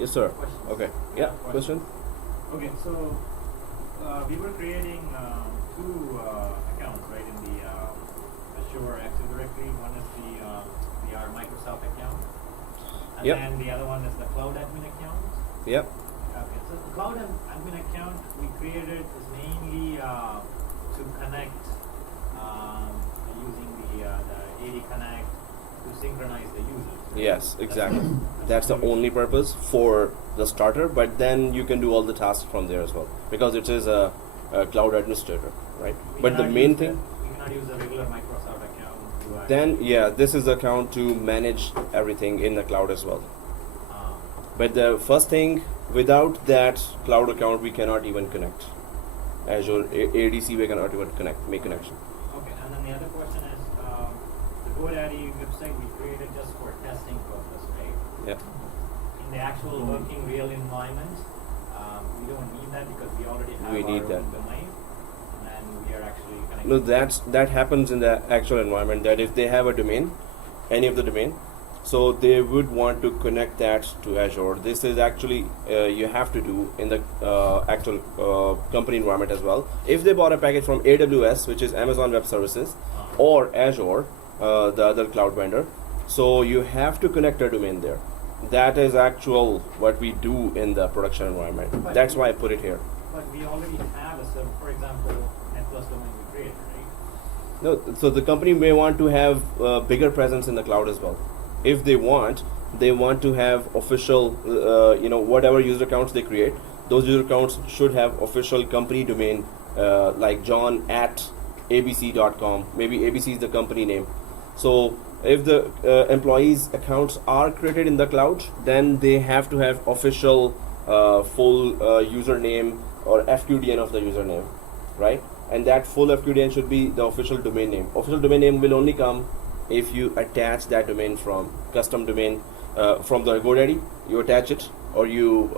Yes, sir. Questions? Okay. Yeah. Question. Okay, so we were creating two accounts, right, in the Azure Active Directory. One is our Microsoft account, and Yep. then the other one is the Cloud Admin account. Yep. Okay, so the Cloud Admin account we created is mainly to connect using the AD Connect to synchronize the users. Yes, exactly. That's the only purpose for the starter, but then you can do all the tasks from there as well because it is a cloud administrator, right? But the main thing, we cannot use a regular Microsoft account to then yeah, this is the account to manage everything in the cloud as well. But the first thing, without that cloud account, we cannot even connect. Azure ADC, we cannot even make connection. Okay, and then the other question is the GoDaddy website we created just for testing purpose, right? Yeah. In the actual working real environment, we don't need that because we already have We need our that. own domain, and we are actually connected. No, that happens in the actual environment. That if they have a domain, any of the domain, so they would want to connect that to Azure. This is actually you have to do in the actual company environment as well. If they bought a package from AWS, which is Amazon Web Services, or Azure, the other cloud vendor, so you have to connect a domain there. That is actual what we do in the production environment. But That's why I put it here. But we already have a server, for example, NetPlus domain we created, right? No, so the company may want to have bigger presence in the cloud as well. If they want to have official, whatever user accounts they create, those user accounts should have official company domain, like john@abc.com. Maybe ABC is the company name. So if the employees' accounts are created in the cloud, then they have to have official full username or FQDN of the username, right? And that full FQDN should be the official domain name. Official domain name will only come if you attach that domain from custom domain from the GoDaddy, you attach it or you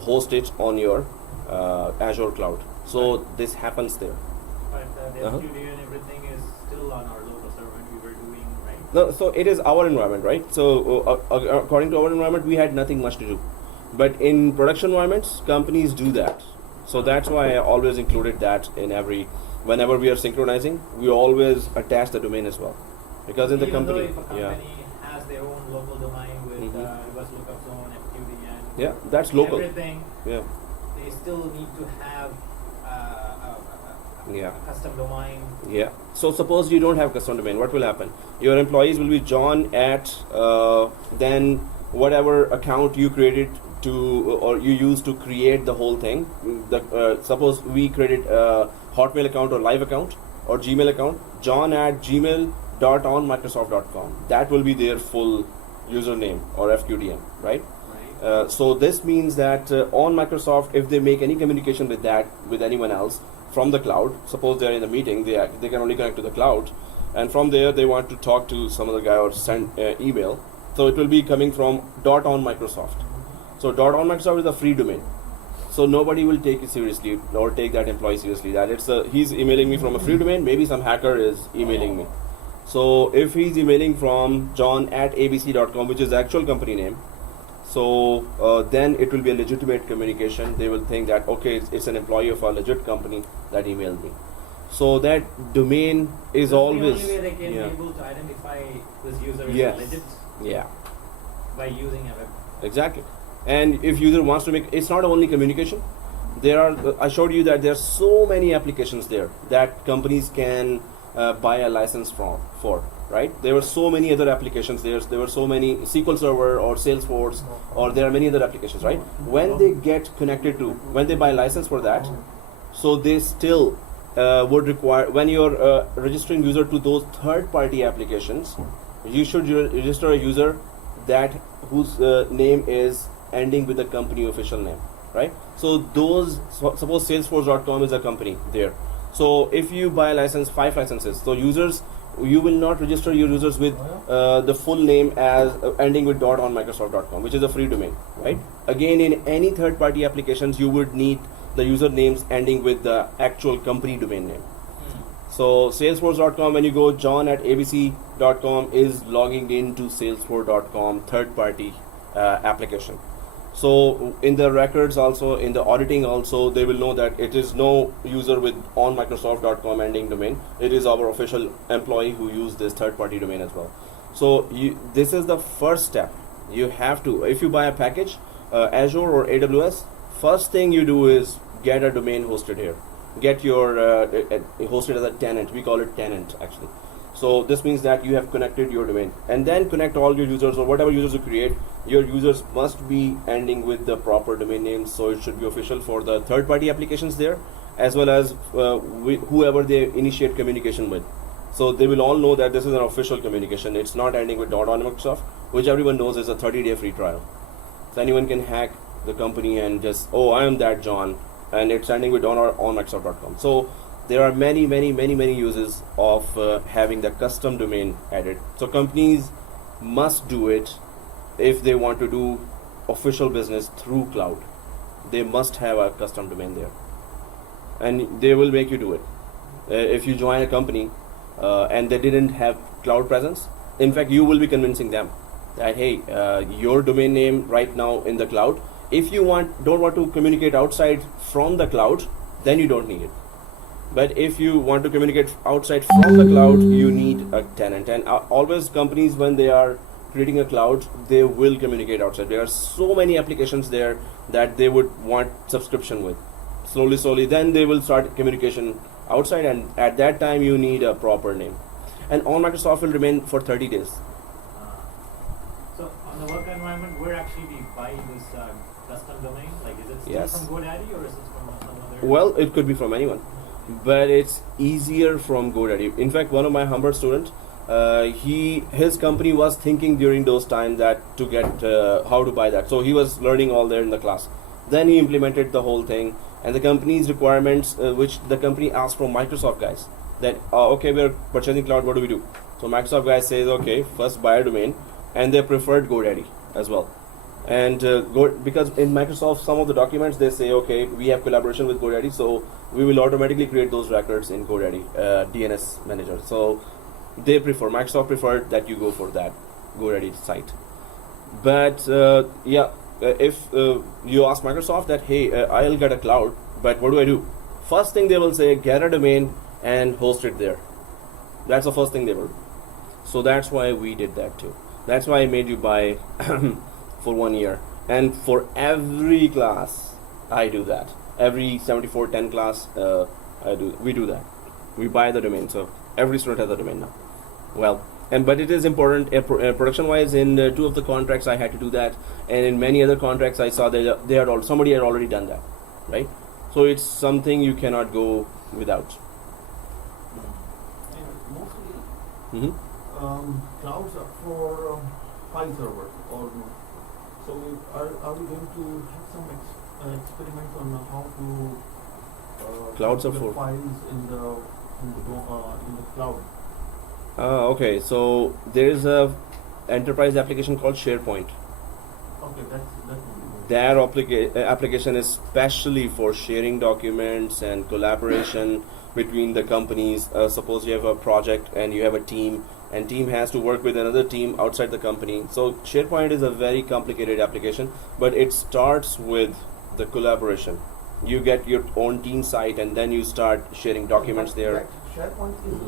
host it on your Azure cloud. So this happens there. But the FQDN and everything is still on our local server and we were doing, right? No, so it is our environment, right? So according to our environment, we had nothing much to do. But in production environments, companies do that. So that's why I always included that in whenever we are synchronizing, we always attach the domain as well. Because in the Even company, though if a company has their own local domain with reverse lookup zone, FQDN, yeah, that's local. everything, Yeah, they still need to have yeah, a custom domain. yeah. So suppose you don't have custom domain, what will happen? Your employees will be John at then whatever account you created to or you used to create the whole thing. Suppose we created a Hotmail account or Live account or Gmail account, john@gmail.onmicrosoft.com. That will be their full username or FQDN, right? So this means that on Microsoft, if they make any communication with anyone else from the cloud, suppose they are in a meeting, they can only connect to the cloud, and from there they want to talk to some other guy or send email. So it will be coming from .onmicrosoft. So .onmicrosoft is a free domain. So nobody will take it seriously or take that employee seriously. That he's emailing me from a free domain. Maybe some hacker is emailing me. So if he's emailing from john@abc.com, which is the actual company name, so then it will be a legitimate communication. They will think that okay, it's an employee of a legit company that emailed me. So that domain is always the only way they can be able to identify this user is Yes. legit yeah. by using a web. Exactly. And if user wants to make, it's not only communication. There are, I showed you that there are so many applications there that companies can buy a license for, right? There were so many other applications. There were so many SQL Server or Salesforce, or there are many other applications, right? When they get connected to, when they buy a license for that, so they still would require, when you're registering user to those third-party applications, you should register a user whose name is ending with the company official name, right? So suppose Salesforce.com is a company there. So if you buy a license, 5 licenses, so users, you will not register your users with the full name as ending with .onmicrosoft.com, which is a free domain, right? Again, in any third-party applications, you would need the usernames ending with the actual company domain name. So Salesforce.com, when you go john@abc.com is logging into Salesforce.com third-party application. So in the records also, in the auditing also, they will know that it is no user with on Microsoft.com ending domain. It is our official employee who used this third-party domain as well. So this is the first step. You have to, if you buy a package, Azure or AWS, first thing you do is get a domain hosted here. Get your hosted as a tenant. We call it tenant actually. So this means that you have connected your domain, and then connect all your users or whatever users you create. Your users must be ending with the proper domain name, so it should be official for the third-party applications there, as well as whoever they initiate communication with. So they will all know that this is an official communication. It's not ending with .on Microsoft, which everyone knows is a 30-day free trial. So anyone can hack the company and just, oh, I am that John, and it's ending with .on or on Microsoft.com. So there are many uses of having the custom domain added. So companies must do it if they want to do official business through cloud. They must have a custom domain there, and they will make you do it. If you join a company and they didn't have cloud presence, in fact you will be convincing them that, hey, your domain name right now in the cloud, if you don't want to communicate outside from the cloud, then you don't need it. But if you want to communicate outside from the cloud, you need a tenant. And always companies, when they are creating a cloud, they will communicate outside. There are so many applications there that they would want subscription with. Slowly, then they will start communication outside, and at that time you need a proper name. And on Microsoft will remain for 30 days. So on the work environment, where actually we buy this custom domain? Like, is it still Yes. from GoDaddy or is it from some other? Well, it could be from anyone, but it's easier from GoDaddy. In fact, one of my Humber students, his company was thinking during those times that to get how to buy that. So he was learning all there in the class. Then he implemented the whole thing, and the company's requirements, which the company asked from Microsoft guys, that okay, we are purchasing cloud. What do we do? So Microsoft guys says, okay, first buy a domain, and they preferred GoDaddy as well. And because in Microsoft, some of the documents they say, okay, we have collaboration with GoDaddy, so we will automatically create those records in GoDaddy DNS manager. So they Microsoft preferred that you go for that GoDaddy site. But if you ask Microsoft that, hey, I'll get a cloud, but what do I do? First thing they will say, get a domain and host it there. That's the first thing they will do. So that's why we did that too. That's why I made you buy for 1 year. And for every class, I do that. Every 7410 class, we do that. We buy the domain. So every student has a domain now. Well, but it is important production wise. In 2 of the contracts I had to do that, and in many other contracts I saw that somebody had already done that, right? So it's something you cannot go without. Mostly clouds are for file servers or no. So are we going to have some experiments on how to Clouds are put for files in the cloud? Okay, so there is a enterprise application called SharePoint. Okay, that's That application is specially for sharing documents and collaboration between the companies. Suppose you have a project and you have a team, and team has to work with another team outside the company. So SharePoint is a very complicated application, but it starts with the collaboration. You get your own team site, and then you start sharing documents there. That SharePoint is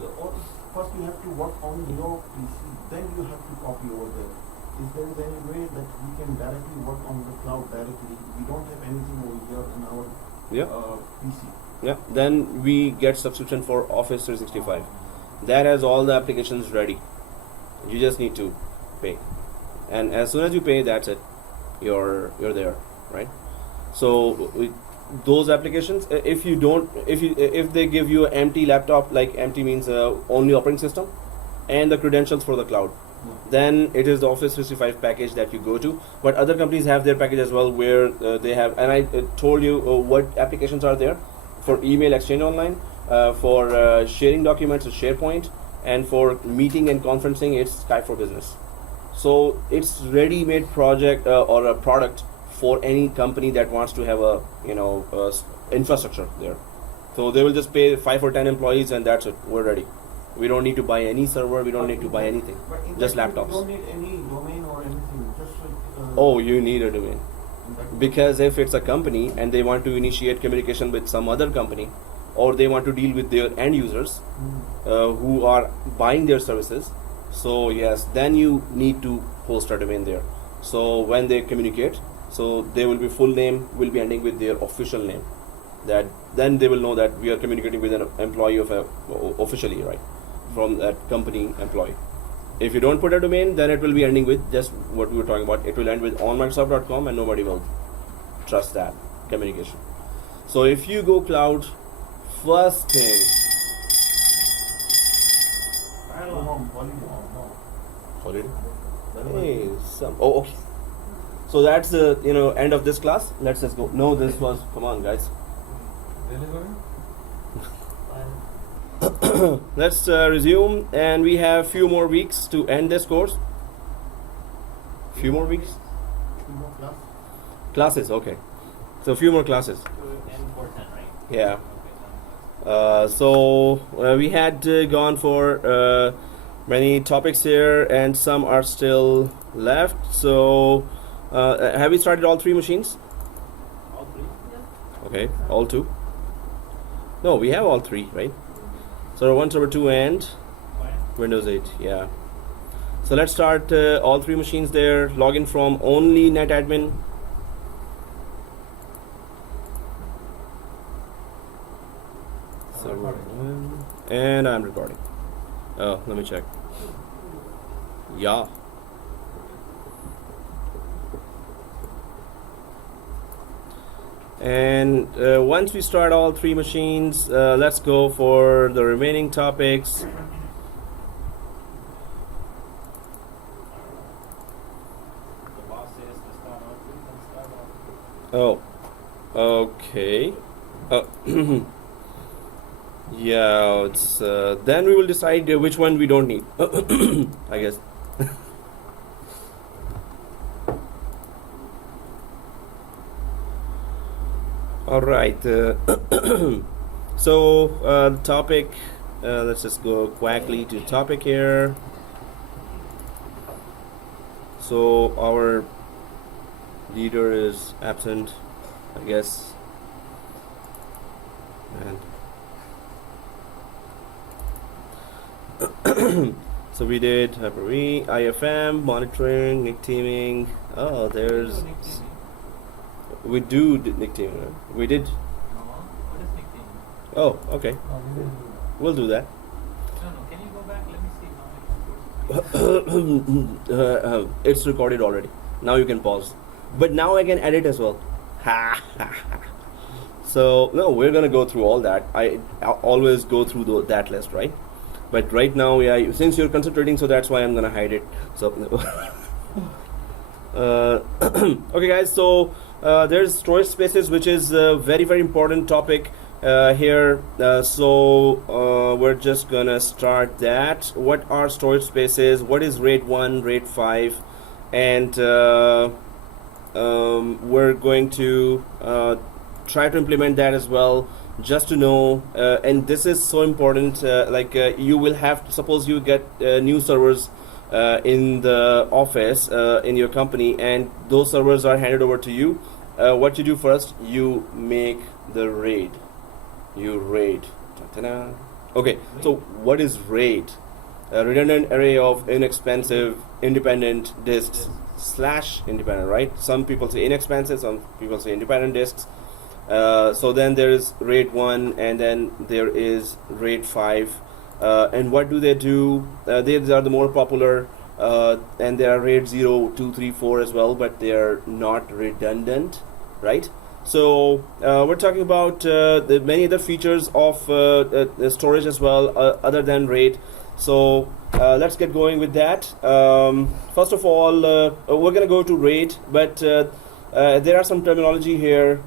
first you have to work on your PC, then you have to copy over there. Is there any way that we can directly work on the cloud directly? We don't have anything over here in our PC. Yeah, then we get subscription for Office 365. That has all the applications ready. You just need to pay, and as soon as you pay, that's it. You're there, right? So those applications, if they give you an empty laptop, like empty means only operating system and the credentials for the cloud, then it is the Office 365 package that you go to. But other companies have their package as well, where they have, and I told you what applications are there for email exchange online, for sharing documents, it's SharePoint, and for meeting and conferencing, it's Skype for Business. So it's ready-made project or a product for any company that wants to have a infrastructure there. So they will just pay 5 or 10 employees, and that's it. We're ready. We don't need to buy any server. We don't need to buy anything. Just laptops. You don't need any domain or anything. Just oh, you need a domain. Because if it's a company and they want to initiate communication with some other company, or they want to deal with their end users who are buying their services, so yes, then you need to host a domain there. So when they communicate, so they will be full name will be ending with their official name. That then they will know that we are communicating with an employee of officially, right, from that company employee. If you don't put a domain, then it will be ending with just what we were talking about. It will end with onmicrosoft.com, and nobody will trust that communication. So if you go cloud, first thing. Holiday? Hey, okay. So that's the end of this class. Let's just go. No, this was, come on guys. Let's resume, and we have few more weeks to end this course. Few more weeks? Classes, okay. So few more classes. And 410, right? Yeah. Okay, So we had gone for many topics here, and some are still left. So have we started all 3 machines? all 3? Okay, all 2. No, we have all 3, right? So 1, server 2, and Windows 8. Yeah. So let's start all 3 machines there. Login from only netadmin. So, and I'm recording. Oh, let me check. Yeah. And once we start all 3 machines, let's go for the remaining topics. The boss says to start all 3, then start all 3. Oh, okay. Yeah, it's then we will decide which one we don't need. I guess. All right. So the topic. Let's just go quickly to topic here. So our leader is absent, I guess. And so we did IFM, monitoring, nick teaming. Oh, there's. We do nick teaming. Right? We did. No, what is nickname? Oh, okay. We'll do that. No, can you go back? Let me see how many. It's recorded already. Now you can pause. But now I can edit as well. So no, we're gonna go through all that. I always go through that list, right? But right now, yeah, since you're concentrating, so that's why I'm gonna hide it. So okay, guys. So there's storage spaces, which is a very, very important topic here. So we're just gonna start that. What are storage spaces? What is RAID 1, RAID 5, and we're going to try to implement that as well, just to know. And this is so important. You will have to, suppose you get new servers in the office in your company, and those servers are handed over to you. What you do first, you make the RAID. You RAID. Ta-da. Okay, so what is RAID? A redundant array of inexpensive independent disks / independent, right? Some people say inexpensive, some people say independent disks. So then there is RAID 1, and then there is RAID 5. And what do? These are the more popular, and there are RAID 0, 2, 3, 4 as well, but they are not redundant, right? So we're talking about the many other features of storage as well, other than RAID. So let's get going with that. First of all, we're going to go to RAID, but there are some terminologies here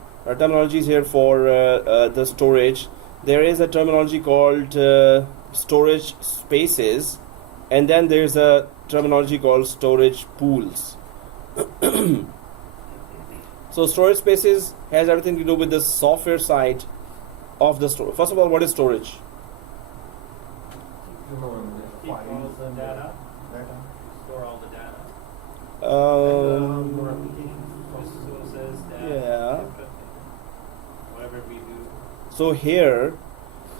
for the storage. There is a terminology called storage spaces, and then there's a terminology called storage pools. So storage spaces has everything to do with the software side of the storage. First of all, what is storage? Keep all the data. Store all the data. More applications. So it says So here,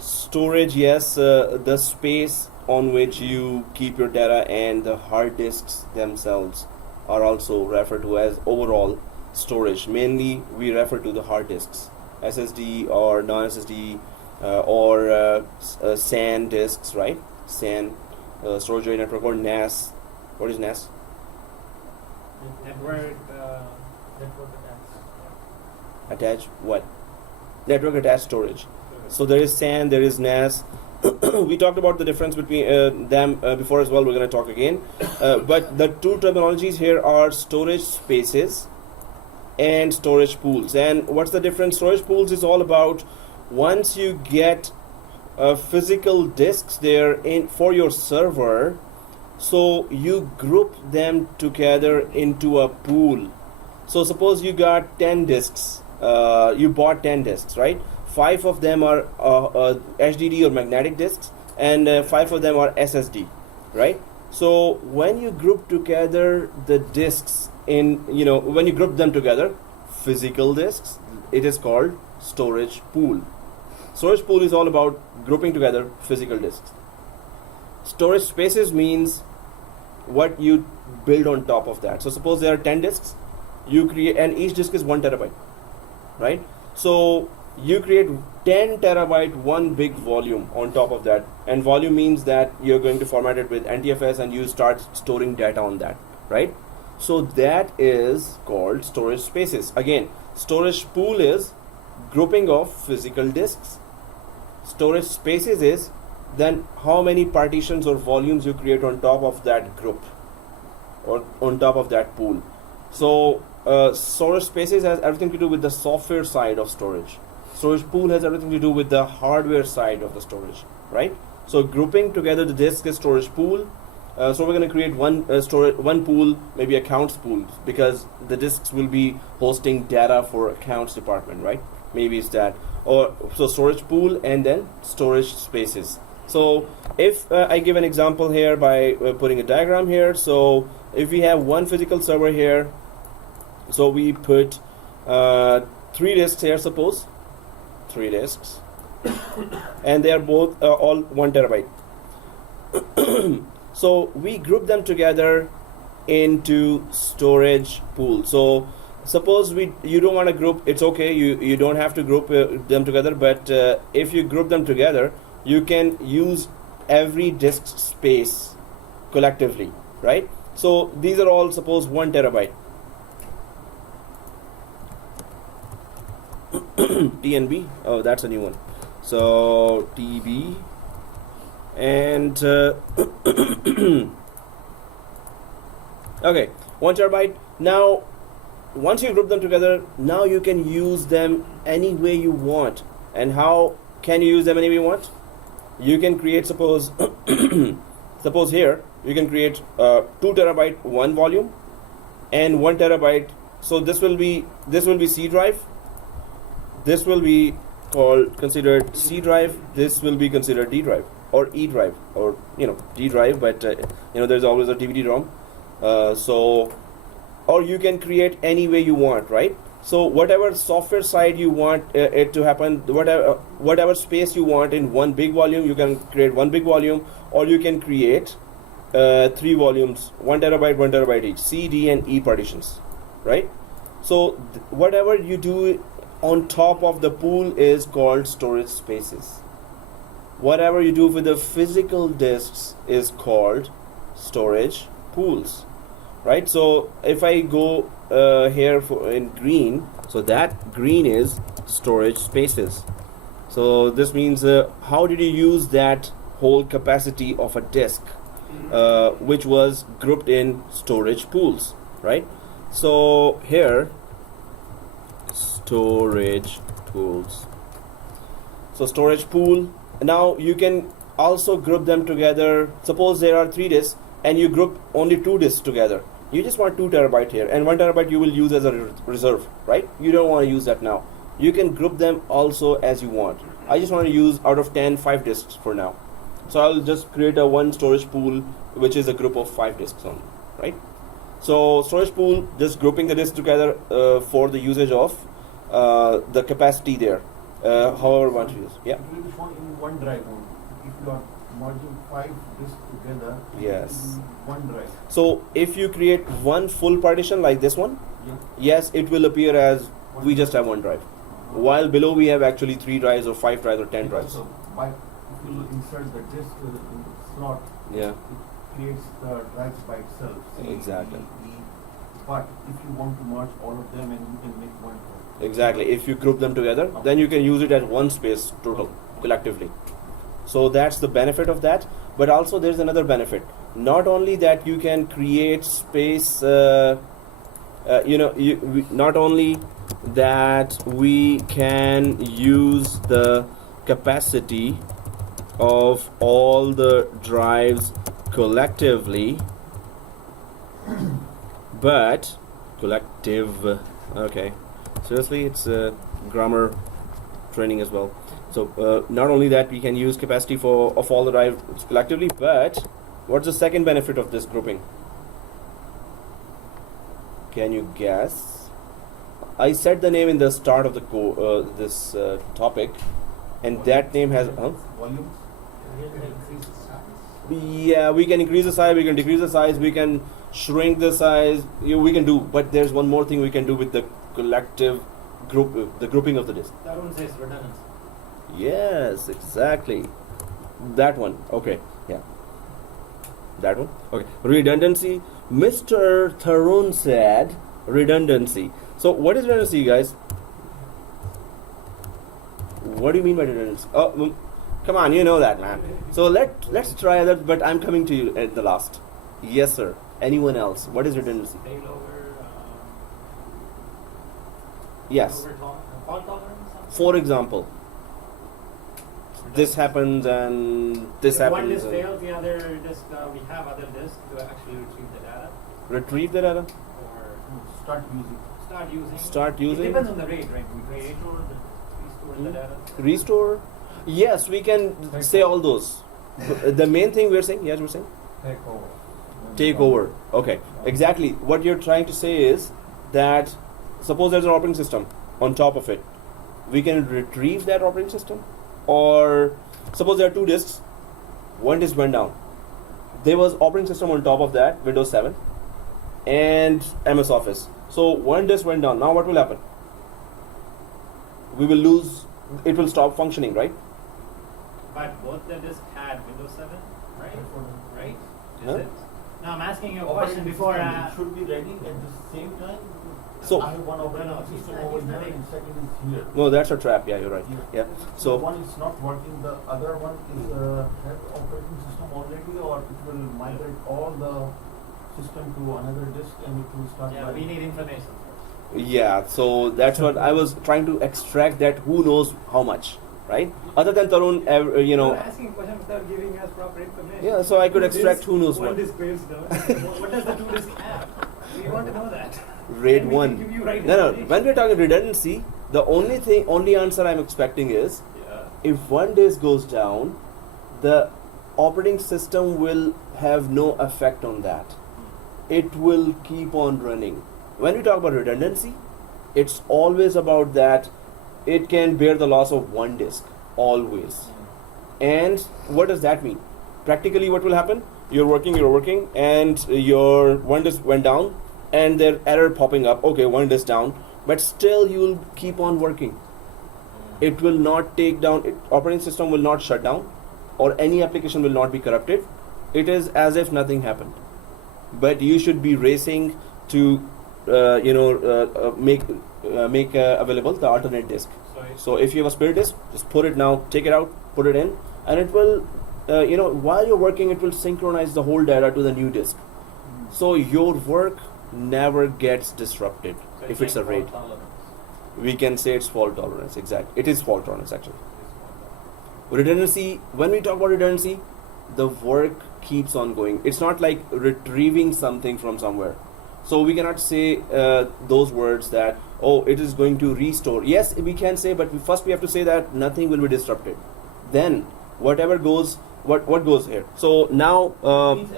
storage, yes, the space on which you keep your data and the hard disks themselves are also referred to as overall storage. Mainly we refer to the hard disks, SSD or non-SSD or SAN disks, right? SAN, storage area network, or NAS. What is NAS? Network. Attached what? Network attached storage. So there is SAN, there is NAS. We talked about the difference between them before as well. We're going to talk again. But the two terminologies here are storage spaces and storage pools. And what's the difference? Storage pools is all about once you get physical disks there in for your server, so you group them together into a pool. So suppose you got 10 disks. You bought 10 disks, right? 5 of them are HDD or magnetic disks, and 5 of them are SSD, right? So when you group together the disks in, when you group them together, physical disks, it is called storage pool. Storage pool is all about grouping together physical disks. Storage spaces means what you build on top of that. So suppose there are 10 disks, you create, and each disk is 1 terabyte, right? So you create 10 terabyte one big volume on top of that, and volume means that you're going to format it with NTFS and you start storing data on that, right? So that is called storage spaces. Again, storage pool is grouping of physical disks. Storage spaces is then how many partitions or volumes you create on top of that group or on top of that pool. So storage spaces has everything to do with the software side of storage. Storage pool has everything to do with the hardware side of the storage, right? So grouping together the disk is storage pool. So we're going to create one pool, maybe accounts pool, because the disks will be hosting data for accounts department, right? Maybe it's that. Or so storage pool and then storage spaces. So if I give an example here by putting a diagram here. So if we have one physical server here, so we put 3 disks here, suppose 3 disks, and they are both all 1 terabyte. So we group them together into storage pool. So suppose you don't want to group, it's okay, you don't have to group them together, but if you group them together, you can use every disk space collectively, right? So these are all, suppose 1 terabyte. TNB, oh, that's a new one. So TB and okay, 1 terabyte. Now once you group them together, now you can use them any way you want. And how can you use them any way you want? You can create, suppose suppose here you can create 2 terabyte one volume and 1 terabyte. So this will be C drive. This will be considered C drive. This will be considered D drive or E drive, or D drive, but there's always a DVD-ROM. So or you can create any way you want, right? So whatever software side you want it to happen, whatever space you want in one big volume, you can create one big volume, or you can create 3 volumes, 1 terabyte each, C, D, and E partitions, right? So whatever you do on top of the pool is called storage spaces. Whatever you do with the physical disks is called storage pools, right? So if I go here in green, so that green is storage spaces. So this means how did you use that whole capacity of a disk which was grouped in storage pools, right? So here, storage pools. So storage pool. Now you can also group them together. Suppose there are 3 disks and you group only 2 disks together. You just want 2 terabyte here, and 1 terabyte you will use as a reserve, right? You don't want to use that now. You can group them also as you want. I just want to use out of 10 5 disks for now. So I'll just create a one storage pool which is a group of 5 disks only, right? So storage pool, just grouping the disks together for the usage of the capacity there. however one to use. Yeah. It will be shown in one drive only. If you are merging 5 disks together, Yes. it will be one drive. So if you create one full partition like this one, Yeah. yes, it will appear as we just have one drive. While below we have actually 3 drives or 5 drives or 10 drives. So if you insert the disk in the slot, Yeah. it creates the drives by itself. C, Exactly. D, E. But if you want to merge all of them and you can make one drive. Exactly. If you group them together, then you can use it as one space total, collectively. So that's the benefit of that. But also there's another benefit. Not only that you can create space, not only that we can use the capacity of all the drives collectively, but collective, okay, seriously, it's grammar training as well. So not only that we can use capacity of all the drives collectively, but what's the second benefit of this grouping? Can you guess? I said the name in the start of the this topic, and that name has Volumes? yeah, we can increase the size, we can decrease the size, we can shrink the size, we can do, but there's one more thing we can do with the collective group, the grouping of the disk. That one says redundancy. Yes, exactly. That one. Okay. Yeah. That one. Okay. Redundancy. Mr. Tharun said redundancy. So what is redundancy, guys? What do you mean by redundancy? Oh, come on, you know that, man. So let's try that, but I'm coming to you at the last. Yes, sir. Anyone else? What is redundancy? Failover. Yes. Fault tolerance. For example, this happens and this If happens. one disk and fails, the other disk, we have other disks to actually retrieve the data retrieve the data. or Start using. start using. Start using. It depends on the rate, right? We create or restore the data. Restore. Yes, we can say all those. The main thing we're saying, yes, we're saying take over. Okay, exactly. What you're trying to say is that suppose there's an operating system on top of it, we can retrieve that operating system. Or suppose there are 2 disks, one disk went down. There was operating system on top of that, Windows 7 and MS Office. So one disk went down. Now what will happen? We will lose, it will stop functioning, right? But both the disks had Windows 7, right? Right? Is Huh? it? Now I'm asking you a question before. It should be ready at the same time. So- I have one operating system over here and second is here. No, that's a trap. Yeah, you're right. Yeah. So So one is not working, the other one is have operating system already, or it will migrate all the system to another disk and it will start. Yeah, we need information first. yeah, so that's what I was trying to extract, that who knows how much, right? Other than Tarun, You're asking a question without giving us proper information. Yeah, so I could extract who knows one what. disk fails down. What does the 2 disk have? We want to know that. RAID Then we 1. can give you right No, information. when we're talking redundancy, the only answer I'm expecting is Yeah. if one disk goes down, the operating system will have no effect on that. It will keep on running. When we talk about redundancy, it's always about that it can bear the loss of one disk, always. And what does that mean? Practically what will happen? You're working, and your one disk went down, and there error popping up. Okay, one disk down, but still you will keep on working. It will not take down, operating system will not shut down, or any application will not be corrupted. It is as if nothing happened. But you should be racing to make available the alternate disk. So if you have a spare disk, just put it now, take it out, put it in, and it will, while you're working, it will synchronize the whole data to the new disk. So your work never gets disrupted So if it's a RAID. fault tolerance. We can say it's fault tolerance. Exactly, it is fault tolerance actually. It's fault tolerance. Redundancy. When we talk about redundancy, the work keeps on going. It's not like retrieving something from somewhere. So we cannot say those words that, oh, it is going to restore. Yes, we can say, but first we have to say that nothing will be disrupted. Then whatever goes, what goes here. So now, Means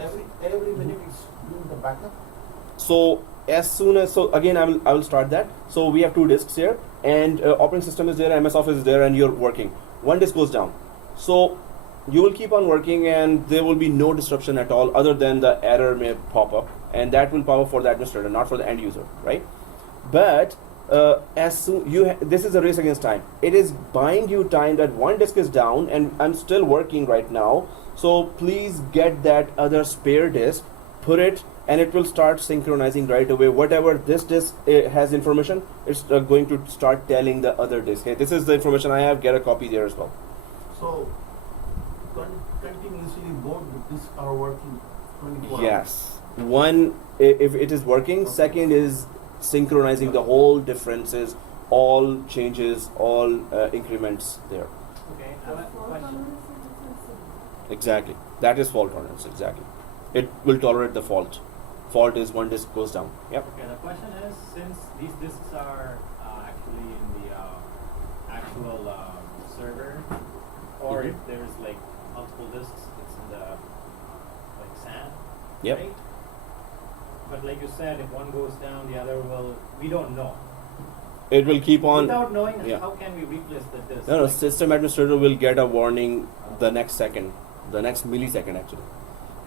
every minute it's doing the backup. so as soon as, so again I will start that. So we have two disks here, and operating system is there, MS Office is there, and you're working. One disk goes down, so you will keep on working, and there will be no disruption at all, other than the error may pop up, and that will pop up for the administrator, not for the end user, right? But as soon this is a race against time. It is buying you time that one disk is down, and I'm still working right now. So please get that other spare disk, put it, and it will start synchronizing right away. Whatever this disk has information, it's going to start telling the other disk, hey, this is the information I have, get a copy there as well. So continuously both disks are working 24 hours. Yes. One, if it is working. Okay. Second is synchronizing the whole differences, all changes, all increments there. Okay, I have a question. Exactly. That is fault tolerance. Exactly. It will tolerate the fault. Fault is one disk goes down. Yep. Okay, the question is, since these disks are actually in the actual server, or Mhm. if there's like multiple disks, it's in the like SAN, Yep. right? But like you said, if one goes down, the other will. We don't know. It will keep on. Without knowing, yeah. how can we replace the disk? No, Like, system administrator will get a warning the next second, the next millisecond actually.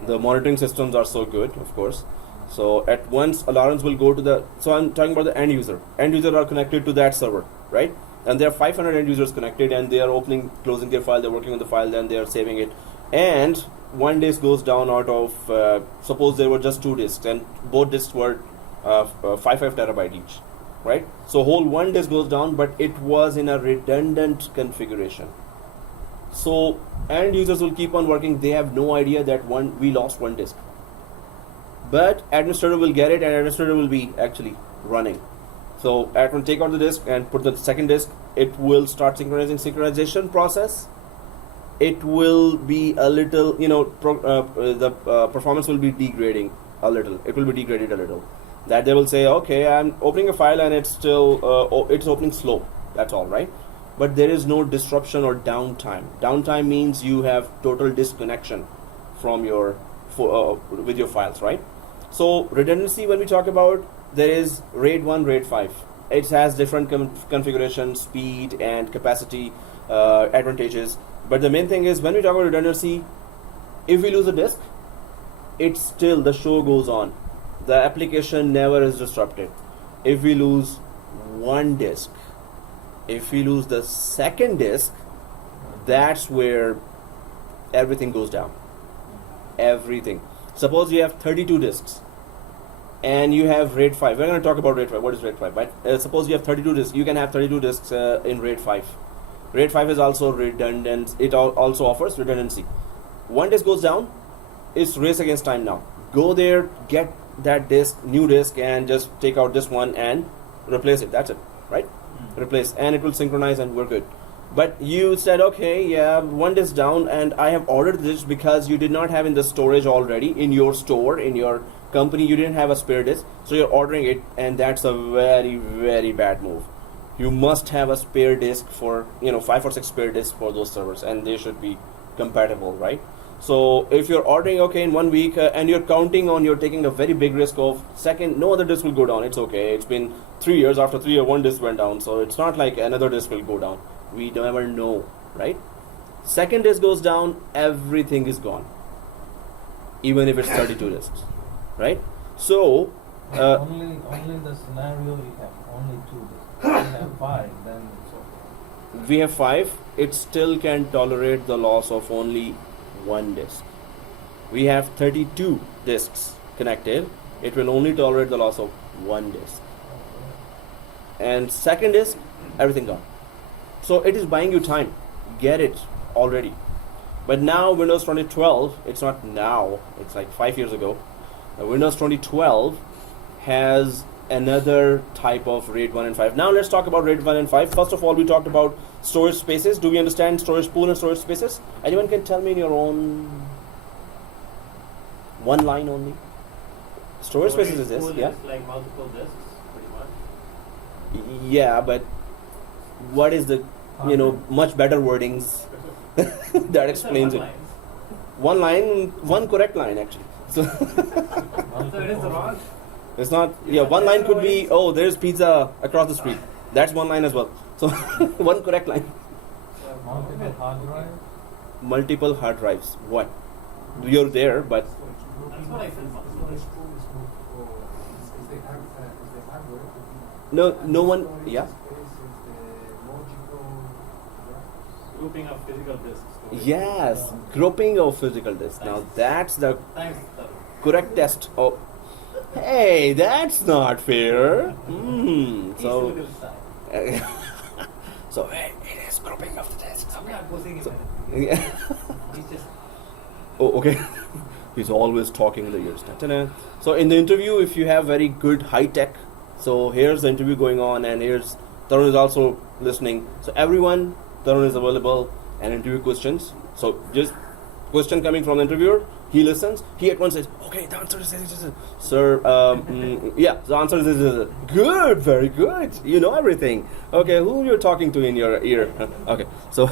The monitoring systems are so good, of course. So at once alarms will go to the, so I'm talking about the end user. End users are connected to that server, right? And there are 500 end users connected, and they are opening, closing their file, they're working on the file, then they are saving it. And one disk goes down out of, suppose there were just two disks, and both disks were 5 terabyte each, right? So whole one disk goes down, but it was in a redundant configuration. So end users will keep on working. They have no idea that we lost one disk. But administrator will get it, and administrator will be actually running. So admin take out the disk and put the second disk. It will start synchronization process. It will be a little, the performance will be degrading a little. It will be degraded a little. That they will say, okay, I'm opening a file and it's still, it's opening slow. That's all, right? But there is no disruption or downtime. Downtime means you have total disconnection from your with your files, right? So redundancy, when we talk about, there is RAID 1, RAID 5. It has different configuration, speed and capacity advantages. But the main thing is, when we talk about redundancy, if we lose a disk, it's still, the show goes on. The application never is disrupted. If we lose one disk, if we lose the second disk, that's where everything goes down. Everything. Suppose you have 32 disks and you have RAID 5. We're going to talk about RAID 5. What is RAID 5? But suppose you have 32 disks. You can have 32 disks in RAID 5. RAID 5 is also redundant. It also offers redundancy. One disk goes down, it's race against time now. Go there, get that disk, new disk, and just take out this one and replace it. That's it, right? Replace, and it will synchronize and we're good. But you said, okay, yeah, one disk down, and I have ordered this because you did not have in the storage already in your store, in your company, you didn't have a spare disk, so you're ordering it, and that's a very, very bad move. You must have a spare disk for, 5 or 6 spare disks for those servers, and they should be compatible, right? So if you're ordering, okay, in 1 week, and you're counting on, you're taking a very big risk of second, no other disk will go down. It's okay. It's been 3 years. After 3 years, one disk went down. So it's not like another disk will go down. We never know, right? Second disk goes down, everything is gone. Even if it's 32 disks, right? So only the scenario you have only 2 disks. If you have 5, then it's okay. we have 5. It still can tolerate the loss of only one disk. We have 32 disks connected. It will only tolerate the loss of one disk. And second disk, everything gone. So it is buying you time. Get it already. But now Windows 2012, it's not now, it's like 5 years ago. Windows 2012 has another type of RAID 1 and 5. Now let's talk about RAID 1 and 5. First of all, we talked about storage spaces. Do we understand storage pool and storage spaces? Anyone can tell me in your own one line only? Storage spaces is this, pool yeah? is like multiple disks, pretty much. Yeah, but what is the, much better wordings that explains it? One line, one correct line actually. So So it is wrong. It's not. Yeah, one line could be, oh, there's pizza across the street. That's one line as well. So one correct line. Multiple hard drive. Multiple hard drives. What? You're there, but That's what I said. no one. Yeah. Grouping of physical disks. Yes, grouping of physical disks. Now that's the Thanks. correct test. Oh, hey, that's not fair. So, so hey, it is grouping of the disks. I'm not posing So- it. Yeah. He's just. Oh, okay. He's always talking in the ears. Ta-ta-da. So in the interview, if you have very good high tech, so here's the interview going on, and here's Tarun is also listening. So everyone, Tarun is available and interview questions. So just question coming from the interviewer, he listens. He at once says, "Okay, the answer is this, sir. Yeah, the answer is this. Good, very good. You know everything. Okay, who you're talking to in your ear? Okay, so."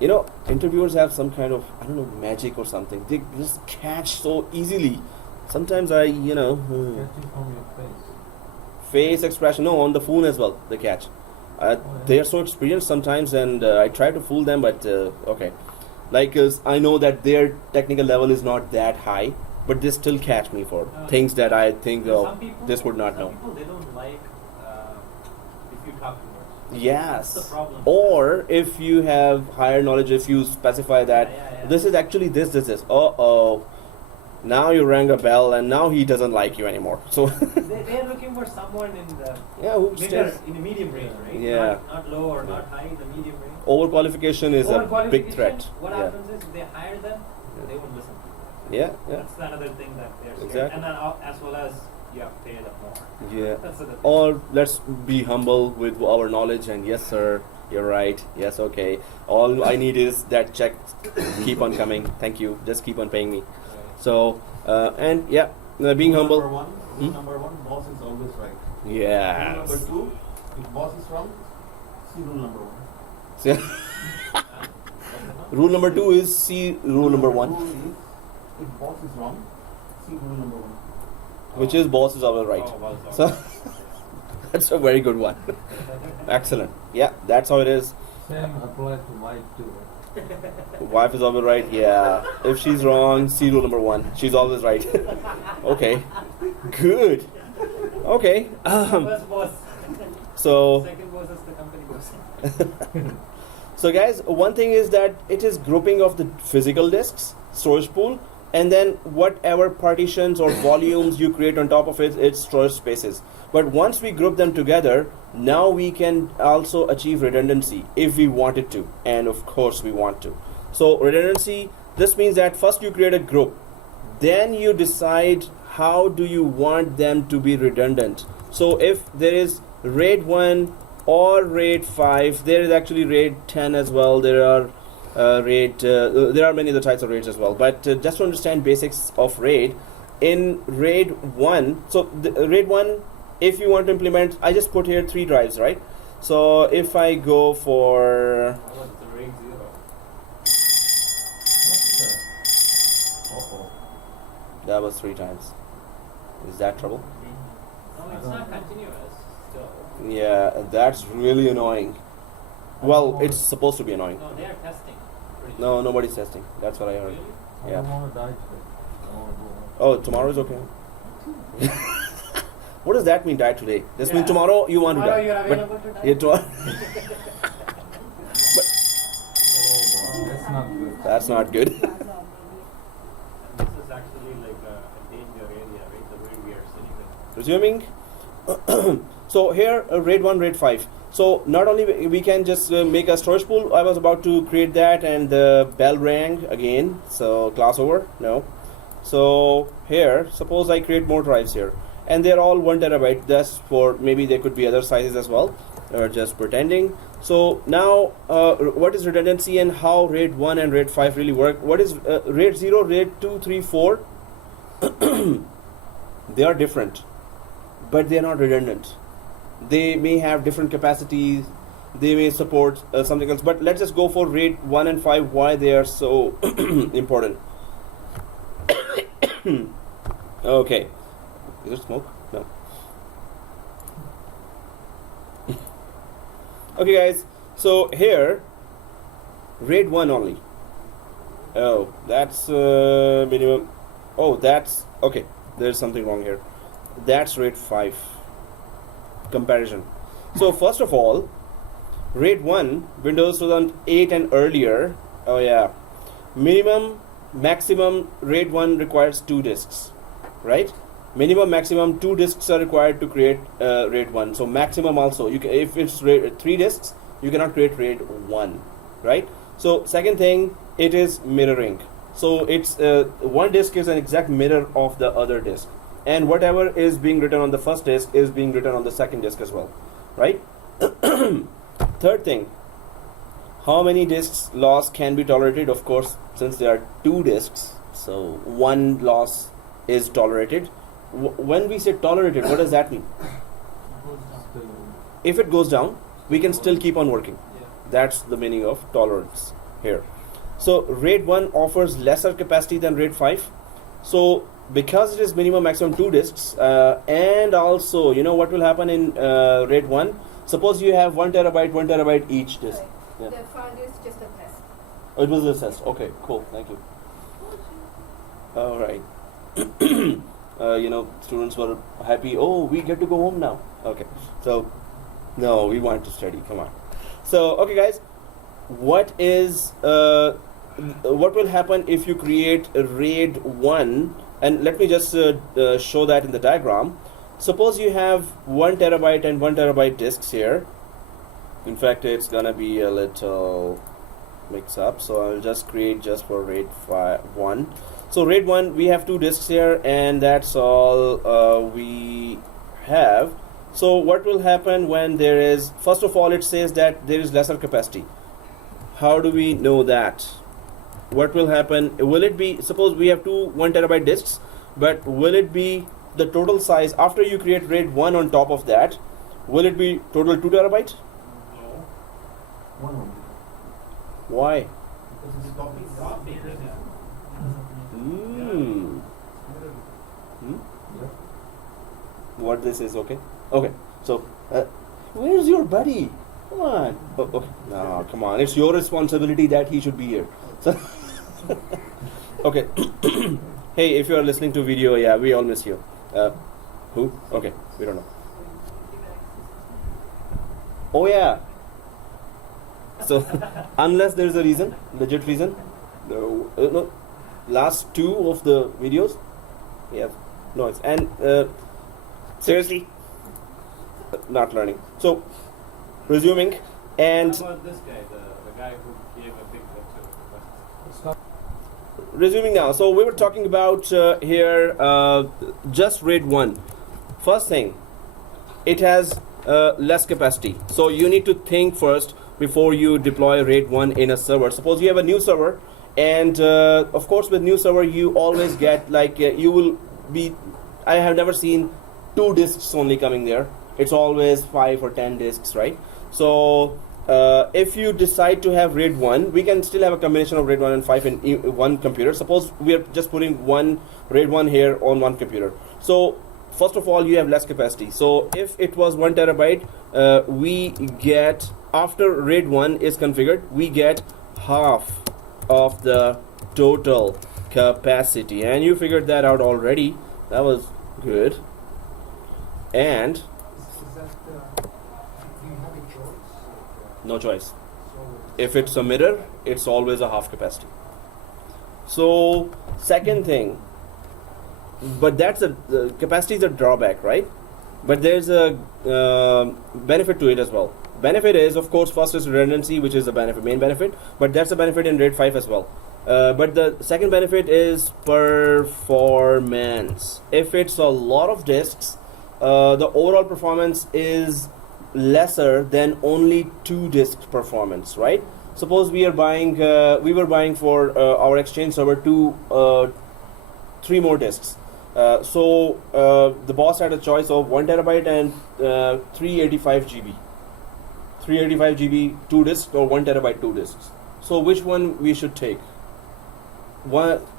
You know, interviewers have some kind of, I don't know, magic or something. They just catch so easily. Sometimes I, Catch it from your face. face expression, no, on the phone as well, they catch. They are so experienced sometimes, and I try to fool them, but okay. Like, I know that their technical level is not that high, but they still catch me for things that I think, Some people, this would not some know. people, they don't like if you talk too much. Yes. That's the problem. Or if you have higher knowledge, if you specify that Yeah. this is actually this. Uh-oh. Now you rang a bell and now he doesn't like you anymore. So They are looking for someone in the yeah, who middle, stays? in the medium range, right? Yeah. Not low or not high, the medium range. Overqualification is a big Overqualification, threat. What Yeah. happens is if they hire them, they won't listen. Yeah, yeah. That's another thing that they're scared. Exactly. And then as well as you have to pay them more. Yeah. That's the thing. Or let's be humble with our knowledge and yes sir, you're right. Yes, okay. All I need is that check. Keep on coming. Thank you. Just keep on paying me. Right. So and yeah, being Rule humble. Number one, Hmm? number one, boss is always right. Rule Yes. number two, if boss is wrong, see rule number one. So, rule number 2 is see rule number 1, Rule is, if boss is wrong, see rule number one. which is boss is always right. Oh, well done. So that's a very good one. Excellent. Yeah, that's how it is. Same applies to wife too. Wife is always right. Yeah. If she's wrong, see rule number 1. She's always right. Okay. Good. Okay. First boss. So Second boss is the company boss. so guys, one thing is that it is grouping of the physical disks, storage pool, and then whatever partitions or volumes you create on top of it, it's storage spaces. But once we group them together, now we can also achieve redundancy if we wanted to, and of course we want to. So redundancy, this means that first you create a group, then you decide how do you want them to be redundant. So if there is RAID 1 or RAID 5, there is actually RAID 10 as well. There are there are many other types of RAIDs as well. But just to understand basics of RAID, in RAID 1, so the RAID 1, if you want to implement, I just put here 3 drives, right? So if I go for, How about the RAID 0? that was 3 times. Is that trouble? No, it's not continuous still. Yeah, that's really annoying. Well, it's supposed to be annoying. No, they are testing. Pretty No, sure. nobody's testing. That's what I heard. Really? I Yeah. don't want to die today. I want to go home. Oh, tomorrow's okay. What does that mean, die today? This means Yeah. tomorrow you want to Tomorrow die. you're But available to die? yeah, tomorrow. Oh, that's not good. That's not good. This is actually like a danger area, right? The way we are sitting in. Resuming. So here, RAID 1, RAID 5. So not only we can just make a storage pool. I was about to create that, and the bell rang again. So class over. No. So here, suppose I create more drives here, and they're all 1 terabyte. That's for, maybe there could be other sizes as well. Or just pretending. So now, what is redundancy and how RAID 1 and RAID 5 really work? What is RAID 0, RAID 2, 3, 4? They are different, but they are not redundant. They may have different capacities. They may support something else. But let's just go for RAID 1 and 5. Why they are so important? Okay. Is it smoke? No. Okay, guys. So here, RAID 1 only. Oh, that's minimum. Oh, that's okay. There's something wrong here. That's RAID 5 comparison. So first of all, RAID 1, Windows 2008 and earlier. Oh yeah, maximum RAID 1 requires 2 disks, right? Maximum 2 disks are required to create RAID 1. So maximum also, you can, if it's 3 disks, you cannot create RAID 1, right? So second thing, it is mirroring. So it's one disk is an exact mirror of the other disk, and whatever is being written on the first disk is being written on the second disk as well, right? Third thing, how many disks loss can be tolerated? Of course, since there are 2 disks, so 1 loss is tolerated. When we say tolerated, what does that mean? If it goes down, we can still keep on working. That's the meaning of tolerance here. So RAID 1 offers lesser capacity than RAID 5. So because it is maximum 2 disks, and also, you know what will happen in RAID 1? Suppose you have 1 terabyte each disk. Right. Yeah. The file is just a test. Oh, it was a test. Okay, cool. Thank you. All right. You know, students were happy. Oh, we get to go home now. Okay. So, no, we want to study. Come on. So, okay, guys. What will happen if you create a RAID 1? And let me just show that in the diagram. Suppose you have 1 terabyte and 1 terabyte disks here. In fact, it's gonna be a little mix up, so I'll just create just for RAID 1. So RAID 1, we have 2 disks here, and that's all we have. So what will happen when there is, first of all, it says that there is lesser capacity. How do we know that? What will happen? Will it be, suppose we have 2 1 terabyte disks, but will it be the total size after you create RAID 1 on top of that? Will it be total 2 terabyte? No. 1 only. Why? Because it's copy. What this is, okay? Okay, so where's your buddy? Come on. Oh, no, come on. It's your responsibility that he should be here. So okay. Hey, if you are listening to video, yeah, we all miss you. Who? Okay, we don't know. Oh yeah. So unless there is a reason, legit reason, no. Last 2 of the videos, we have noise, and seriously, not learning. So resuming, and How about this guy, the guy who gave a big lecture? resuming now. So we were talking about here just RAID 1. First thing, it has less capacity. So you need to think first before you deploy RAID 1 in a server. Suppose you have a new server, and of course with new server you always get like you will be, I have never seen 2 disks only coming there. It's always 5 or 10 disks, right? So if you decide to have RAID 1, we can still have a combination of RAID 1 and 5 in one computer. Suppose we are just putting one RAID 1 here on one computer. So first of all, you have less capacity. So if it was 1 terabyte, we get, after RAID 1 is configured, we get half of the total capacity. And you figured that out already. That was good. And Is that, do you have a choice? no choice. So If it's a mirror, it's always a half capacity. So second thing, but that's the capacity is a drawback, right? But there's a benefit to it as well. Benefit is, of course, first is redundancy, which is the benefit, main benefit, but that's a benefit in RAID 5 as well. But the second benefit is performance. If it's a lot of disks, the overall performance is lesser than only 2 disks performance, right? Suppose we are buying, we were buying for our Exchange server 3 more disks. So the boss had a choice of 1 terabyte and 385 GB. 385 GB 2 disks or 1 terabyte 2 disks. So which one we should take?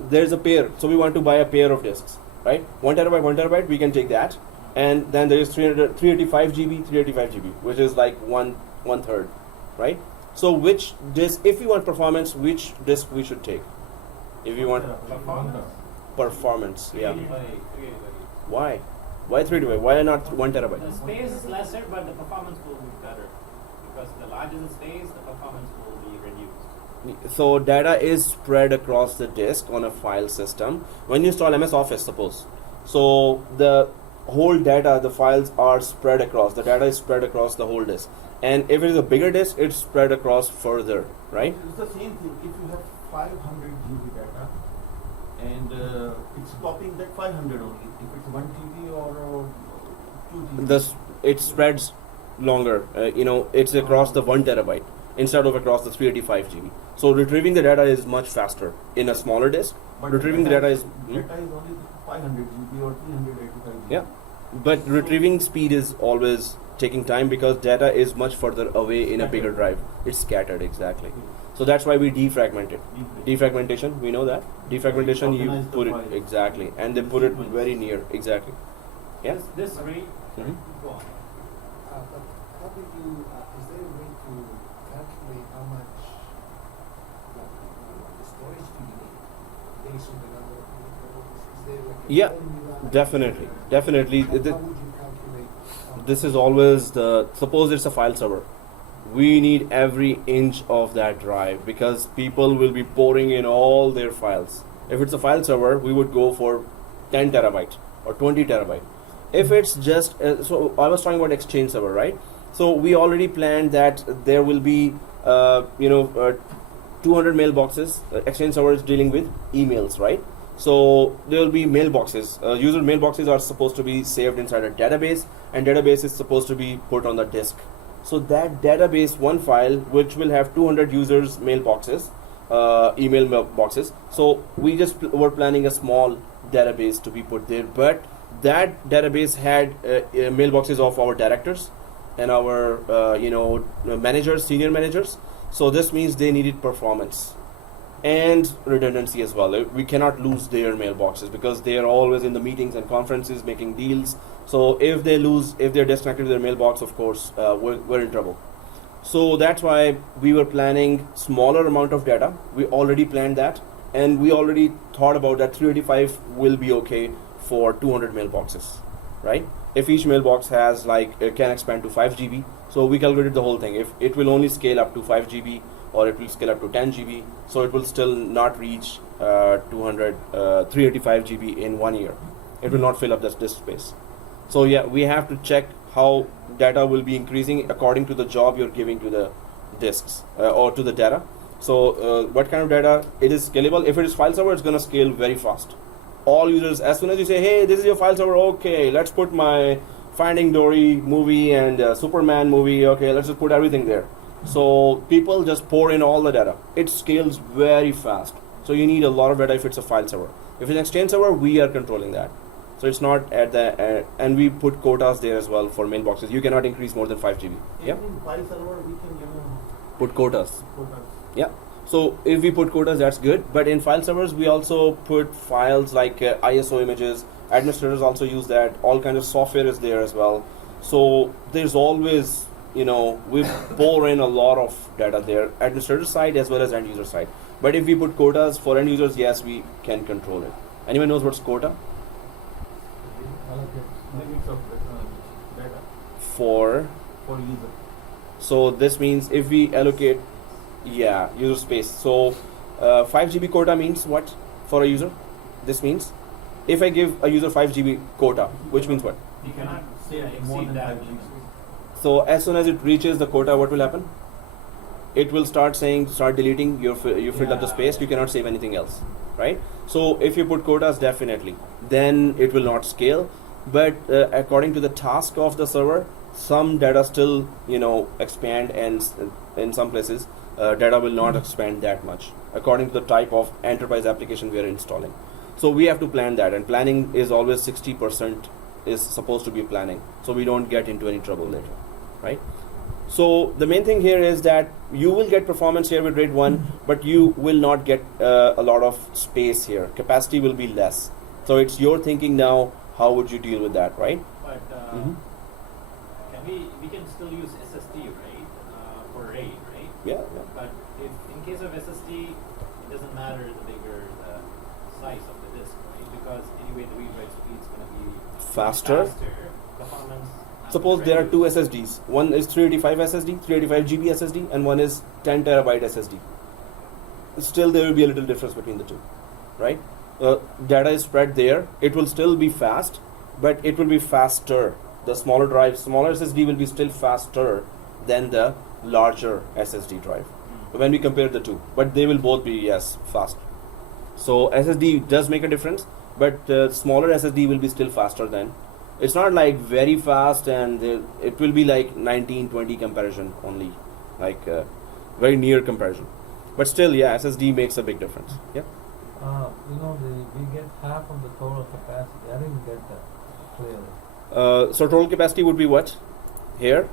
There's a pair, so we want to buy a pair of disks. right? 1 terabyte, we can take that. And then there is 385 GB, 385 GB, which is like one third, right? So which disk, if you want performance, which disk we should take? If you want performance, yeah. 385. Why? Why 385? Why not 1 terabyte? The space is lesser, but the performance will be better. Because the larger the space, the performance will be reduced. So data is spread across the disk on a file system. When you install MS Office, suppose, so the whole data, the files are spread across. The data is spread across the whole disk. And if it is a bigger disk, it's spread across further, right? It's the same thing. If you have 500 GB data and it's copying that 500 only. If it's 1 GB or 2 GB. It spreads longer. It's across the 1 terabyte instead of across the 385 GB. So retrieving the data is much faster in a smaller disk. But Retrieving the data is only 500 GB or 385 GB. yeah, but retrieving speed is always taking time because data is much further away in a bigger drive. It's scattered, exactly. So that's why we defragment it. Defragmentation, we know that. Defragmentation, you Organize the put it file. exactly, and they put it very near, exactly. Yeah. This rate, Mhm. go on. But how do you, is there a way to calculate how much the storage do you need based on the number of megabytes? Is there like a Yeah, formula? definitely. How would you calculate? This is always suppose it's a file server. We need every inch of that drive because people will be pouring in all their files. If it's a file server, we would go for 10 terabyte or 20 terabyte. If it's just, so I was talking about Exchange server, right? So we already planned that there will be, 200 mailboxes. Exchange server is dealing with emails, right? So there will be mailboxes. User mailboxes are supposed to be saved inside a database, and database is supposed to be put on the disk. So that database, one file, which will have 200 users mailboxes, email mailboxes. So we just were planning a small database to be put there, but that database had mailboxes of our directors and our managers, senior managers. So this means they needed performance and redundancy as well. We cannot lose their mailboxes because they are always in the meetings and conferences making deals. So if they're disconnected with their mailbox, of course, we're in trouble. So that's why we were planning smaller amount of data. We already planned that, and we already thought about that 385 will be okay for 200 mailboxes, right? If each mailbox has can expand to 5 GB, so we calculated the whole thing. If it will only scale up to 5 GB or it will scale up to 10 GB, so it will still not reach 385 GB in 1 year. It will not fill up this disk space. So yeah, we have to check how data will be increasing according to the job you're giving to the disks or to the data. So what kind of data? It is scalable. If it is file server, it's going to scale very fast. All users, as soon as you say, hey, this is your file server, okay, let's put my Finding Dory movie and Superman movie, okay, let's just put everything there. So people just pour in all the data. It scales very fast. So you need a lot of data if it's a file server. If it's an Exchange server, we are controlling that. So it's not at the and we put quotas there as well for mailboxes. You cannot increase more than 5 GB. Yeah. In file server, we can Put quotas. quotas. Yeah. So if we put quotas, that's good. But in file servers, we also put files like ISO images. Administrators also use that. All kinds of software is there as well. So there's always, we pour in a lot of data there, administrator side as well as end user side. But if we put quotas for end users, yes, we can control it. Anyone knows what's quota? Limits of data For user. So this means if we allocate, user space. So 5 GB quota means what for a user? This means if I give a user 5 GB quota, which means what? You cannot Say more exceed than that 5 limit. So as soon as it reaches the quota, what will happen? It will start deleting. You filled up the space. You cannot save anything else, right? So if you put quotas, definitely, then it will not scale. But according to the task of the server, some data still expand, and in some places data will not expand that much according to the type of enterprise application we are installing. So we have to plan that, and planning is always 60% is supposed to be planning, so we don't get into any trouble later, right? So the main thing here is that you will get performance here with RAID 1, but you will not get a lot of space here. Capacity will be less. So it's your thinking now. How would you deal with that, right? But Mhm. can we can still use SSD, right? For RAID, right? Yeah, yeah. But if in case of SSD, it doesn't matter the bigger the size of the disk, right? Because anyway, the read-write speed is going to be Faster. Performance. Suppose there are two SSDs. One is 385 SSD, 385 GB SSD, and one is 10 terabyte SSD. Still, there will be a little difference between the two, right? Data is spread there. It will still be fast, but it will be faster. The smaller drive, smaller SSD will be still faster than the larger SSD drive when we compare the two. But they will both be, yes, fast. So SSD does make a difference, but smaller SSD will be still faster than. It's not like very fast, and it will be like 1920 comparison only, like very near comparison. But still, yeah, SSD makes a big difference. Yeah. We get half of the total capacity. I didn't get that clearly. So total capacity would be what? Here,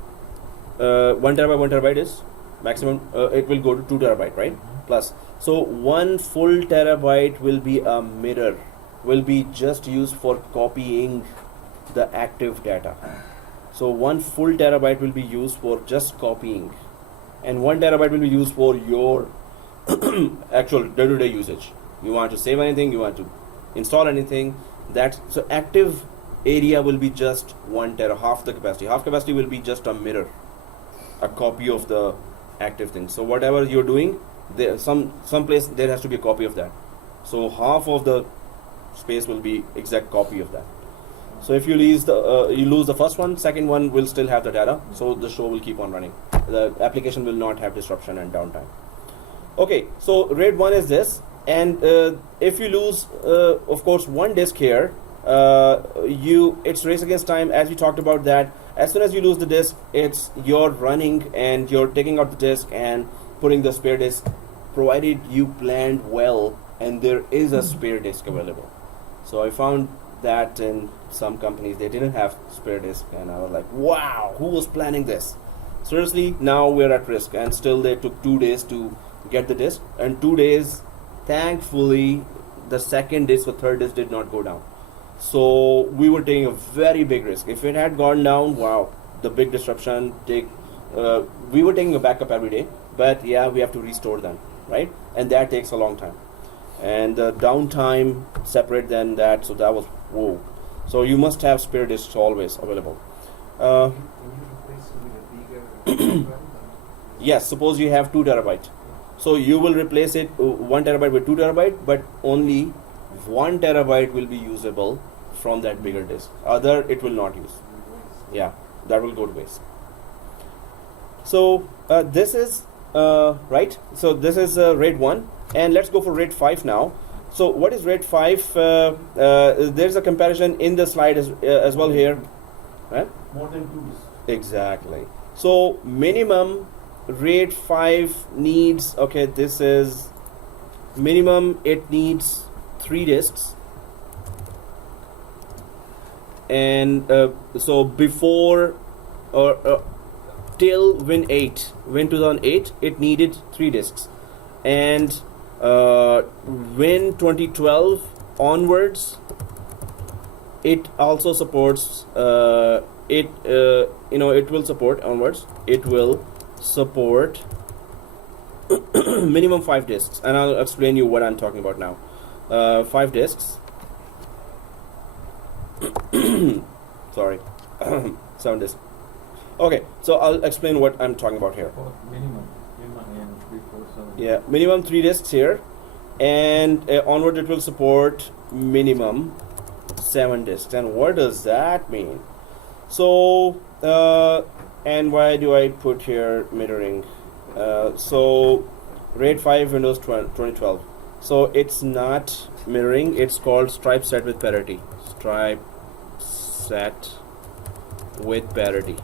1 terabyte is maximum. It will go to 2 terabyte, right? Plus. So 1 full terabyte will be a mirror. Will be just used for copying the active data. So 1 full terabyte will be used for just copying, and 1 terabyte will be used for your actual day-to-day usage. You want to save anything, you want to install anything. So active area will be just 1 tera, half the capacity. Half capacity will be just a mirror, a copy of the active thing. So whatever you're doing, there some place there has to be a copy of that. So half of the space will be exact copy of that. So if you lose the first one, second one will still have the data. So the show will keep on running. The application will not have disruption and downtime. Okay, so RAID 1 is this, and if you lose, of course, one disk here, it's race against time, as we talked about that. As soon as you lose the disk, you're running and you're taking out the disk and putting the spare disk, provided you planned well and there is a spare disk available. So I found that in some companies they didn't have spare disk, and I was like, wow, who was planning this? Seriously, now we're at risk, and still they took 2 days to get the disk, and 2 days, thankfully, the second disk or third disk did not go down. So we were taking a very big risk. If it had gone down, wow, the big disruption. We were taking a backup every day, but yeah, we have to restore them, right? And that takes a long time, and the downtime separate than that. So that was whoa. So you must have spare disks always available. Can you replace it with a bigger program? Yes, suppose you have 2 terabyte. So you will replace it 1 terabyte with 2 terabyte, but only 1 terabyte will be usable from that bigger disk. Other it will not use. Yeah, that will go to waste. So this is right. So this is RAID 1, and let's go for RAID 5 now. So what is RAID 5? There's a comparison in the slide as well here. Right? More than 2 disks. Exactly. So minimum RAID 5 needs, okay, this is minimum, it needs 3 disks, and so before or till Win 2008 it needed 3 disks, and Win 2012 onwards it also supports it will support onwards, it will support minimum 5 disks, and I'll explain you what I'm talking about now. 5 disks. Sorry, 7 disks. Okay, so I'll explain what I'm talking about here. Minimum and 3, 4, 7. Yeah, minimum 3 disks here, and onward it will support minimum 7 disks. And what does that mean? So and why do I put here mirroring? So RAID 5 Windows 2012. So it's not mirroring, it's called stripe set with parity. Stripe set with parity.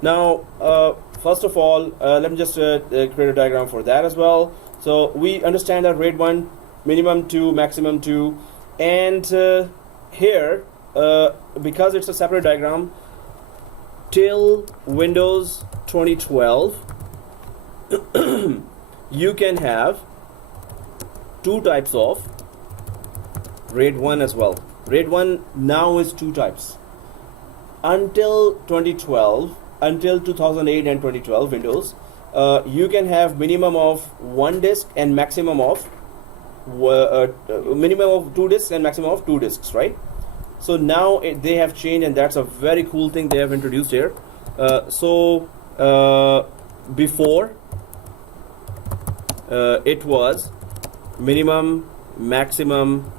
Now first of all, let me just create a diagram for that as well. So we understand that RAID 1 minimum 2, maximum 2, and here because it's a separate diagram, till Windows 2012 you can have 2 types of RAID 1 as well. RAID 1 now is two types. Until 2012, until 2008 and 2012 Windows, you can have minimum of one disk and maximum of minimum of two disks and maximum of two disks, right? So now they have changed, and that's a very cool thing they have introduced here. Before it was minimum, maximum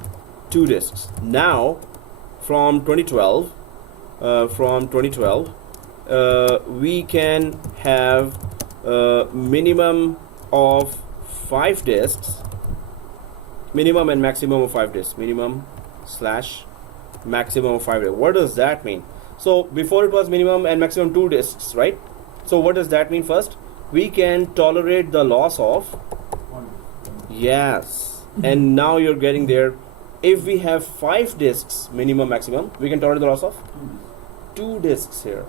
two disks. Now from 2012, we can have minimum of 5 disks, minimum and maximum of 5 disks, minimum slash maximum of 5 disks. What does that mean? So before it was minimum and maximum 2 disks, right? So what does that mean? First, we can tolerate the loss of, yes, and now you're getting there. If we have 5 disks minimum maximum, we can tolerate the loss of 2 disks here.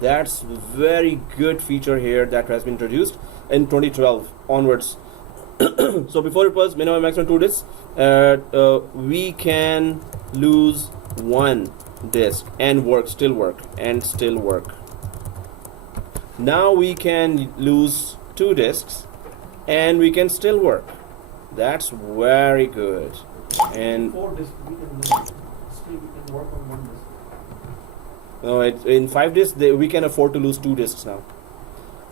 That's very good feature here that has been introduced in 2012 onwards. So before it was minimum maximum 2 disks, we can lose 1 disk and still work. Now we can lose 2 disks and we can still work. That's very good. And 4 disks we can lose. Still we can work on 1 disk. no, in 5 disks we can afford to lose 2 disks now.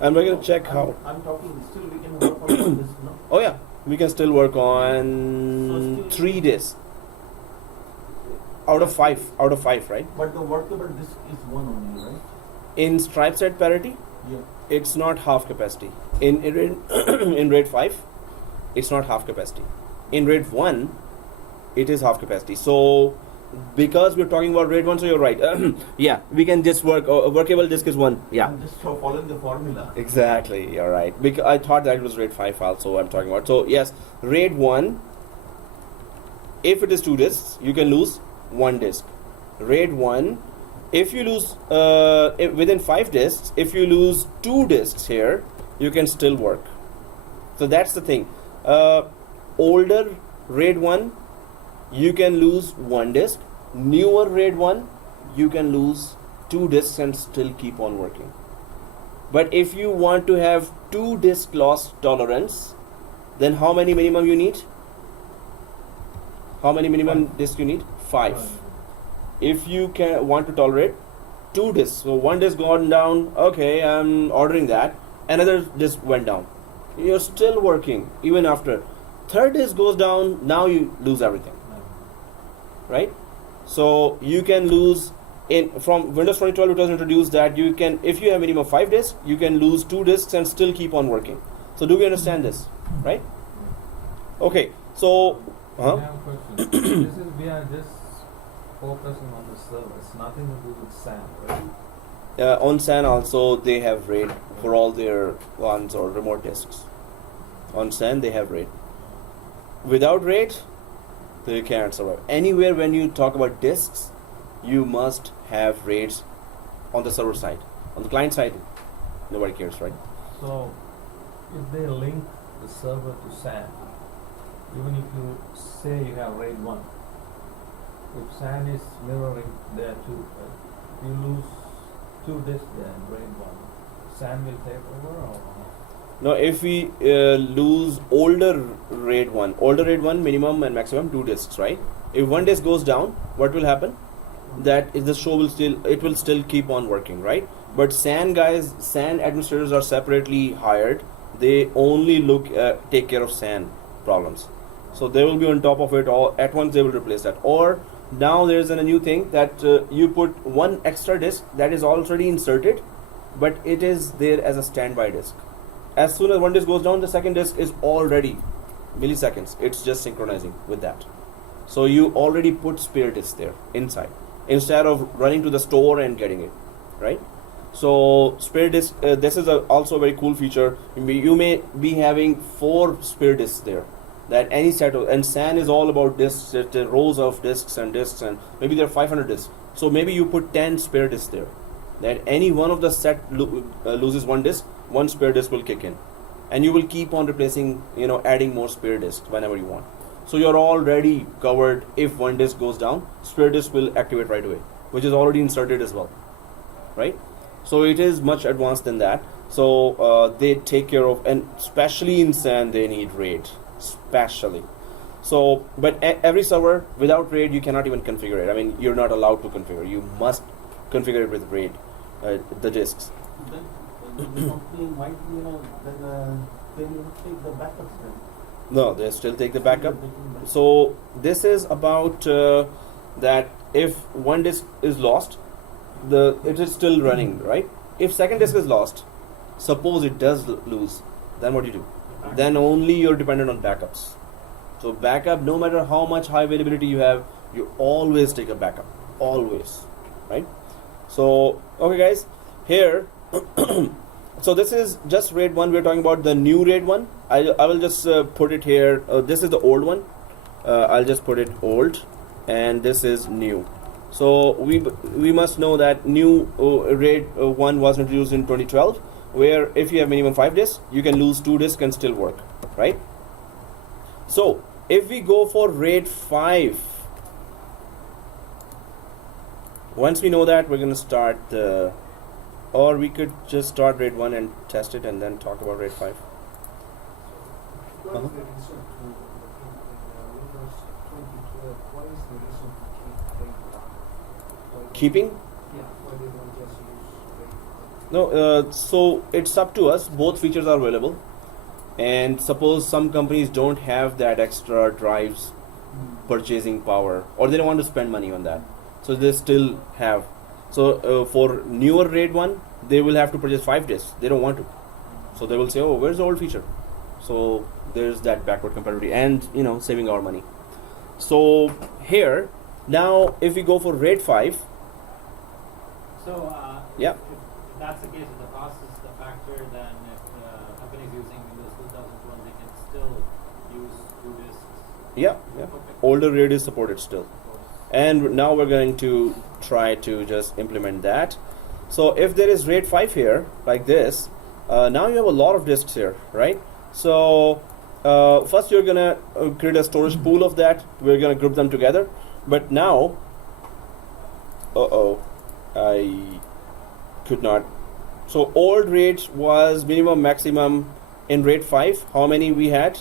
And we're going to check how. I'm talking still we can work on 1 disk now. Oh yeah, we can still work on 3 disks out of 5, right? But the workable disk is 1 only, right? In stripe set parity, Yeah. it's not half capacity. In RAID 5, it's not half capacity. In RAID 1, it is half capacity. So because we're talking about RAID 1, so you're right. Yeah, we can just work. Workable disk is 1. Yeah. I'm just following the formula. Exactly, you're right. Because I thought that it was RAID 5 also I'm talking about. So yes, RAID 1, if it is 2 disks, you can lose 1 disk. RAID 1, if you lose within 5 disks, if you lose 2 disks here, you can still work. So that's the thing. Older RAID 1, you can lose 1 disk. Newer RAID 1, you can lose 2 disks and still keep on working. But if you want to have 2 disk loss tolerance, then how many minimum you need? How many minimum disks you need? 5. If you want to tolerate 2 disks, so 1 disk gone down, okay, I'm ordering that, another disk went down, you're still working even after. 3rd disk goes down, now you lose everything, right? So you can lose from Windows 2012 it was introduced that you can, if you have minimum 5 disks, you can lose 2 disks and still keep on working. So do we understand this, right? Okay, so I have a question. We are just focusing on the server. It's nothing to do with SAN, right? on SAN also they have RAID for all their ones or remote disks. On SAN they have RAID. Without RAID, they can't survive. Anywhere when you talk about disks, you must have RAIDs on the server side. On the client side, nobody cares, right? So, if they link the server to SAN, even if you say you have RAID 1, if SAN is mirroring there too, right? You lose 2 disks there in RAID 1, SAN will take over or not? Now, if we lose older RAID 1 minimum and maximum 2 disks, right? If 1 disk goes down, what will happen? That is the show will still keep on working, right? But SAN guys, SAN administrators are separately hired. They only take care of SAN problems. So they will be on top of it, or at once they will replace that. Or now there's a new thing that you put 1 extra disk that is already inserted, but it is there as a standby disk. As soon as 1 disk goes down, the 2nd disk is already milliseconds. It's just synchronizing with that. So you already put spare disk there inside instead of running to the store and getting it, right? So spare disk, this is also a very cool feature. You may be having 4 spare disks there. That any set of, and SAN is all about disks, rows of disks, and maybe there are 500 disks. So maybe you put 10 spare disks there. That any one of the set loses 1 disk, 1 spare disk will kick in, and you will keep on replacing, adding more spare disks whenever you want. So you're already covered. If one disk goes down, spare disk will activate right away, which is already inserted as well, right? So it is much advanced than that. So they take care of, and especially in SAN they need RAID, especially. So, but every server without RAID you cannot even configure it. I mean, you're not allowed to configure. You must configure it with RAID, the disks. Then the company might, then they will take the backups then. No, they still take the backup. Still taking backup. So this is about that if one disk is lost, it is still running, right? If second disk is lost, suppose it does lose, then what do you do? Then only you're dependent on backups. So backup, no matter how much high availability you have, you always take a backup, always, right? So okay guys, here so this is just RAID 1. We're talking about the new RAID 1. I will just put it here. This is the old one. I'll just put it old, and this is new. So we must know that new RAID 1 was introduced in 2012, where if you have minimum 5 disks, you can lose 2 disks and still work, right? So if we go for RAID 5, once we know that, we're going to start or we could just start RAID 1 and test it and then talk about RAID 5. What is the reason to, in Windows 2012, what is the reason to keep RAID 1? Why Keeping? Yeah, why they don't just use RAID 1? No, so it's up to us. Both features are available. And suppose some companies don't have that extra drives purchasing power, or they don't want to spend money on that. So they still have. So for newer RAID 1, they will have to purchase 5 disks. They don't want to. So they will say, oh, where's the old feature? So there's that backward compatibility and, saving our money. So here, now if we go for RAID 5, So, Yeah. if that's the case, if the cost is the factor, then if the company is using Windows 2012, they can still use 2 disks. yeah, Okay. older RAID is supported still. And now we're going to try to just implement that. So if there is RAID 5 here, like this, now you have a lot of disks here, right? So first you're gonna create a storage pool of that. We're gonna group them together. But now, I could not. So old RAID was minimum maximum in RAID 5. How many we had?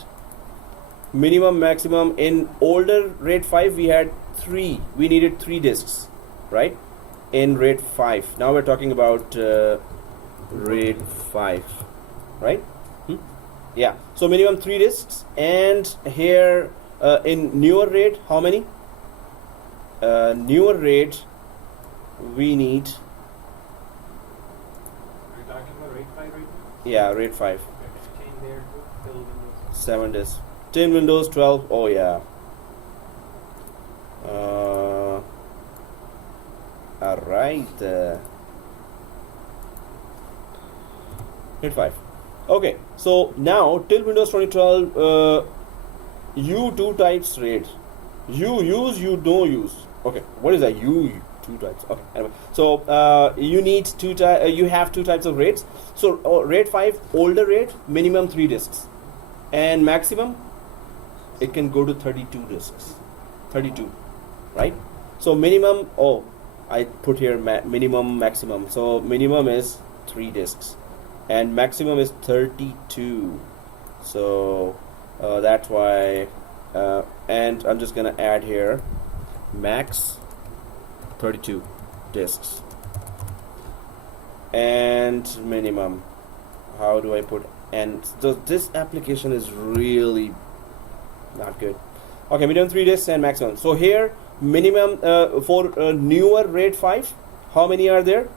Minimum maximum in older RAID 5 we had 3. We needed 3 disks, right? In RAID 5. Now we're talking about RAID 5, right? Yeah. So minimum 3 disks, and here in newer RAID, how many? Newer RAID we need. Are you talking about RAID 5 right now? Yeah, RAID 5. Okay, change there to fill Windows. 7 disks. 10 Windows 12. Oh yeah. Alright. RAID 5. Okay, so now till Windows 2012, you 2 types RAID. You use, you don't use. Okay, what is that? You 2 types. Okay, anyway. So you need you have 2 types of RAIDs. So RAID 5, older RAID, minimum 3 disks, and maximum it can go to 32 disks. 32, right? So minimum. Oh, I put here minimum maximum. So minimum is 3 disks, and maximum is 32. So that's why. And I'm just gonna add here max 32 disks, and minimum. How do I put? And so this application is really not good. Okay, minimum 3 disks and maximum. So here minimum for newer RAID 5, how many are there?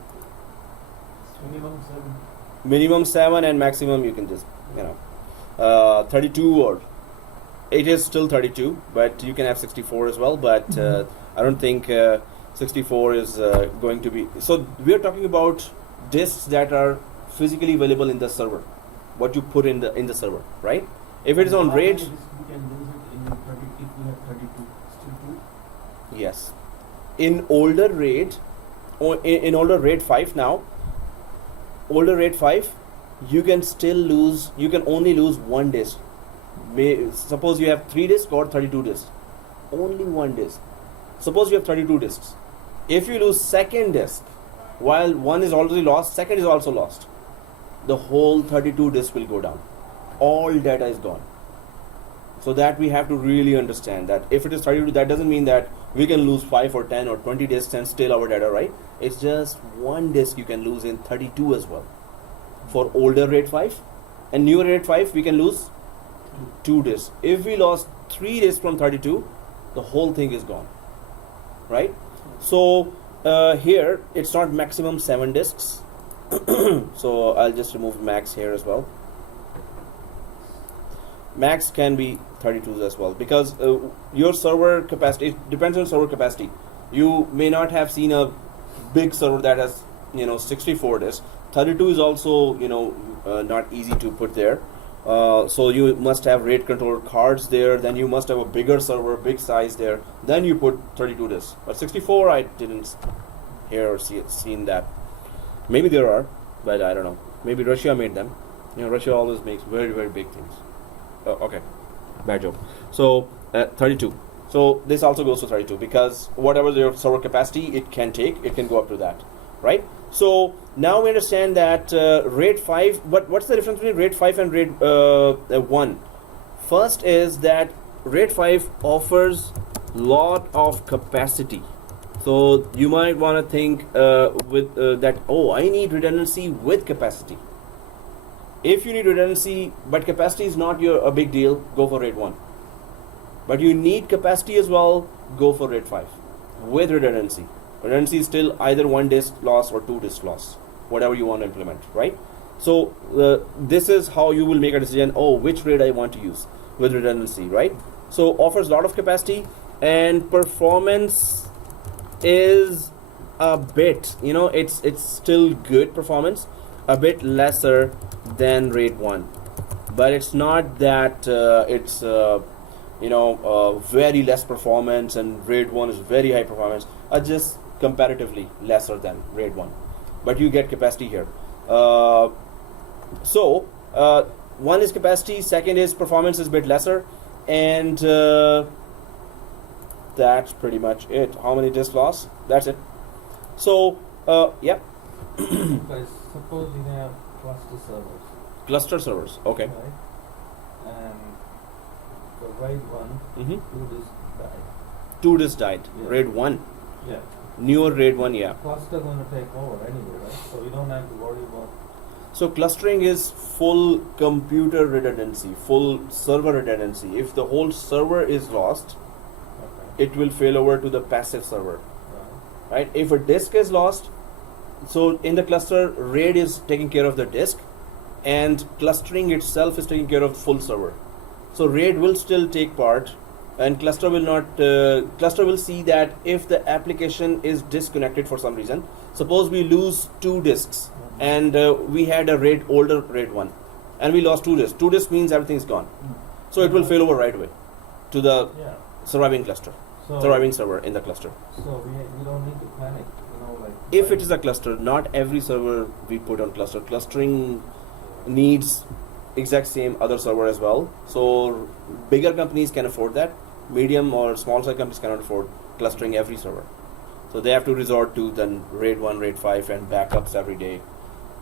Minimum 7. Minimum 7, and maximum you can just 32, or it is still 32, but you can have 64 as well. But I don't think 64 is going to be. So we are talking about disks that are physically available in the server. What you put in the server, right? If it is on How many RAID, disks we can use it in 30 if we have 32? Still 2? yes. In older RAID, or in older RAID 5 now, older RAID 5, you can still lose. You can only lose 1 disk. Suppose you have 3 disks or 32 disks. Only 1 disk. Suppose you have 32 disks. If you lose second disk, while one is already lost, second is also lost. The whole 32 disk will go down. All data is gone. So that we have to really understand that if it is 32, that doesn't mean that we can lose 5 or 10 or 20 disks and still our data, right? It's just 1 disk you can lose in 32 as well. For older RAID 5 and newer RAID 5, we can lose 2 disks. If we lost 3 disks from 32, the whole thing is gone, right? So here it's not maximum 7 disks. So I'll just remove max here as well. Max can be 32s as well, because your server capacity, it depends on server capacity. You may not have seen a big server that has 64 disks. 32 is also not easy to put there. So you must have RAID controller cards there, then you must have a bigger server, big size there, then you put 32 disks. But 64 I didn't hear or seen that. Maybe there are, but I don't know. Maybe Russia made them. Russia always makes very, very big things. Okay, bad joke. So 32. So this also goes to 32, because whatever your server capacity it can go up to that, right? So now we understand that RAID 5, but what's the difference between RAID 5 and RAID 1? First is that RAID 5 offers lot of capacity. So you might want to think with that, oh, I need redundancy with capacity. If you need redundancy but capacity is not a big deal, go for RAID 1. But you need capacity as well, go for RAID 5 with redundancy. Redundancy is still either 1 disk loss or 2 disk loss, whatever you want to implement, right? So this is how you will make a decision, oh, which RAID I want to use with redundancy, right? So offers a lot of capacity, and performance is a bit, it's still good performance, a bit lesser than RAID 1, but it's not that it's very less performance and RAID 1 is very high performance. Just comparatively lesser than RAID 1, but you get capacity here. So one is capacity, second is performance is a bit lesser, and that's pretty much it. How many disk loss? That's it. So yeah. Guys, suppose you have cluster servers. Cluster servers, okay. Right? And the RAID 1, 2 disks died. 2 disks died. Yeah. RAID 1. Yeah. Newer RAID 1, yeah. Cluster going to take over anyway, right? So you don't have to worry about. So clustering is full computer redundancy, full server redundancy. If the whole server is lost, Okay. it will fail over to the passive server, Right. right? If a disk is lost, so in the cluster, RAID is taking care of the disk, and clustering itself is taking care of the full server. So RAID will still take part, and cluster will not. Cluster will see that if the application is disconnected for some reason. Suppose we lose 2 disks, and we had a older RAID 1, and we lost 2 disks. 2 disks means everything is gone. So it will fail over right away to the Yeah. surviving cluster, So surviving server in the cluster. So we don't need to panic, like. If it is a cluster, not every server we put on cluster. Clustering needs exact same other server as well. So bigger companies can afford that. Medium or small size companies cannot afford clustering every server. So they have to resort to then RAID 1, RAID 5 and backups every day.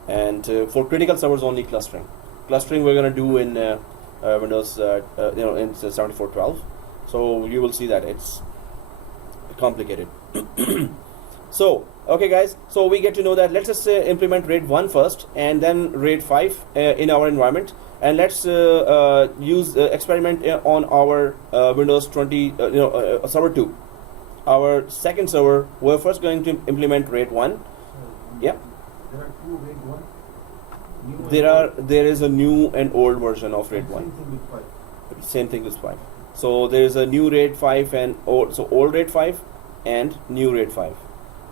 And for critical servers only clustering. Clustering we're going to do in Windows, in 7412. So you will see that it's complicated. So okay guys, so we get to know that. Let's just implement RAID 1 first and then RAID 5 in our environment, and let's use experiment on our Windows 20 server 2, our second server. We're first going to implement RAID 1. Yeah, There are 2 RAID 1. New there is a new and old version of RAID 1. Same thing with 5. Same thing with 5. So there is a new RAID 5 and old RAID 5 and new RAID 5.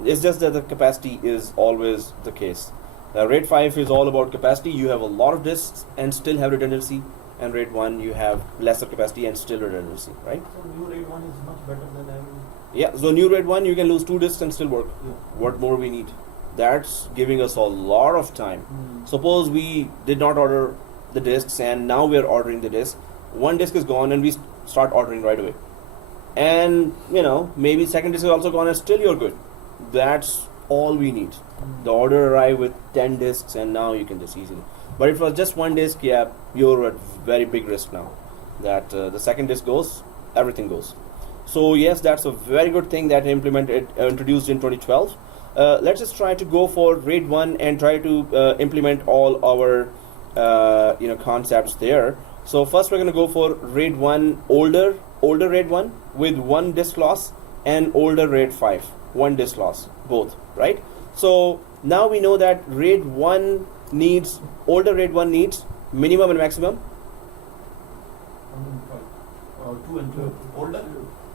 It's just that the capacity is always the case. RAID 5 is all about capacity. You have a lot of disks and still have redundancy, and RAID 1 you have lesser capacity and still redundancy, right? So new RAID 1 is much better than every. Yeah, so new RAID 1 you can lose 2 disks and still work. Yeah. What more we need? That's giving us a lot of time. Suppose we did not order the disks and now we are ordering the disk. one disk is gone and we start ordering right away. And maybe second disk is also gone and still you're good. That's all we need. The order arrived with 10 disks and now you can just easily. But if it was just one disk, yeah, you're at very big risk now. That the second disk goes, everything goes. So yes, that's a very good thing that introduced in 2012. Let's just try to go for RAID 1 and try to implement all our concepts there. So first we're going to go for RAID 1 older RAID 1 with one disk loss, and older RAID 5 one disk loss, both, right? So now we know that older RAID 1 needs minimum and maximum. 2 and 2.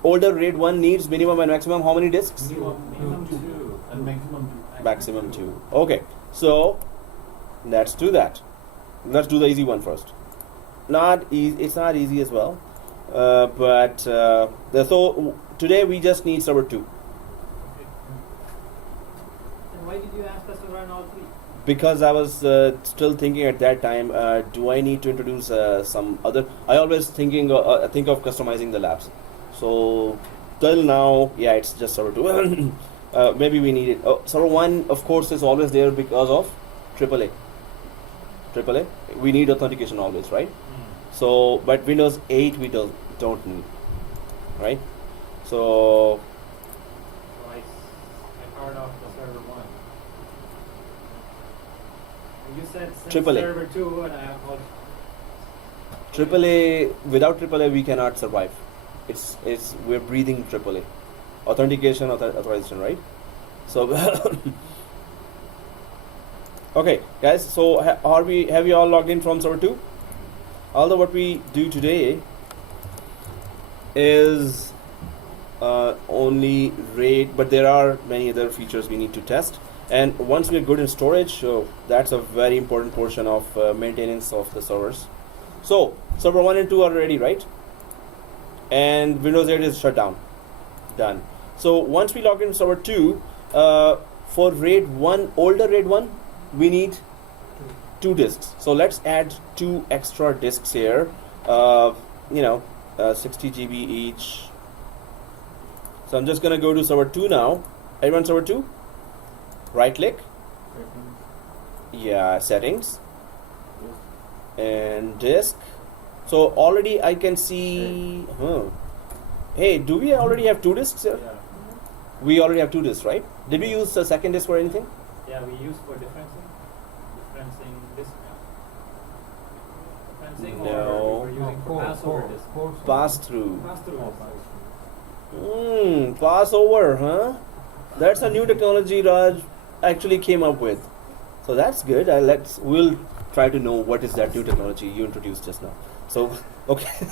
Older RAID 1 needs minimum and maximum how many disks? Minimum 2. And maximum 2. Maximum 2. Okay, so let's do that. Let's do the easy one first. It's not easy as well, but so today we just need server 2. Okay. And why did you ask us to run all three? Because I was still thinking at that time, do I need to introduce some other? I always think of customizing the labs. So till now, yeah, it's just server 2. Maybe we need it. Server 1, of course, is always there because of AAA. We need authentication always, right? So, but Windows 8 we don't need, right? So I powered off the server 1. And you said AAA. server 2, and I have all. AAA, without AAA we cannot survive. We're breathing AAA, authentication, authorization, right? So okay, guys. So have you all logged in from server 2? Although what we do today is only RAID, but there are many other features we need to test. And once we're good in storage, so that's a very important portion of maintenance of the servers. So server 1 and 2 are ready, right? And Windows 8 is shut down. Done. So once we log in server 2, for RAID 1, older RAID 1, we need 2 disks. So let's add 2 extra disks here. 60 GB each. So I'm just gonna go to server 2 now. Everyone server 2? Right click. Yeah, settings. And disk. So already I can see. Hey, do we already have 2 disks here? Yeah. We already have 2 disks, right? Did we use the second disk for anything? Yeah, we use for differencing disk now. Differencing, No. or we were using for passover disk. Pass through. Pass-through. Passover, huh? That's a new technology Raj actually came up with. So that's good. We'll try to know what is that new technology you introduced just now. So okay.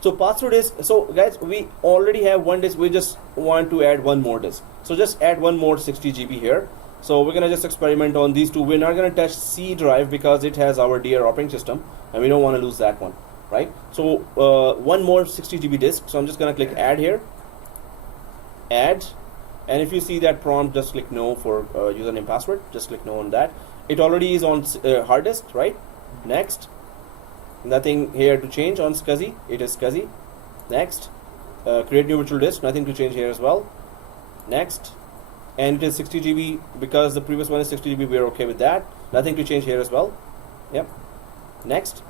So pass-through disk. So guys, we already have 1 disk. We just want to add 1 more disk. So just add 1 more 60 GB here. So we're gonna just experiment on these 2. We're not gonna touch C drive because it has our dear operating system, and we don't want to lose that one, right? So 1 more 60 GB disk. So I'm just gonna click add here. Add, and if you see that prompt, just click no for username password. Just click no on that. It already is on hard disk, right? Next. Nothing here to change on SCSI. It is SCSI. Next. Create new virtual disk. Nothing to change here as well. Next. And it is 60 GB because the previous one is 60 GB. We are okay with that. Nothing to change here as well. Yep. Next.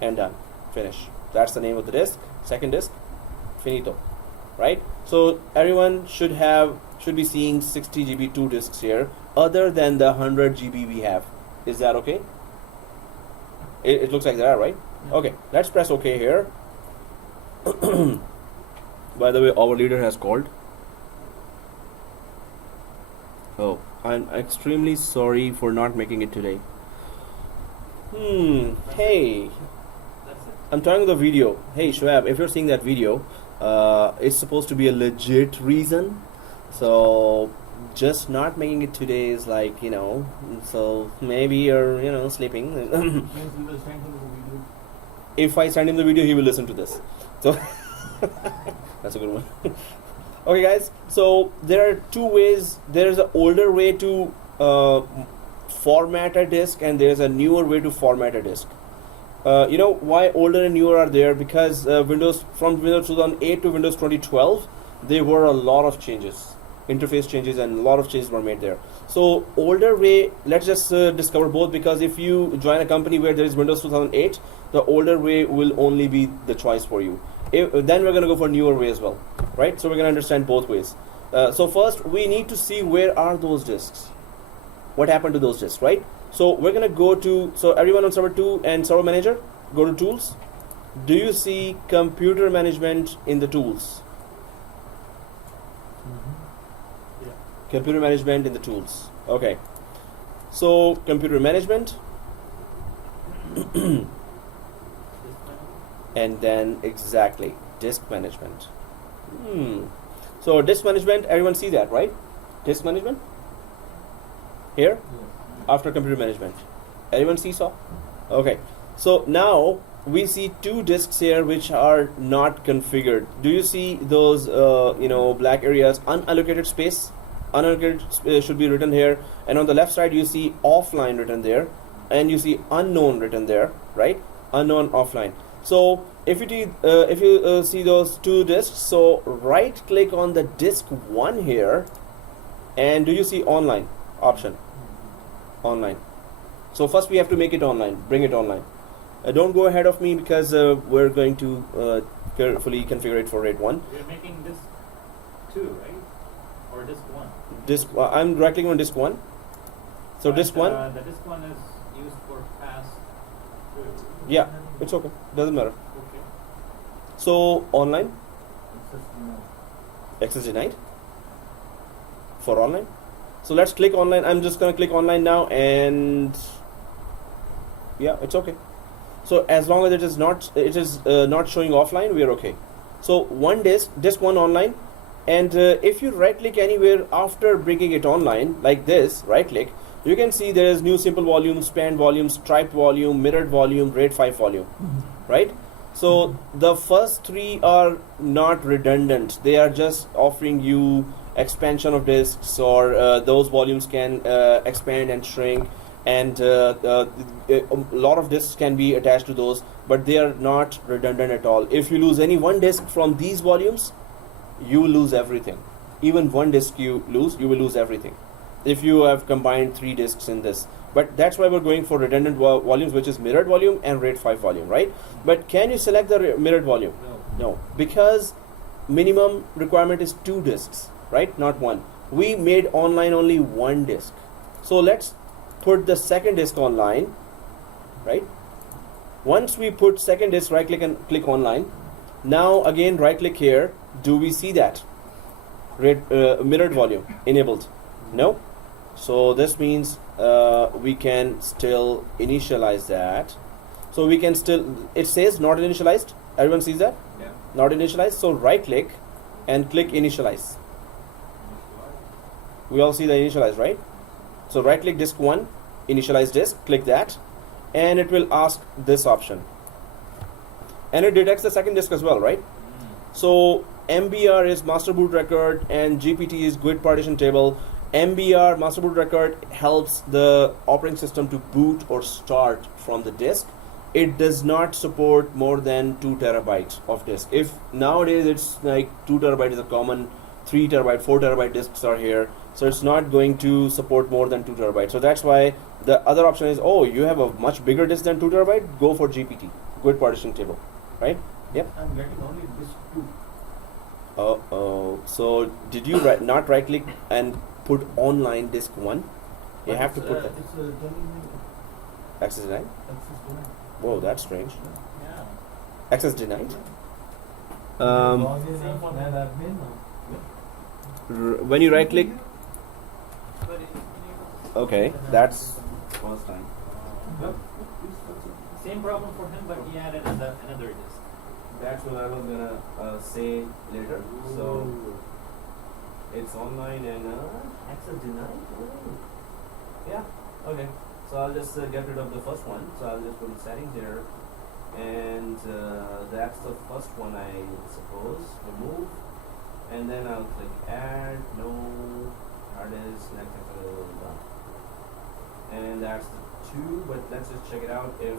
And done. Finish. That's the name of the disk. Second disk. Finito. Right? So everyone should be seeing 60 GB 2 disks here, other than the 100 GB we have. Is that okay? It looks like that, right? Yeah. Okay, let's press OK here. By the way, our leader has called. Oh, I'm extremely sorry for not making it today. Hey. That's it. I'm turning the video. Hey, Shoaib, if you're seeing that video, it's supposed to be a legit reason. So just not making it today is like, so maybe you're, sleeping. If I send him the video, he will listen to this. So that's a good one. Okay, guys. So there are 2 ways. There is an older way to format a disk, and there is a newer way to format a disk. You know why older and newer are there? Because Windows from Windows 2008 to Windows 2012, there were a lot of changes, interface changes, and a lot of changes were made there. So older way, let's just discover both, because if you join a company where there is Windows 2008, the older way will only be the choice for you. Then we're going to go for newer way as well, right? So we're going to understand both ways. So first, we need to see where are those disks. What happened to those disks, right? So we're going to go to, so everyone on server 2 and server manager, go to tools. Do you see computer management in the tools? Yeah. Computer management in the tools. Okay. So computer management. And then exactly disk management. So disk management, everyone see that, right? Disk management here after computer management. Everyone see so? Okay. So now we see two disks here which are not configured. Do you see those black areas? Unallocated space. Unallocated space should be written here, and on the left side you see offline written there, and you see unknown written there, right? Unknown offline. So if you see those two disks, so right click on the disk 1 here, and do you see online option? Online. So first we have to make it online, bring it online. Don't go ahead of me because we're going to carefully configure it for RAID 1. We're making disk 2, right? Or disk 1? Disk. I'm right clicking on disk 1. So But, disk 1. The disk 1 is used for pass through. Yeah, it's okay. Doesn't matter. Okay. So online. Access denied. For online. So let's click online. I'm just gonna click online now, and yeah, it's okay. So as long as it is not showing offline, we are okay. So one disk 1 online, and if you right click anywhere after bringing it online like this, right click, you can see there is new simple volume, spanned volume, striped volume, mirrored volume, RAID 5 volume, right? So the first three are not redundant. They are just offering you expansion of disks, or those volumes can expand and shrink, and a lot of disks can be attached to those, but they are not redundant at all. If you lose any one disk from these volumes, you will lose everything. Even one disk you will lose everything if you have combined 3 disks in this. But that's why we're going for redundant volumes, which is mirrored volume and RAID 5 volume, right? But can you select the mirrored volume? No, because minimum requirement is 2 disks, right? Not 1. We made online only 1 disk. So let's put the second disk online, right? Once we put second disk, right click and click online. Now again right click here. Do we see that mirrored volume enabled? No. So this means we can still initialize that. So we can still, it says not initialized. Everyone sees that? Yeah. Not initialized. So right click and click initialize. We all see the initialize, right? So right click disk 1, initialize disk, click that, and it will ask this option. And it detects the second disk as well, right? So MBR is master boot record and GPT is GUID partition table. MBR, master boot record, helps the operating system to boot or start from the disk. It does not support more than 2 terabytes of disk. If nowadays it's like 2 terabytes is a common, 3 terabyte, 4 terabyte disks are here. So it's not going to support more than 2 terabytes. So that's why the other option is, oh, you have a much bigger disk than 2 terabyte, go for GPT, GUID partition table, right? Yep. I'm getting only disk 2. So did you not right click and put online disk 1? You have to put that. It's telling me Access denied? access denied. Whoa, that's strange. Yeah. Access denied? Login as admin, When you right click, But it okay, that's first time. same problem for him, but he added another disk. That's what I was gonna say later. So it's online and access denied. Yeah. Okay. So I'll just get rid of the first one. So I'll just go to settings here, and that's the first one, I suppose. Remove, and then I'll click add. No, hard disk, next, done. And that's the 2, but let's just check it out if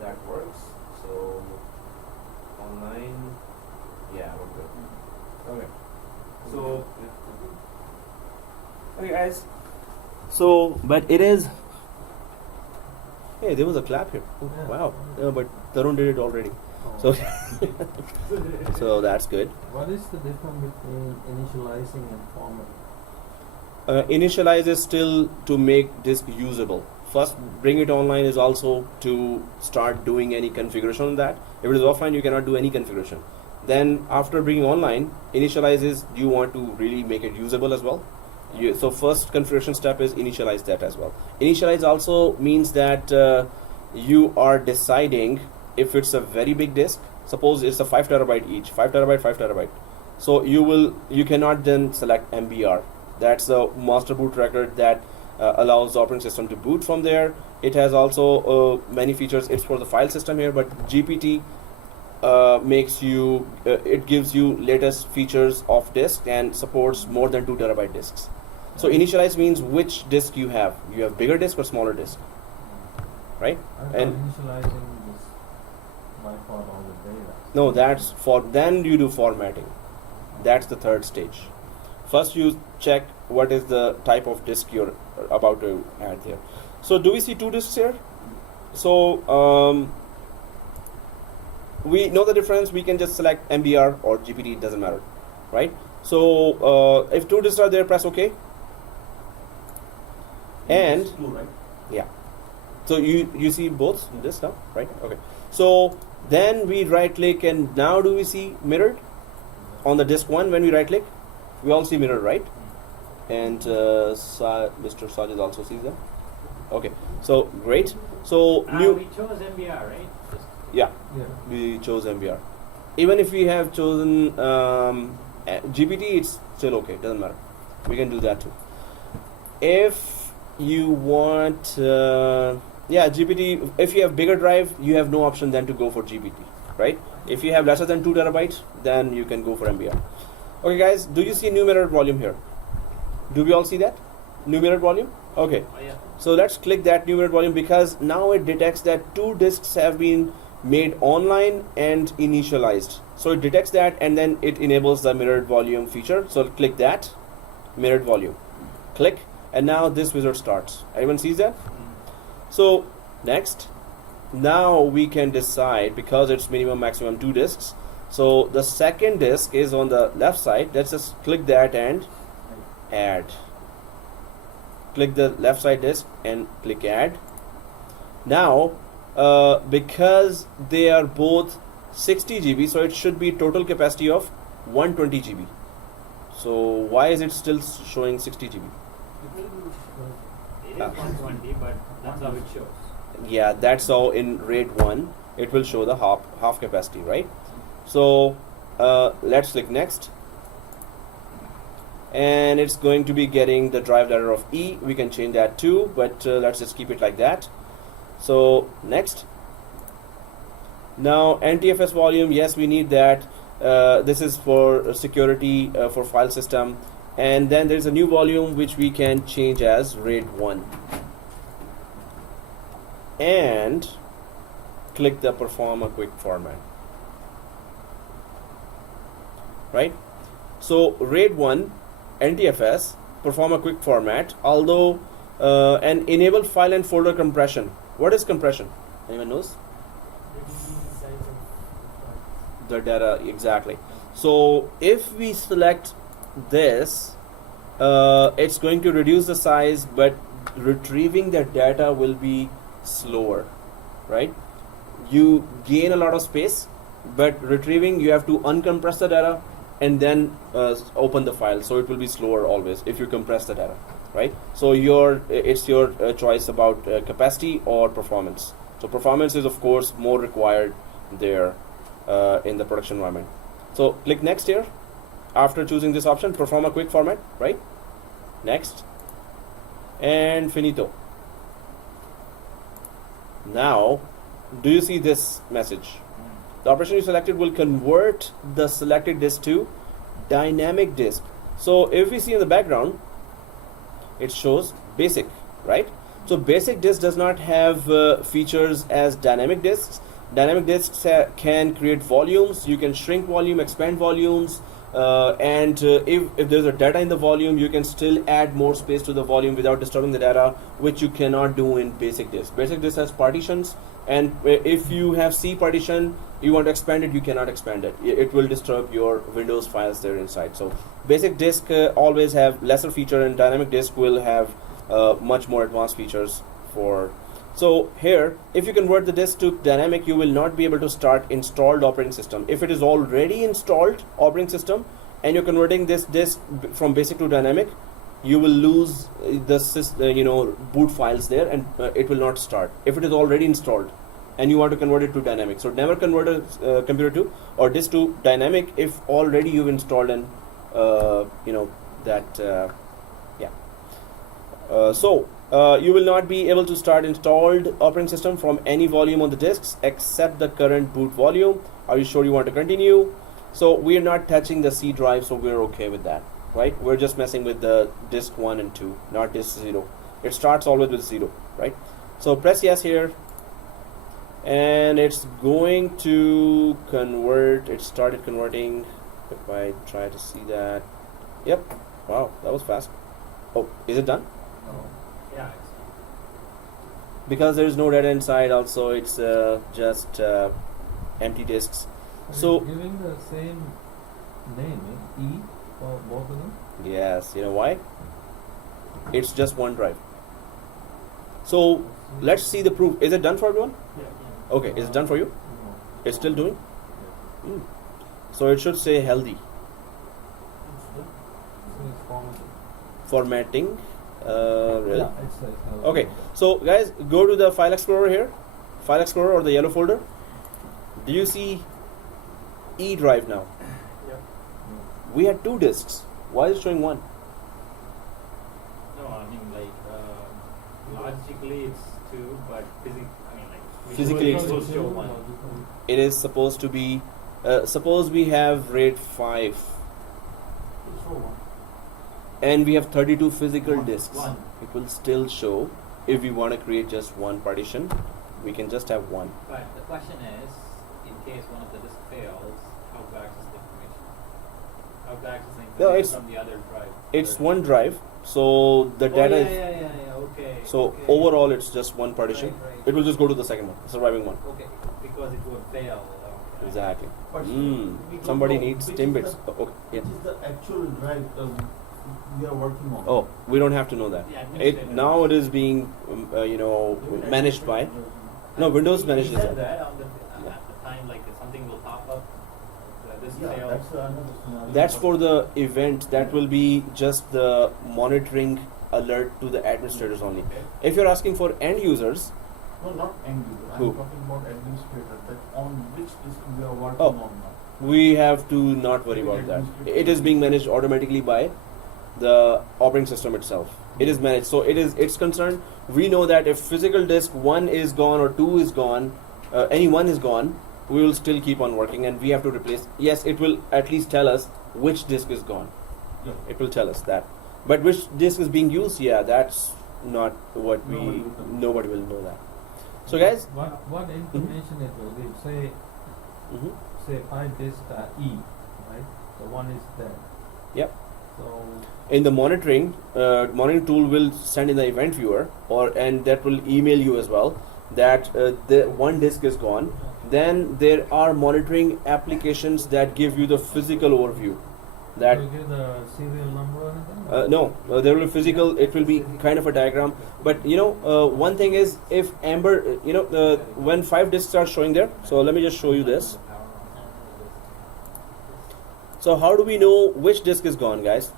that works. So online, yeah, we're good. Okay. So, okay guys. So, but it is. Hey, there was a clap here. Oh, Yeah. wow. But Tarun did it already. Oh. So, so that's good. What is the difference between initializing and formatting? Initialize is still to make disk usable. First, bring it online is also to start doing any configuration on that. If it is offline, you cannot do any configuration. Then after bringing online, initialize is you want to really make it usable as well. So first configuration step is initialize that as well. Initialize also means that you are deciding if it's a very big disk. Suppose it's a 5 terabyte each, 5 terabyte, 5 terabyte. So you cannot then select MBR. That's a master boot record that allows the operating system to boot from there. It has also many features. It's for the file system here, but GPT makes you it gives you latest features of disk and supports more than 2 terabyte disks. So initialize means which disk you have. You have bigger disk or smaller disk, right? I thought And initializing this by default all the data. no, that's for then you do formatting. That's the third stage. First you check what is the type of disk you're about to add there. So do we see 2 disks here? So we know the difference. We can just select MBR or GPT, it doesn't matter, right? So if 2 disks are there, press OK. And It's 2, right? yeah, so you see both this now, right? Okay. So then we right click, and now do we see mirrored on the disk 1? When we right click, we all see mirrored, right? And Mr. Sajid also sees them. Okay, so great. So We chose MBR, right? yeah, Yeah. we chose MBR. Even if we have chosen GPT, it's still okay, doesn't matter. We can do that too. If you want GPT, if you have bigger drive, you have no option then to go for GPT, right? If you have lesser than 2 terabytes, then you can go for MBR. Okay guys, do you see numerated volume here? Do we all see that? Numerated volume? Okay. Oh yeah. So let's click that numerated volume, because now it detects that 2 disks have been made online and initialized. So it detects that, and then it enables the mirrored volume feature. So click that, mirrored volume. Click, and now this wizard starts. Everyone sees that? So next, now we can decide, because it's minimum maximum 2 disks. So the second disk is on the left side. Let's just click that and add. Click the left side disk and click add. Now because they are both 60 GB, so it should be total capacity of 120 GB. So why is it still showing 60 GB? It is 120, but that's how it shows. Yeah, that's how in RAID 1 it will show the half capacity, right? So let's click next, and it's going to be getting the drive letter of E. We can change that too, but let's just keep it like that. So next, now NTFS volume, yes, we need that. This is for security for file system, and then there's a new volume which we can change as RAID 1, and click the perform a quick format, right? So RAID 1 NTFS perform a quick format, although and enable file and folder compression. What is compression? Anyone knows? The data, exactly. So if we select this, it's going to reduce the size, but retrieving the data will be slower, right? You gain a lot of space, but retrieving, you have to uncompress the data and then open the file, so it will be slower always if you compress the data, right? So it's your choice about capacity or performance. So performance is of course more required there in the production environment. So click next here after choosing this option, perform a quick format, right? Next, and finito. Now do you see this message? The operation you selected will convert the selected disk to dynamic disk. So if we see in the background, it shows basic, right? So basic disk does not have features as dynamic disks. Dynamic disks can create volumes. You can shrink volume, expand volumes, and if there's a data in the volume, you can still add more space to the volume without disturbing the data, which you cannot do in basic disk. Basic disk has partitions, and if you have C partition, you want to expand it, you cannot expand it. It will disturb your Windows files there inside. So basic disk always have lesser feature, and dynamic disk will have much more advanced features for. So here, if you convert the disk to dynamic, you will not be able to start installed operating system. If it is already installed operating system and you're converting this disk from basic to dynamic, you will lose the boot files there, and it will not start. If it is already installed and you want to convert it to dynamic, so never convert a computer to or disk to dynamic if already you've installed and you will not be able to start installed operating system from any volume on the disks except the current boot volume. Are you sure you want to continue? So we are not touching the C drive, so we're okay with that, right? We're just messing with the disk 1 and 2, not disk 0. It starts always with 0, right? So press yes here, and it's going to convert. It started converting. If I try to see that, yep. Wow, that was fast. Oh, is it done? Yeah. Because there is no data inside, also it's just empty disks. So giving the same name, E for both of them. yes, you know why? It's just one drive. So let's see the proof. Is it done for everyone? Yeah. Okay, is it done for you? No. It's still doing? Yeah. Mm. So it should say healthy. So it's Formatting. Really? Yeah, it's like Okay, so guys, go to the file explorer here, file explorer or the yellow folder. Do you see E drive now? Yep. We had 2 disks. Why is it showing 1? No, I mean logically it's 2, but Physically it's supposed to show 1. It is supposed to be. Suppose we have RAID 5 and we have 32 physical disks. One. It will still show. If we want to create just one partition, we can just have one. But the question is, in case one of the disks fails, how to access the information? How to access the No, information it's- from the other drive? It's one drive, so the data is. Okay. So okay. overall, it's just one partition. Right. It will just go to the second one, the surviving one. Okay, because it would fail. Exactly. But we don't Somebody know needs which timbits. is the- Okay. Yeah. Which is the actual drive we are working on? Oh, we don't have to know that. Yeah, It now it is being managed by. No, Windows manages said that. that on at the time, like something will pop up. This Yeah, failed. that's another scenario. That's for the event. That will be just the monitoring alert to the administrators only. Okay. If you're asking for end users, No, not end user. Who? I'm talking about administrator. That on which disk we are working Oh. on now. we have to not worry about that. It is being managed automatically by the operating system itself. It is managed. So it's concerned. We know that if physical disk 1 is gone or 2 is gone, any one is gone, we will still keep on working, and we have to replace. Yes, it will at least tell us which disk is gone. Yeah. It will tell us that. But which disk is being used? Yeah, that's not what nobody will know that. So guys, What information it will give? Say 5 disks are E, right? So one is there. Yep. So in the monitoring tool will send in the event viewer, and that will email you as well that the one disk is gone. Then there are monitoring applications that give you the physical overview. That will you give the serial number or anything? no, there will be physical. It will be kind of a diagram. But one thing is, if Amber, when 5 disks are showing there. So let me just show you this. So how do we know which disk is gone, guys?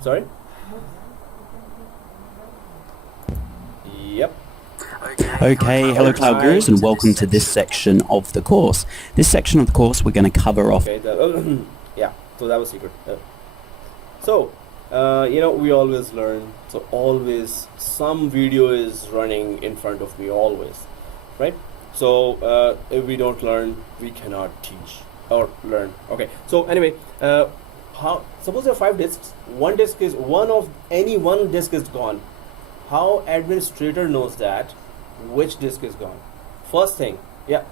Sorry? Yep. Okay, hello Cloud Gurus and welcome to this section of the course. This section of the course we're going to cover off. Okay, yeah, so that was secret. We always learn. So always some video is running in front of me, always, right? So if we don't learn, we cannot teach or learn. Okay, so anyway, how, suppose there are 5 disks, one disk is, one disk is gone. How administrator knows that which disk is gone? First thing, yeah.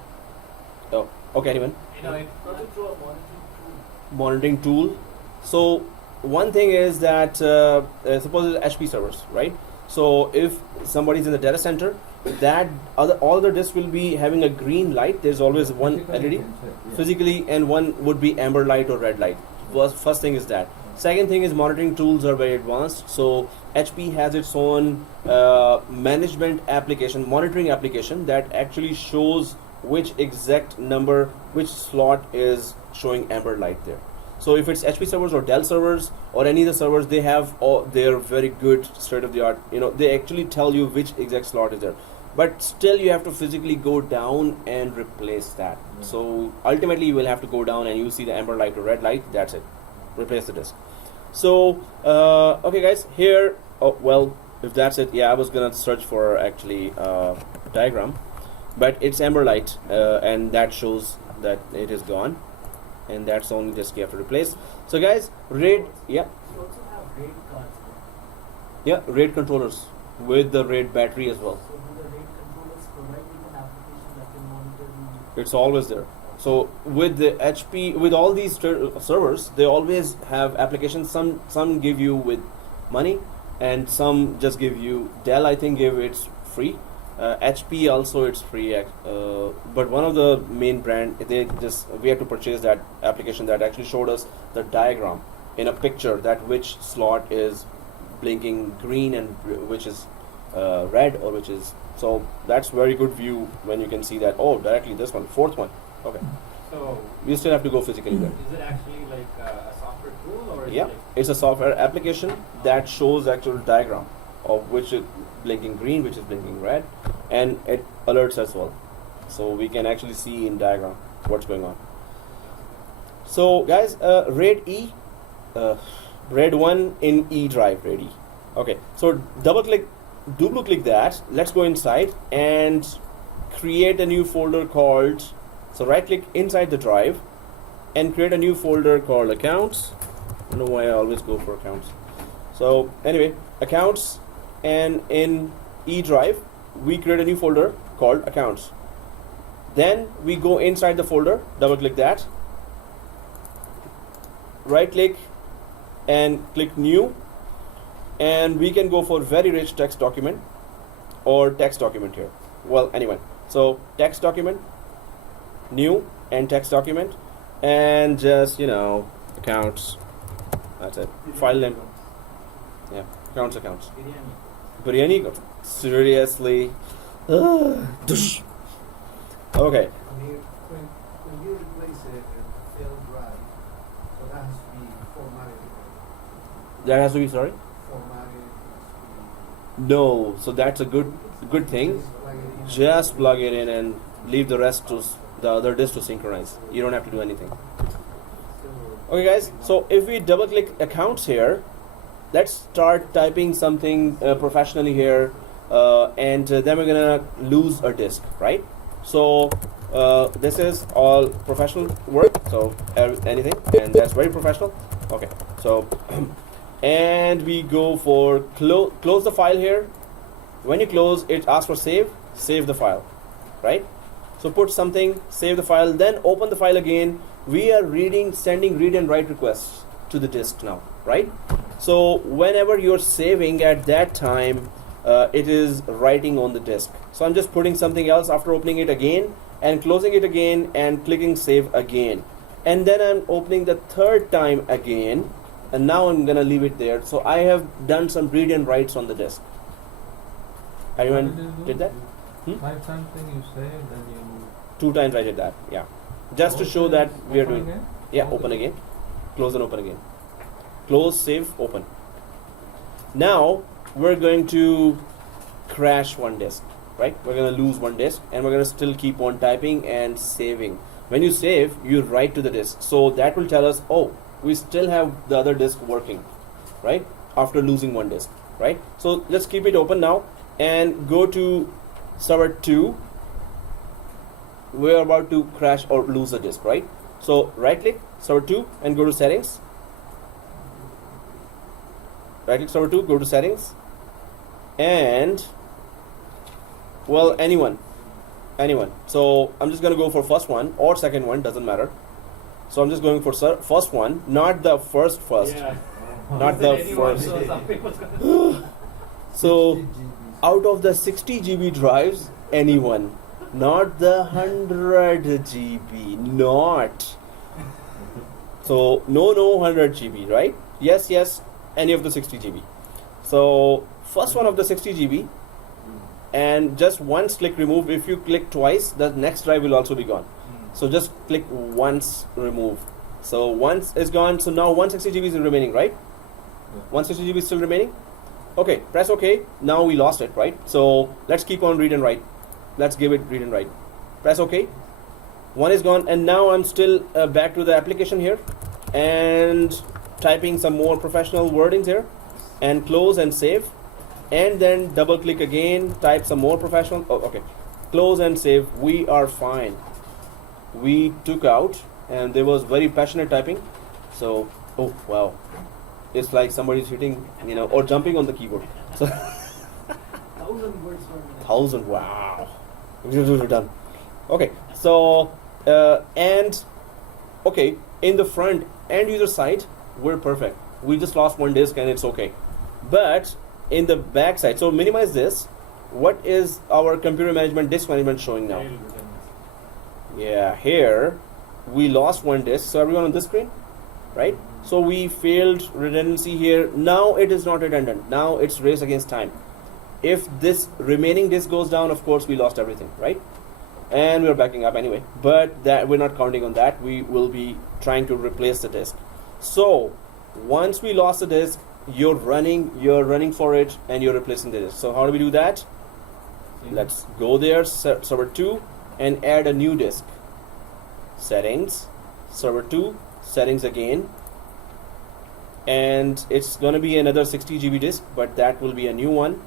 Oh, okay, anyone? You know, it, Not it through a monitoring Monitoring tool. So one thing is that suppose it's HP servers, right? So if somebody's in the data center, that all the disks will be having a green light. There's always one Physically LED you can say, yeah. physically, and one would be amber light or red light. First thing is that. Second thing is monitoring tools are very advanced. So HP has its own management application, monitoring application that actually shows which exact number, which slot is showing amber light there. So if it's HP servers or Dell servers or any of the servers, they have they're very good state of the art. You know, they actually tell you which exact slot is there. But still, you have to physically go down and replace that. Yeah. So ultimately, you will have to go down and you see the amber light or red light. That's it. Replace the disk. So okay, guys. Here, oh well, if that's it, yeah, I was gonna search for actually diagram, but it's amber light, and that shows that it is gone, and that's the only disk you have to replace. So, guys, RAID, yeah, You also have RAID cards. yeah, RAID controllers with the RAID battery as well. So do the RAID controllers provide you an application that can monitor the It's always there. So with the HP, with all these servers, they always have applications. Some give you with money, and some just give you. Dell, I think, give it's free. HP also it's free. But one of the main brand, we have to purchase that application that actually showed us the diagram in a picture that which slot is blinking green and which is red or which is. So that's very good view when you can see that. Oh, directly this one, fourth one. Okay. so You still have to go physically there. is it actually like a software tool or is Yeah, it like it's a software application that shows actual diagram of which is blinking green, which is blinking red, and it alerts as well. So we can actually see in diagram what's going on. So guys, RAID E, RAID 1 in E drive, RAID E. Okay, so double click that. Let's go inside and create a new folder called. So right click inside the drive and create a new folder called accounts. I don't know why I always go for accounts. So anyway, accounts, and in E drive we create a new folder called accounts. Then we go inside the folder, double click that, right click and click new, and we can go for very rich text document or text document here. Well, anyway, so text document, new, and text document, and just accounts. That's it. File name. Yeah, accounts. biryani? Biryani. Seriously. Dush. Okay. When you replace a failed drive, so that has to be formatted. That has to be, sorry? Formatted. No. So that's a good thing. Just plug it in and leave the rest to the other disk to synchronize. You don't have to do anything. Okay, guys. So if we double click accounts here, let's start typing something professionally here, and then we're gonna lose a disk, right? So this is all professional work. So anything, and that's very professional. Okay. So and we go for close the file here. When you close, it asks for save the file, right? So put something, save the file, then open the file again. We are sending read and write requests to the disk now, right? So whenever you're saving at that time, it is writing on the disk. So I'm just putting something else after opening it again and closing it again and clicking save again. And then I'm opening the third time again, and now I'm gonna leave it there. So I have done some read and writes on the disk. Anyone did that? Type something, you save, then you 2 times I did that, yeah. Just to show that we are open doing. again? Yeah, Close open again? again. Close and open again. Close, save, open. Now we're going to crash one disk, right? We're going to lose one disk, and we're going to still keep on typing and saving. When you save, you write to the disk. So that will tell us, oh, we still have the other disk working, right? After losing one disk, right? So let's keep it open now and go to server 2. We're about to crash or lose a disk, right? So right click server 2 and go to settings, right click server 2, go to settings, and well, anyone. So I'm just gonna go for first one or second one, doesn't matter. So I'm just going for first one, not the first. Yeah. Not the Anyone, first. so some people's gonna So out of the 60 GB drives, anyone, not the 100 GB, not. So no 100 GB, right? Yes, any of the 60 GB. So first one of the 60 GB, and just once click remove. If you click twice, the next drive will also be gone. So just click once remove. So once is gone. So now 160 GB is remaining, right? 160 GB is still remaining. Okay, press OK. Now we lost it, right? So let's keep on read and write. Let's give it read and write. Press OK. One is gone, and now I'm still back to the application here and typing some more professional wordings here, and close and save, and then double click again, type some more professional. Oh, okay, close and save. We are fine. We took out, and there was very passionate typing. So, oh wow, it's like somebody's hitting, or jumping on the keyboard. So 1,000 words per minute. 1,000. Wow, we're done. Okay, so and okay, in the front end user side, we're perfect. We just lost one disk and it's okay. But in the back side, so minimize this. What is our computer management disk management showing now? Yeah, here we lost one disk. So everyone on this screen, right? So we failed redundancy here. Now it is not redundant. Now it's race against time. If this remaining disk goes down, of course we lost everything, right? And we're backing up anyway. But that we're not counting on that. We will be trying to replace the disk. So once we lost the disk, you're running for it, and you're replacing the disk. So how do we do that? Let's go there, server 2, and add a new disk. Settings, server 2, settings again, and it's gonna be another 60 GB disk, but that will be a new one.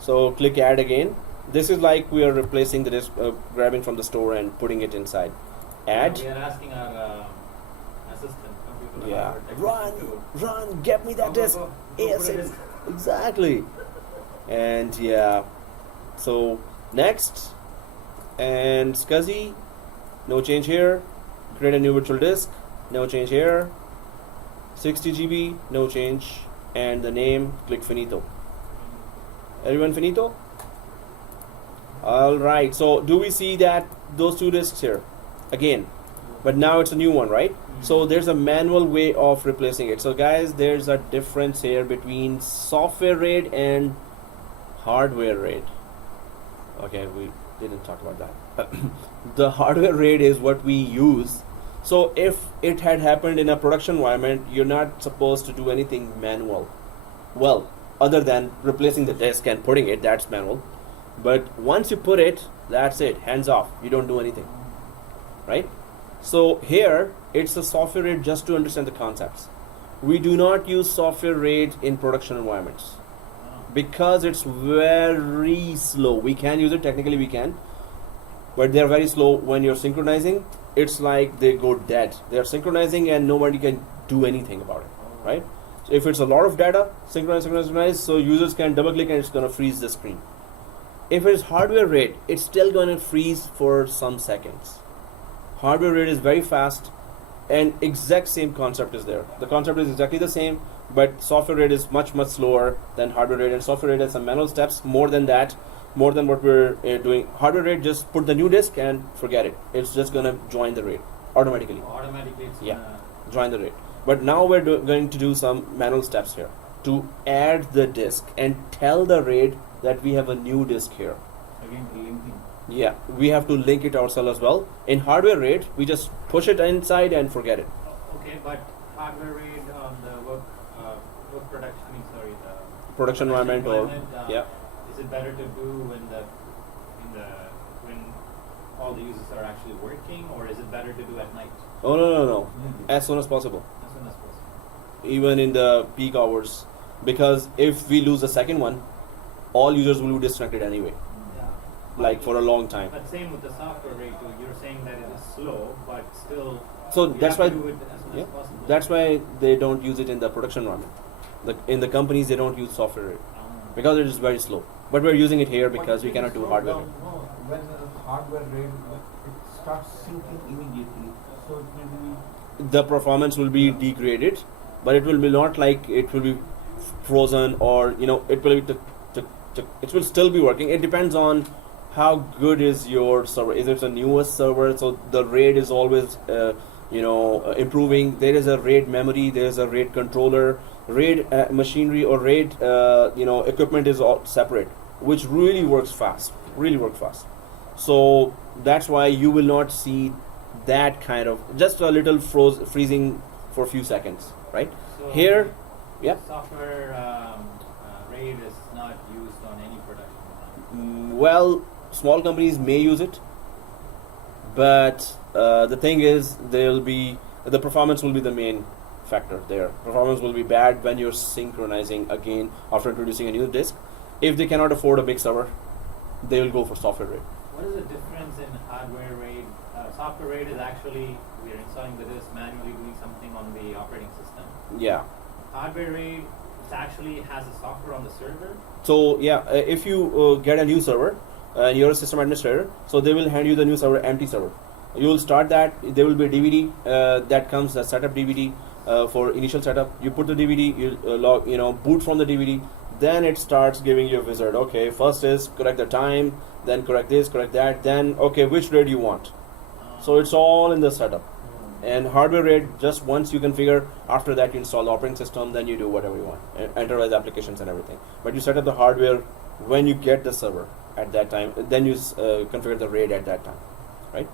So click add again. This is like we are replacing the disk, grabbing from the store and putting it inside. Add. We are asking our assistant computer. Yeah. our technician to- Run, get me that disk. Go put Yes, it in. exactly. And yeah, so next, and SCSI, no change here. Create a new virtual disk, no change here. 60 GB, no change. And the name, click finito. Everyone finito? Alright, so do we see that those two disks here again? But now it's a new one, right? So there's a manual way of replacing it. So guys, there's a difference here between software RAID and hardware RAID. Okay, we didn't talk about that. The hardware RAID is what we use. So if it had happened in a production environment, you're not supposed to do anything manual. Well, other than replacing the disk and putting it, that's manual. But once you put it, that's it, hands off. You don't do anything, right? So here, it's a software RAID just to understand the concepts. We do not use software RAID in production environments because it's very slow. We can use it, technically we can, but they're very slow. When you're synchronizing, it's like they go dead. They're synchronizing and nobody can do anything about it, right? So if it's a lot of data, synchronize, so users can double click and it's gonna freeze the screen. If it's hardware RAID, it's still gonna freeze for some seconds. Hardware RAID is very fast, and exact same concept is there. The concept is exactly the same, but software RAID is much slower than hardware RAID, and software RAID has some manual steps more than that, more than what we're doing. Hardware RAID, just put the new disk and forget it. It's just gonna join the RAID automatically. Automatically, it's Yeah. gonna Join the RAID. But now we're going to do some manual steps here to add the disk and tell the RAID that we have a new disk here. Again, linking. Yeah, we have to link it ourselves as well. In hardware RAID, we just push it inside and forget it. Okay, but hardware RAID on the work production, the Production environment or yeah. Is it better to do when all the users are actually working, or is it better to do at night Oh no. As soon as possible. as soon as possible? Even in the peak hours. Because if we lose the second one, all users will be disconnected anyway. Yeah. Like for a long time. But same with the software RAID too. You're saying that it is slow, but still. So you that's have why to do it as soon yeah, as possible. that's why they don't use it in the production environment. In the companies, they don't use software RAID because it is very slow. But we're using it here because we cannot do hardware RAID. No, when hardware RAID, it starts syncing immediately. So it will be The performance will be degraded, but it will be not like it will be frozen, or it will be it will still be working. It depends on how good is your server. Is it a newest server, so the RAID is always improving. There is a RAID memory, there is a RAID controller, RAID machinery, or RAID equipment is all separate, which really works fast. So that's why you will not see that kind of just a little freezing for a few seconds, right? So Here, yeah. software RAID is not used on any production line. Well, small companies may use it, but the thing is, the performance will be the main factor there. Performance will be bad when you're synchronizing again after introducing a new disk. If they cannot afford a big server, they will go for software RAID. What is the difference in hardware RAID? Software RAID is actually we are installing the disk manually doing something on the operating system. Yeah. Hardware RAID actually has a software on the server. So yeah, if you get a new server, you're a system administrator, so they will hand you the new server, empty server. You will start that. There will be a DVD that comes, a setup DVD for initial setup. You put the DVD, you boot from the DVD. Then it starts giving you a wizard. Okay, first is correct the time, then correct this, correct that, then okay, which RAID you want. So it's all in the setup. And hardware RAID, just once you configure, after that you install the operating system, then you do whatever you want, enterprise applications and everything. But you set up the hardware when you get the server at that time, then you configure the RAID at that time, right?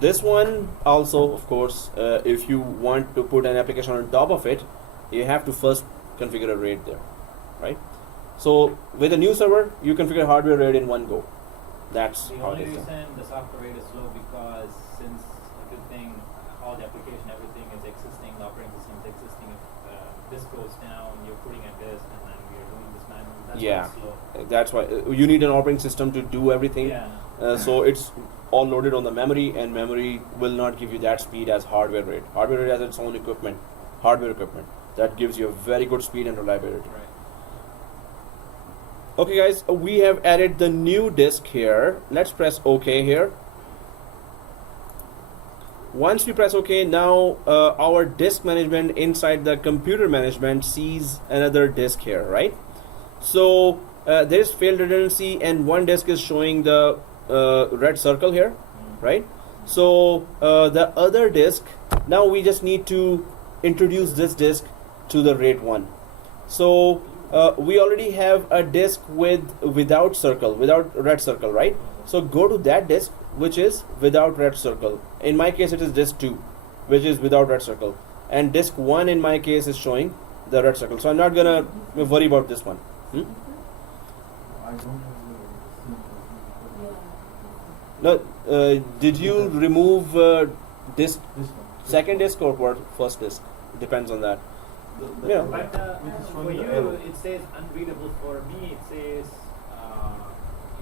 This one also, of course, if you want to put an application on top of it, you have to first configure a RAID there, right? So with a new server, you configure hardware RAID in one go. That's The how it only is reason done. the software RAID is slow because since everything, all the application, everything is existing, the operating system is existing. If this goes down, you're putting a disk, and then we are doing this manually. That's Yeah. why it's slow. That's why you need an operating system to do everything. Yeah. So it's all loaded on the memory, and memory will not give you that speed as hardware RAID. Hardware RAID has its own equipment, hardware equipment, that gives you a very good speed and reliability. Right. Okay guys, we have added the new disk here. Let's press OK here. Once we press OK, now our disk management inside the computer management sees another disk here, right? So there is failed redundancy, and one disk is showing the red circle here, right? So the other disk, now we just need to introduce this disk to the RAID 1. So we already have a disk without red circle, right? So go to that disk which is without red circle. In my case it is disk 2, which is without red circle, and disk 1 in my case is showing the red circle. So I'm not gonna worry about this one. I don't have No, did you remove disk this one. second disk or what, first disk? Depends on that. Yeah. But Which is for showing the you, error. it says unreadable. For me, it says,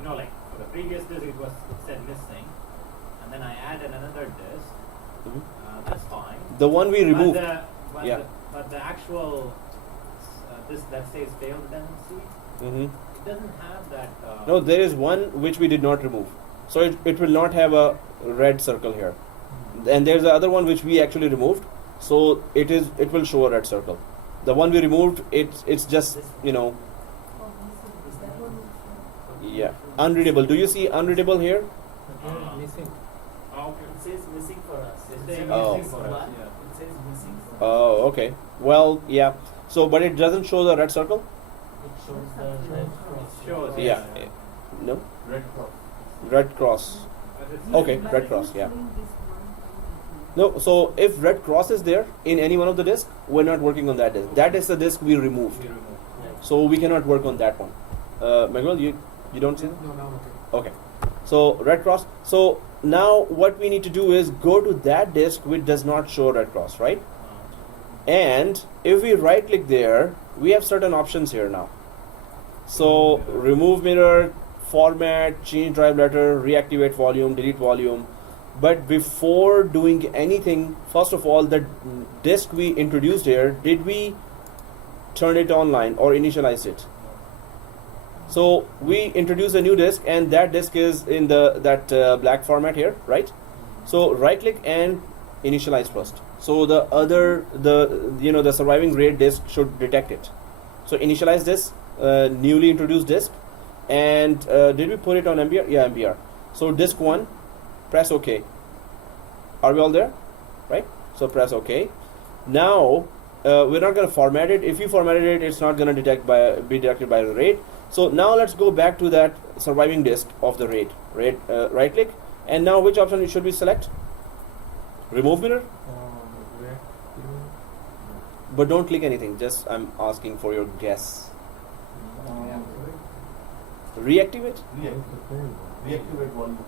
like for the previous disk, it said missing, and then I added another disk. Mhm. That's fine. The one we removed. Yeah. But the actual disk that says failed redundancy, Mhm. it doesn't have that. No, there is one which we did not remove. So it will not have a red circle here. And there's the other one which we actually removed. So it will show a red circle. The one we removed, it's just yeah, unreadable. Do you see unreadable here? Missing. Okay. It says missing for us. It's It saying says Oh. missing for us. What? Yeah. It says missing for us. Oh, okay. Well, yeah. So, but it doesn't show the red circle. It shows the red cross. Shows. Yeah. No, Red cross. red cross. But it's Okay, red cross. Yeah. No, so if red cross is there in any one of the disks, we're not working on that disk. That is the disk we removed. We remove. So we cannot work on that one. Miguel, you don't see that? No, no, okay. Okay. So red cross. So now what we need to do is go to that disk which does not show red cross, right? And if we right click there, we have certain options here now. So remove mirror, format, change drive letter, reactivate volume, delete volume. But before doing anything, first of all, the disk we introduced here, did we turned it online or initialized it. So we introduce a new disk, and that disk is in that black format here, right? So right click and initialize first. So the surviving RAID disk should detect it. So initialize this newly introduced disk, and did we put it on MBR? Yeah, MBR. So disk 1, press OK. Are we all there? Right? So press OK. Now we're not going to format it. If you formatted it, it's not going to be detected by the RAID. So now let's go back to that surviving disk of the RAID. Right click, and now which option should we select? Remove mirror? But don't click anything, just I'm asking for your guess. Reactivate? Reactivate one.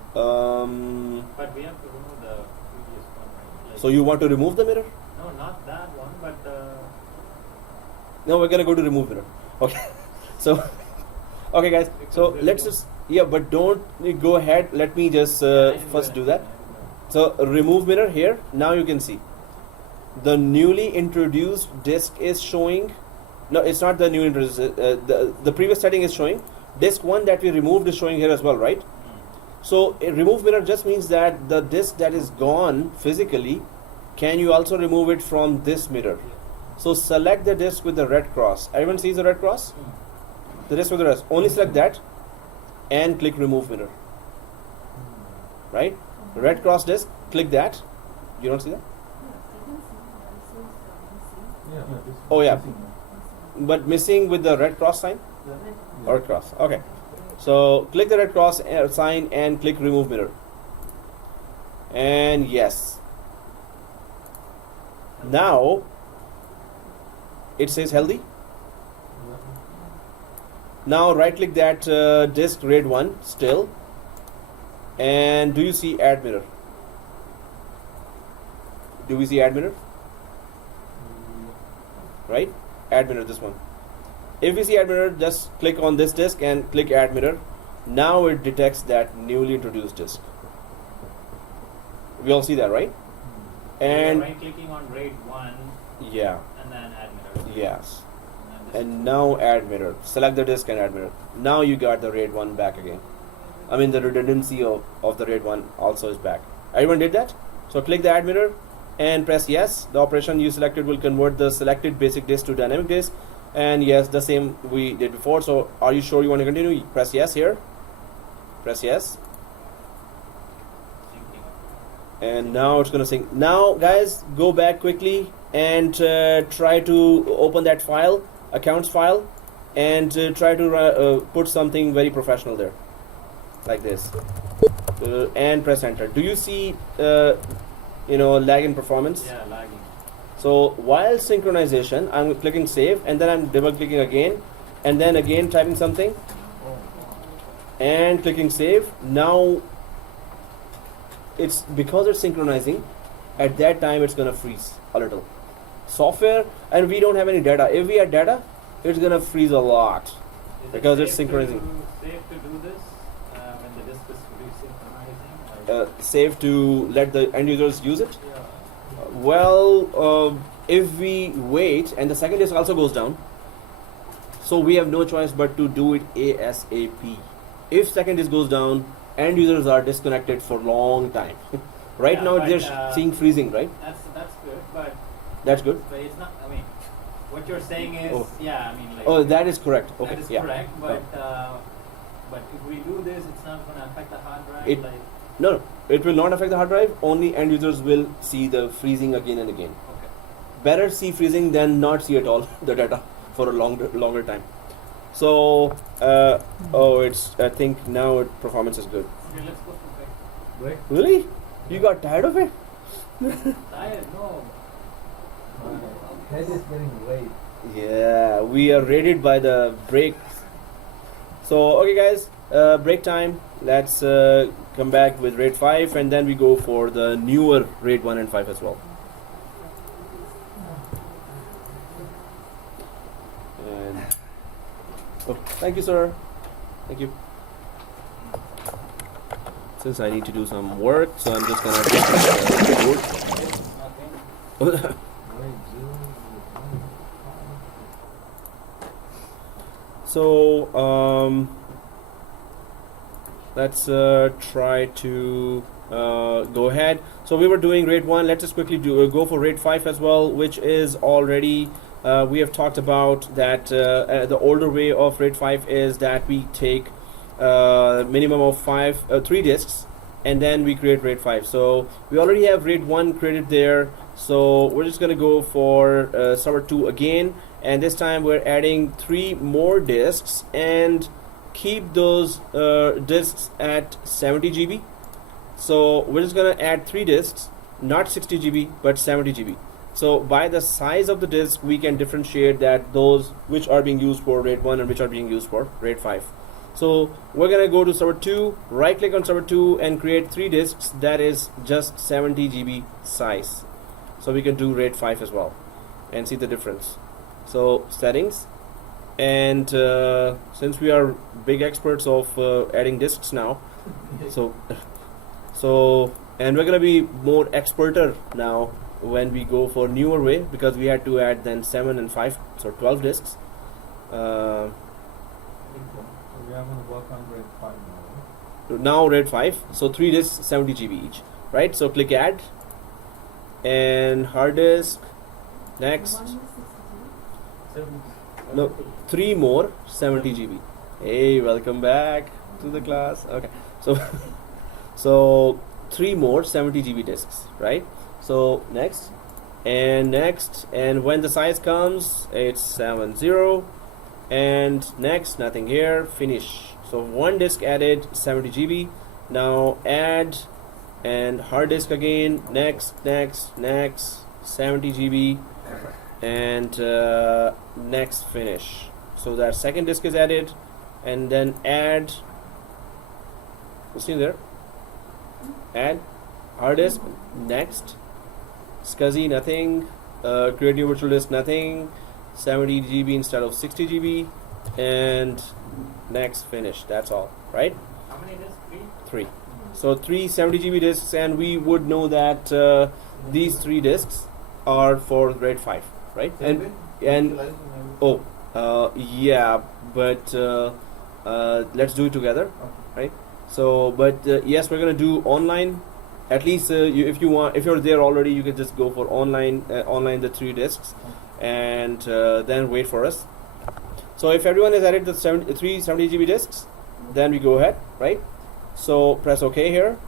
But we have to remove the previous one, right? Like So you want to remove the mirror? no, not that one, but No, we're gonna go to remove mirror. Okay. So okay guys, so let's just but don't go ahead. Let me just first do that. So remove mirror here. Now you can see the newly introduced disk is showing. No, it's not the new introduced. The previous setting is showing. Disk 1 that we removed is showing here as well, right? So a remove mirror just means that the disk that is gone physically, can you also remove it from this mirror? So select the disk with the red cross. Everyone sees the red cross? The disk with the red. Only select that and click remove mirror. Right? Red cross disk, click that. You don't see that? Oh yeah. But missing with the red cross sign? Or red cross. Okay. So click the red cross sign and click remove mirror. And yes. Now it says healthy. Now right click that disk RAID 1 still. And do you see add mirror? Do we see add mirror? Right? Add mirror, this one. If we see add mirror, just click on this disk and click add mirror. Now it detects that newly introduced disk. We all see that, right? And right clicking on RAID 1 yeah, and then add mirror. yes. And then And now add mirror. Select the disk and add mirror. Now you got the RAID 1 back again. I mean the redundancy of the RAID 1 also is back. Everyone did that? So click the add mirror and press yes. The operation you selected will convert the selected basic disk to dynamic disk. And yes, the same we did before. So are you sure you want to continue? Press yes here. Press yes. syncing. And now it's going to sync. Now guys, go back quickly and try to open that file, accounts file, and try to put something very professional there, like this, and press enter. Do you see lag in performance? Yeah, lagging. So while synchronization, I'm clicking save, and then I'm double clicking again, and then again typing something and clicking save. Now it's because it's synchronizing, at that time it's gonna freeze a little. Software, and we don't have any data. If we had data, it's gonna freeze a lot Is because it it's synchronizing. Safe to do this when the disk is resynchronizing? Safe to let the end users use it. Yeah. Well, if we wait and the second disk also goes down, so we have no choice but to do it ASAP. If second disk goes down, end users are disconnected for long time. Right Yeah, now but, they're seeing freezing, right? That's good, but That's good. it's not. I mean, what you're saying is, Oh. yeah. I mean, like. Oh, that is correct. Okay, That is yeah. correct, but if we do this, it's not going to affect the hard drive. It- No, it will not affect the hard drive. Only end users will see the freezing again and again. Okay. Better see freezing than not see at all the data for a longer time. So, I think now performance is good. Okay, let's go for break. Break. Really? You got tired of it? Tired? No. My head is getting late. Yeah, we are rated by the break. So, okay guys, break time. Let's come back with RAID 5 and then we go for the newer RAID 1 and 5 as well. And, thank you, sir. Thank you. Since I need to do some work, so I'm just gonna take the board. Nothing. Wait, 0, 0, 1, 5. So let's try to go ahead. So we were doing RAID 1. Let's just quickly go for RAID 5 as well, which is already we have talked about that the older way of RAID 5 is that we take minimum of 3 disks and then we create RAID 5. So we already have RAID 1 created there, so we're just gonna go for server 2 again, and this time we're adding 3 more disks and keep those disks at 70 GB. So we're just gonna add 3 disks, not 60 GB but 70 GB. So by the size of the disk we can differentiate that those which are being used for RAID 1 and which are being used for RAID 5. So we're gonna go to server 2, right click on server 2 and create 3 disks that is just 70 GB size. So we can do RAID 5 as well and see the difference. So settings, and since we are big experts of adding disks now, so and we're gonna be more experter now when we go for newer way, because we had to add then 7 and 5, so 12 disks. We are going to work on RAID 5 now. Now RAID 5, so 3 disks 70 GB each, right? So click add and hard disk, next, no, 3 more 70 GB. Hey, welcome back to the class. Okay, so so 3 more 70 GB disks, right? So next, and when the size comes it's 70, and next, nothing here, finish. So 1 disk added, 70 GB. Now add and hard disk again, next, 70 GB, and next, finish. So that second disk is added, and then add, see there, add hard disk, next, SCSI, nothing, create new virtual disk, nothing, 70 GB instead of 60 GB, and next, finish. That's all, right? How many disks? 3. So 3 70 GB disks, and we would know that these 3 disks are for RAID 5, right? And yeah, but let's do it together, right? So, but yes, we're gonna do online. At least if you're there already, you can just go for online the 3 disks, and then wait for us. So if everyone has added the 3 70 GB disks, then we go ahead, right? So press OK here,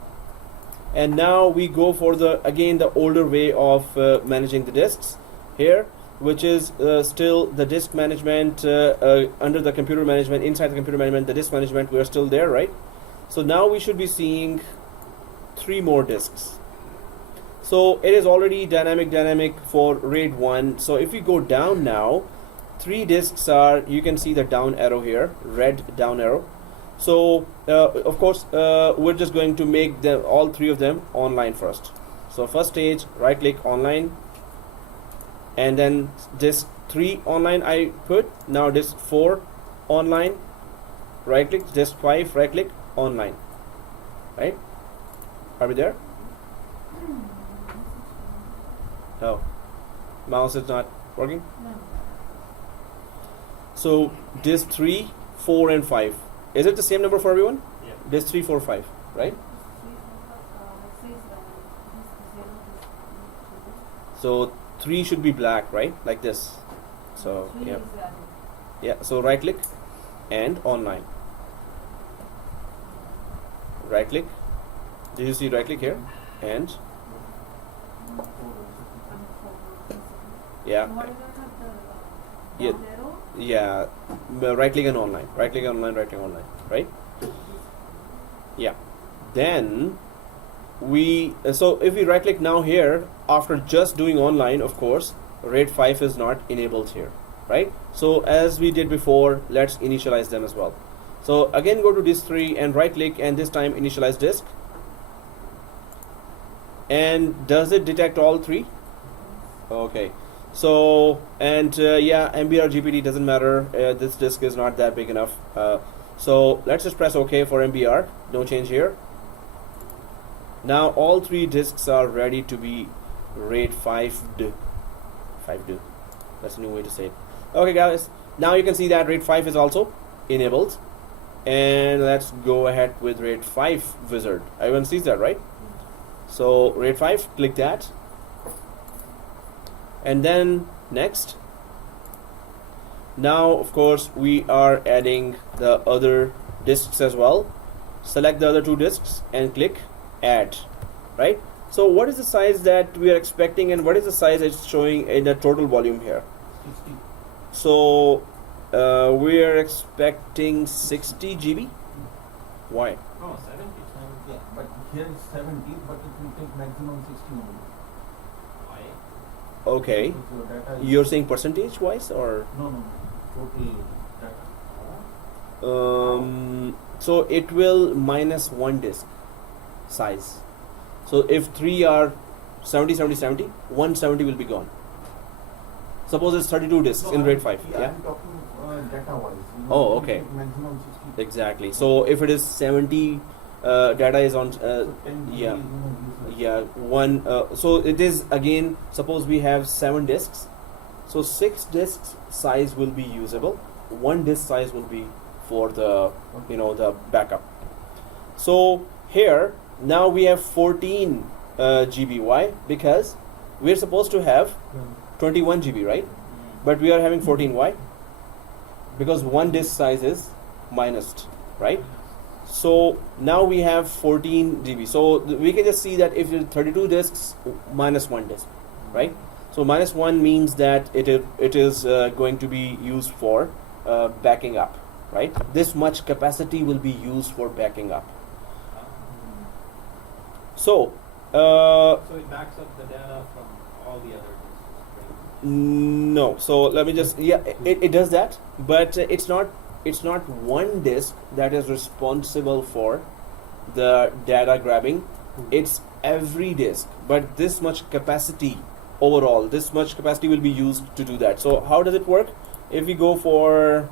and now we go for the older way of managing the disks here, which is still the disk management under the computer management. Inside the computer management, the disk management, we are still there, right? So now we should be seeing 3 more disks. So it is already dynamic for RAID 1. So if we go down now, 3 disks are, you can see the down arrow here, red down arrow. So of course we're just going to make them, all 3 of them, online first. So first stage, right click online, and then disk 3 online I put. Now disk 4 online, right click, disk 5, right click, online, right? Are we there? No, mouse is not working. No. So disk 3, 4 and 5, is it the same number for everyone? Yeah. Disk 3, 4, 5, right? So 3 should be black, right? Like this. So yeah, yeah. So right click and online. Right click. Did you see right click here? And yeah, yeah, yeah. Right click and online. Right click online. Right click online. Right. Yeah. Then we so if we right click now here, after just doing online, of course RAID 5 is not enabled here, right? So as we did before, let's initialize them as well. So again, go to disk 3 and right click, and this time initialize disk. And does it detect all 3? Okay. So, and yeah, MBR GPT doesn't matter. This disk is not that big enough. So let's just press OK for MBR. No change here. Now all 3 disks are ready to be RAID 5'd. 5'd. That's a new way to say it. Okay, guys. Now you can see that RAID 5 is also enabled. And let's go ahead with RAID 5 wizard. Everyone sees that, right? So RAID 5, click that. And then next. Now, of course, we are adding the other disks as well. Select the other two disks and click add, right? So what is the size that we are expecting and what is the size it's showing in the total volume here? 60. So we are expecting 60 GB. Why? Oh, 70. Yeah, but here it's 70, but it will take maximum 60 only. Why? Okay. Because your data is- You're saying percentage wise or? No, total data. So it will minus one disk size. So if 3 are 70, 70, 70, 170 will be gone. Suppose it's 32 disks in RAID 5. Yeah. I'm talking data wise. Oh, okay. Maximum 60. Exactly. So if it is 70, data is on. So 10 GB Yeah. is useless. Yeah. One. So it is again. Suppose we have 7 disks. So 6 disks size will be usable. 1 disk size will be for the the backup. So here now we have 14 GB. Why? Because we're supposed to have 21 GB, right? But we are having 14. Why? Because 1 disk size is minused, right? So now we have 14 GB. So we can just see that if it's 32 disks minus 1 disk, right? So minus 1 means that it is going to be used for backing up, right? This much capacity will be used for backing up. So So it backs up the data from all the other disks, right? no. So let me just it does that, but it's not one disk that is responsible for the data grabbing. It's every disk, but this much capacity overall, this much capacity will be used to do that. So how does it work? If we go for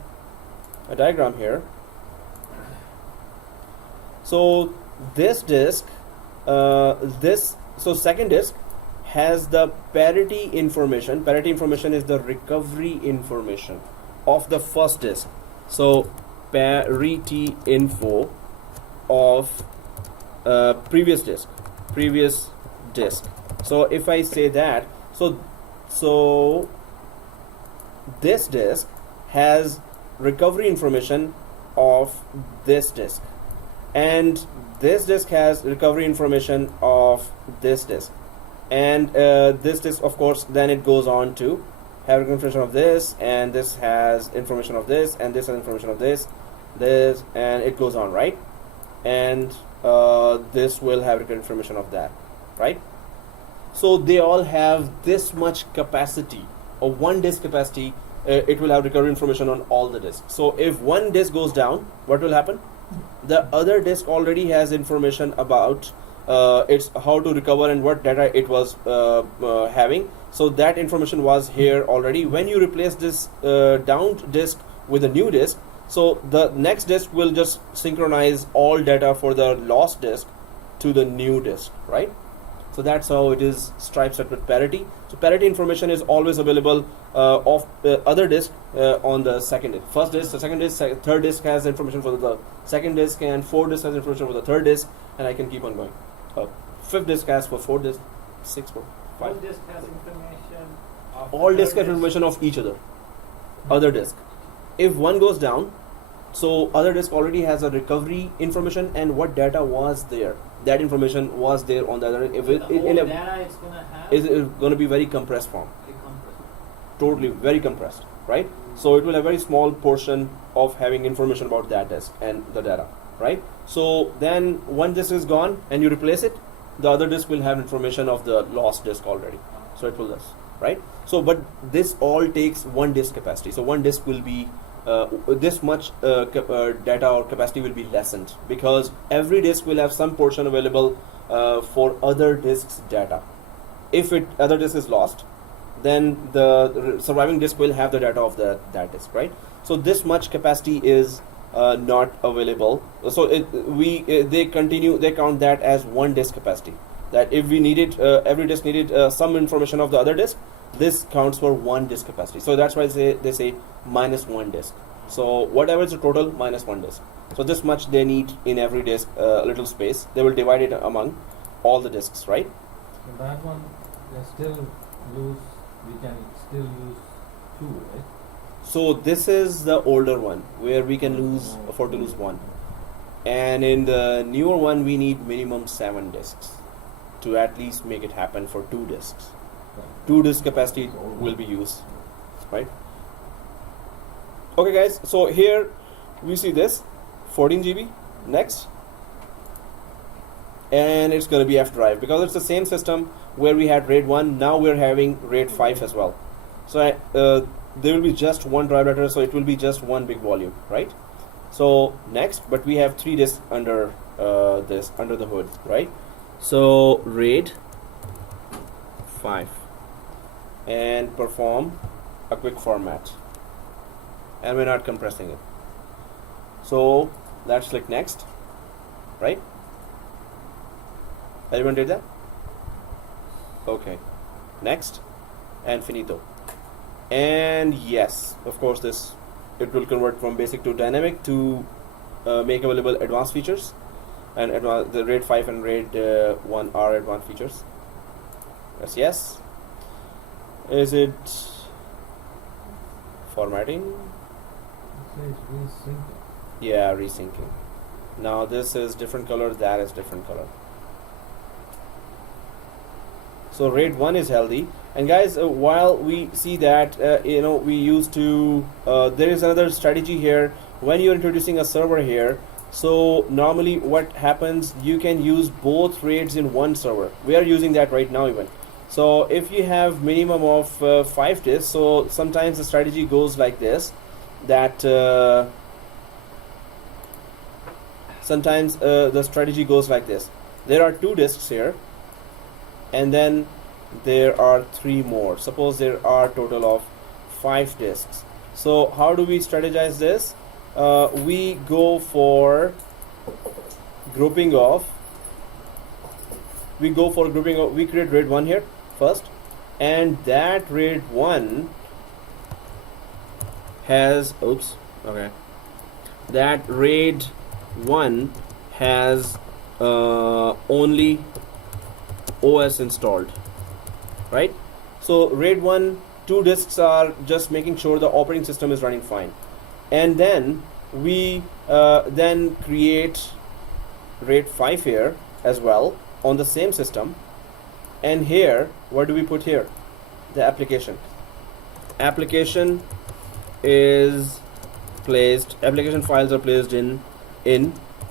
a diagram here, so this disk, so second disk has the parity information. Parity information is the recovery information of the first disk. So parity info of previous disk. So if I say that, so this disk has recovery information of this disk, and this disk has recovery information of this disk, and this disk, of course, then it goes on to have information of this, and this has information of this, and this has information of this, and it goes on, right? And this will have information of that, right? So they all have this much capacity, or one disk capacity. It will have recovery information on all the disks. So if one disk goes down, what will happen? The other disk already has information about its how to recover and what data it was having. So that information was here already. When you replace this downed disk with a new disk, so the next disk will just synchronize all data for the lost disk to the new disk, right? So that's how it is striped set with parity. So parity information is always available of the other disk on the second disk. First disk, the second disk, third disk has information for the second disk, and fourth disk has information for the third disk, and I can keep on going. Fifth disk has for fourth disk, sixth for All five. disk has information of All the disk third has information of each other disk. If one goes down, so other disk already has a recovery information and what data was there. That information was there on the other. If So it, the in whole a, data it's gonna have is going to be very compressed form. the compressed. Totally very compressed, right? So it will have very small portion of having information about that disk and the data, right? So then one disk is gone and you replace it, the other disk will have information of the lost disk already. So it will this, right? So but this all takes one disk capacity. So one disk will be this much data or capacity will be lessened because every disk will have some portion available for other disks data. If other disk is lost, then the surviving disk will have the data of that disk, right? So this much capacity is not available. So they count that as one disk capacity. That if we needed every disk needed some information of the other disk, this counts for one disk capacity. So that's why they say minus one disk. So whatever is the total, minus one disk. So this much they need in every disk, little space. They will divide it among all the disks, right? So that one, we still use, we can still use 2, right? So this is the older one where we can afford to lose one. And in the newer one, we need minimum 7 disks to at least make it happen for 2 disks. 2 disk capacity will be used, right? Okay guys, so here we see this 14 GB next, and it's going to be F drive because it's the same system where we had RAID 1. Now we're having RAID 5 as well. So there will be just one drive letter, so it will be just one big volume, right? So next, but we have 3 disks under this, under the hood, right? So RAID 5 and perform a quick format, and we're not compressing it. So let's click next, right? Everyone did that? Okay, next and finito. And yes, of course, this it will convert from basic to dynamic to make available advanced features, and the RAID 5 and RAID 1 are advanced features. Yes. Is it formatting? It says resyncing. Yeah, resyncing. Now this is different color, that is different color. So RAID 1 is healthy. And guys, while we see that, we used to, there is another strategy here. When you're introducing a server here, so normally what happens, you can use both RAIDs in one server. We are using that right now even. So if you have minimum of 5 disks, so sometimes the strategy goes like this, that sometimes the strategy goes like this. There are 2 disks here, and then there are 3 more. Suppose there are total of 5 disks. So how do we strategize this? We go for grouping of. We create RAID 1 here first, and that RAID 1 has that RAID 1 has only OS installed, right? So RAID 1, 2 disks are just making sure the operating system is running fine, and then we then create RAID 5 here as well on the same system. And here, what do we put here? The application is placed, application files are placed in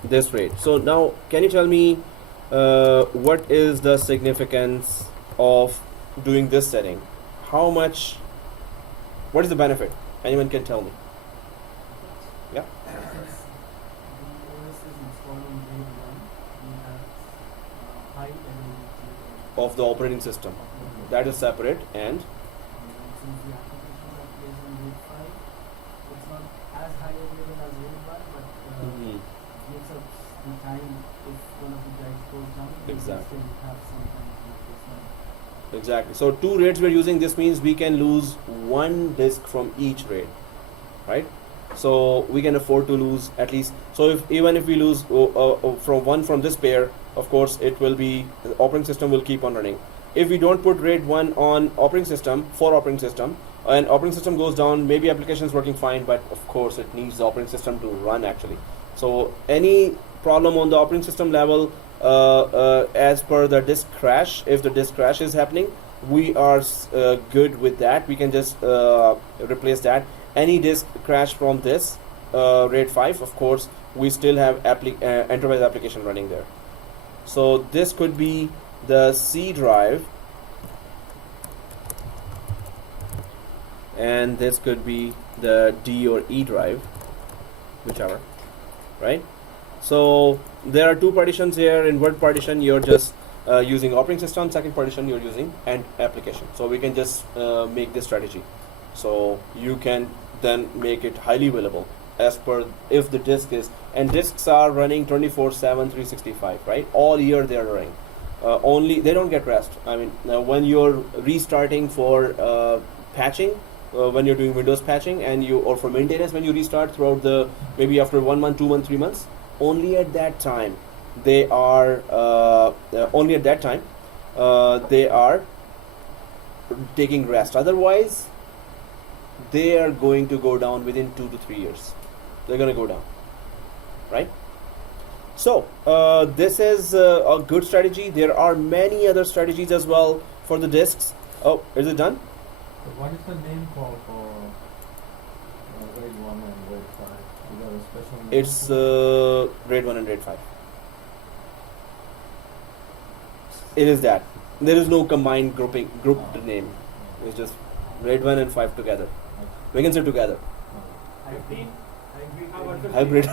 this RAID. So now can you tell me what is the significance of doing this setting? What is the benefit? Anyone can tell me? Yeah. Of the operating system, that is separate, and since the application that plays on RAID 5, it's not as high available as RAID 1, but gives us the time if one of the drives goes down, we can Exactly. still have some time to replacement. exactly. So 2 RAIDs we're using. This means we can lose 1 disk from each RAID, right? So we can afford to lose at least. So even if we lose from one from this pair, of course it will be, the operating system will keep on running. If we don't put RAID 1 on operating system, for operating system, and operating system goes down, maybe application is working fine, but of course it needs the operating system to run actually. So any problem on the operating system level, as per the disk crash, if the disk crash is happening, we are good with that. We can just replace that. Any disk crash from this RAID 5, of course we still have enterprise application running there. So this could be the C drive, and this could be the D or E drive, whichever, right? So there are 2 partitions here. In one partition you're just using operating system, second partition you're using and application. So we can just make this strategy, so you can then make it highly available as per if the disk is, and disks are running 24/7 365, right? All year they are running. only they don't get rest. I mean, when you're restarting for patching, when you're doing Windows patching, and you or for maintenance when you restart throughout the maybe after 1 month, 2 months, 3 months, only at that time they are they are taking rest. Otherwise, they are going to go down within 2 to 3 years. They're going to go down, right? So this is a good strategy. There are many other strategies as well for the disks. Oh, is it done? So what is the name for RAID 1 and RAID 5? Is there a special name? It's RAID 1 and RAID 5. It is that. There is no combined group name. It's just RAID 1 and 5 together. We can say together. 15? How about 15? Hybrid.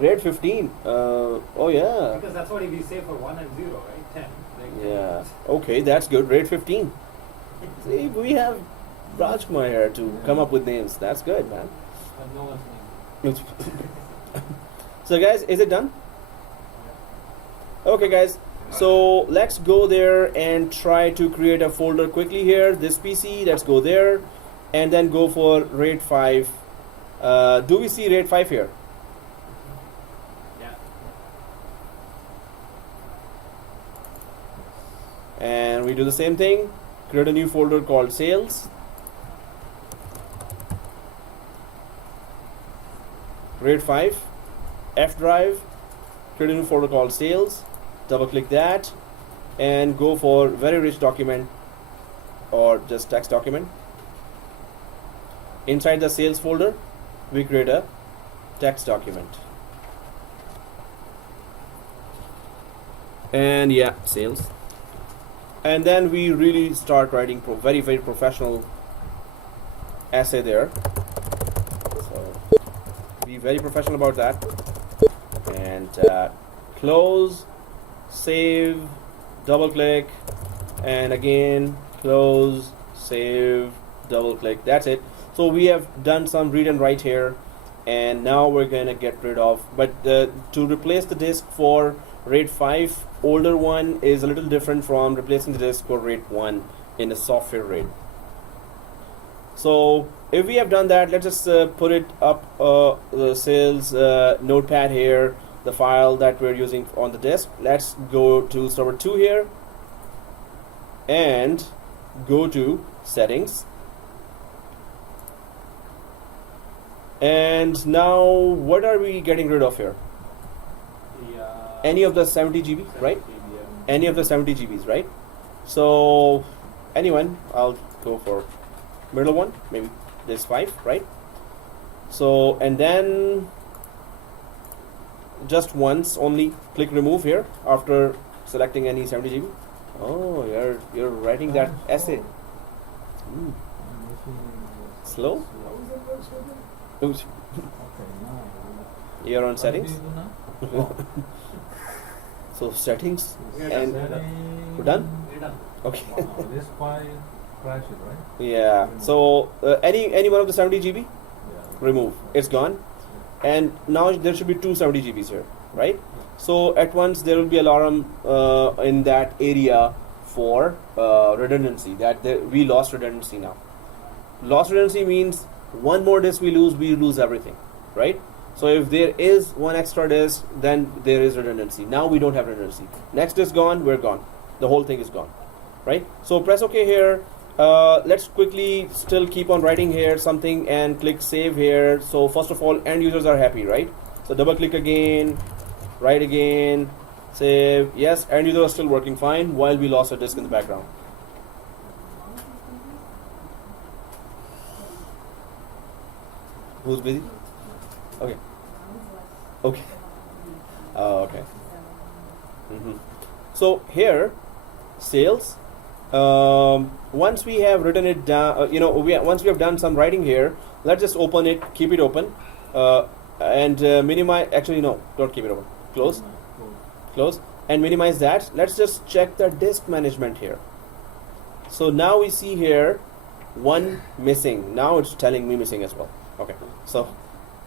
RAID 15. Oh yeah. Because that's what we say for 1 and 0, right? 10. Like Yeah. Okay, that's good. RAID 15. See, we have Rajkumar here to come up with names. That's good, man. But no one's name. So guys, is it done? Okay guys, so let's go there and try to create a folder quickly here. This PC, let's go there and then go for RAID 5. Do we see RAID 5 here? Yeah. And we do the same thing, create a new folder called sales. RAID 5, F drive, create a new folder called sales, double click that and go for very rich document or just text document. Inside the sales folder, we create a text document. And yeah, sales. And then we really start writing very, very professional essay there. So be very professional about that. And close, save, double click, and again close, save, double click. That's it. So we have done some read and write here, and now we're gonna get rid of. But to replace the disk for RAID 5, older one is a little different from replacing the disk for RAID 1 in a software RAID. So if we have done that, let's just put it up the sales notepad here, the file that we're using on the disk. Let's go to server 2 here and go to settings. And now what are we getting rid of here? Any of the 70 GB, right? Any of the 70 GBs, right? So anyone, I'll go for middle one, maybe this 5, right? So and then just once only click remove here after selecting any 70 GB. Oh, you're writing that essay. Slow? Oops. You're on settings. So settings and we're done. We're done. Okay. This file crashes, right? Yeah. So any one of the 70 GB, Yeah. remove. It's gone. And now there should be two 70 GBs here, right? So at once there will be alarm in that area for redundancy, that we lost redundancy now. Lost redundancy means one more disk we lose everything, right? So if there is one extra disk, then there is redundancy. Now we don't have redundancy. Next disk gone, we're gone. The whole thing is gone, right? So press OK here. Let's quickly still keep on writing here something and click save here. So first of all, end users are happy, right? So double click again, write again, save. Yes, end users are still working fine while we lost a disk in the background. Who's busy? Okay. Okay. Oh, okay. So here, sales. Once we have written it down, once we have done some writing here, let's just open it, keep it open, and minimize. Actually, no, don't keep it open. Close, and minimize that. Let's just check the disk management here. So now we see here one missing. Now it's telling me missing as well. Okay,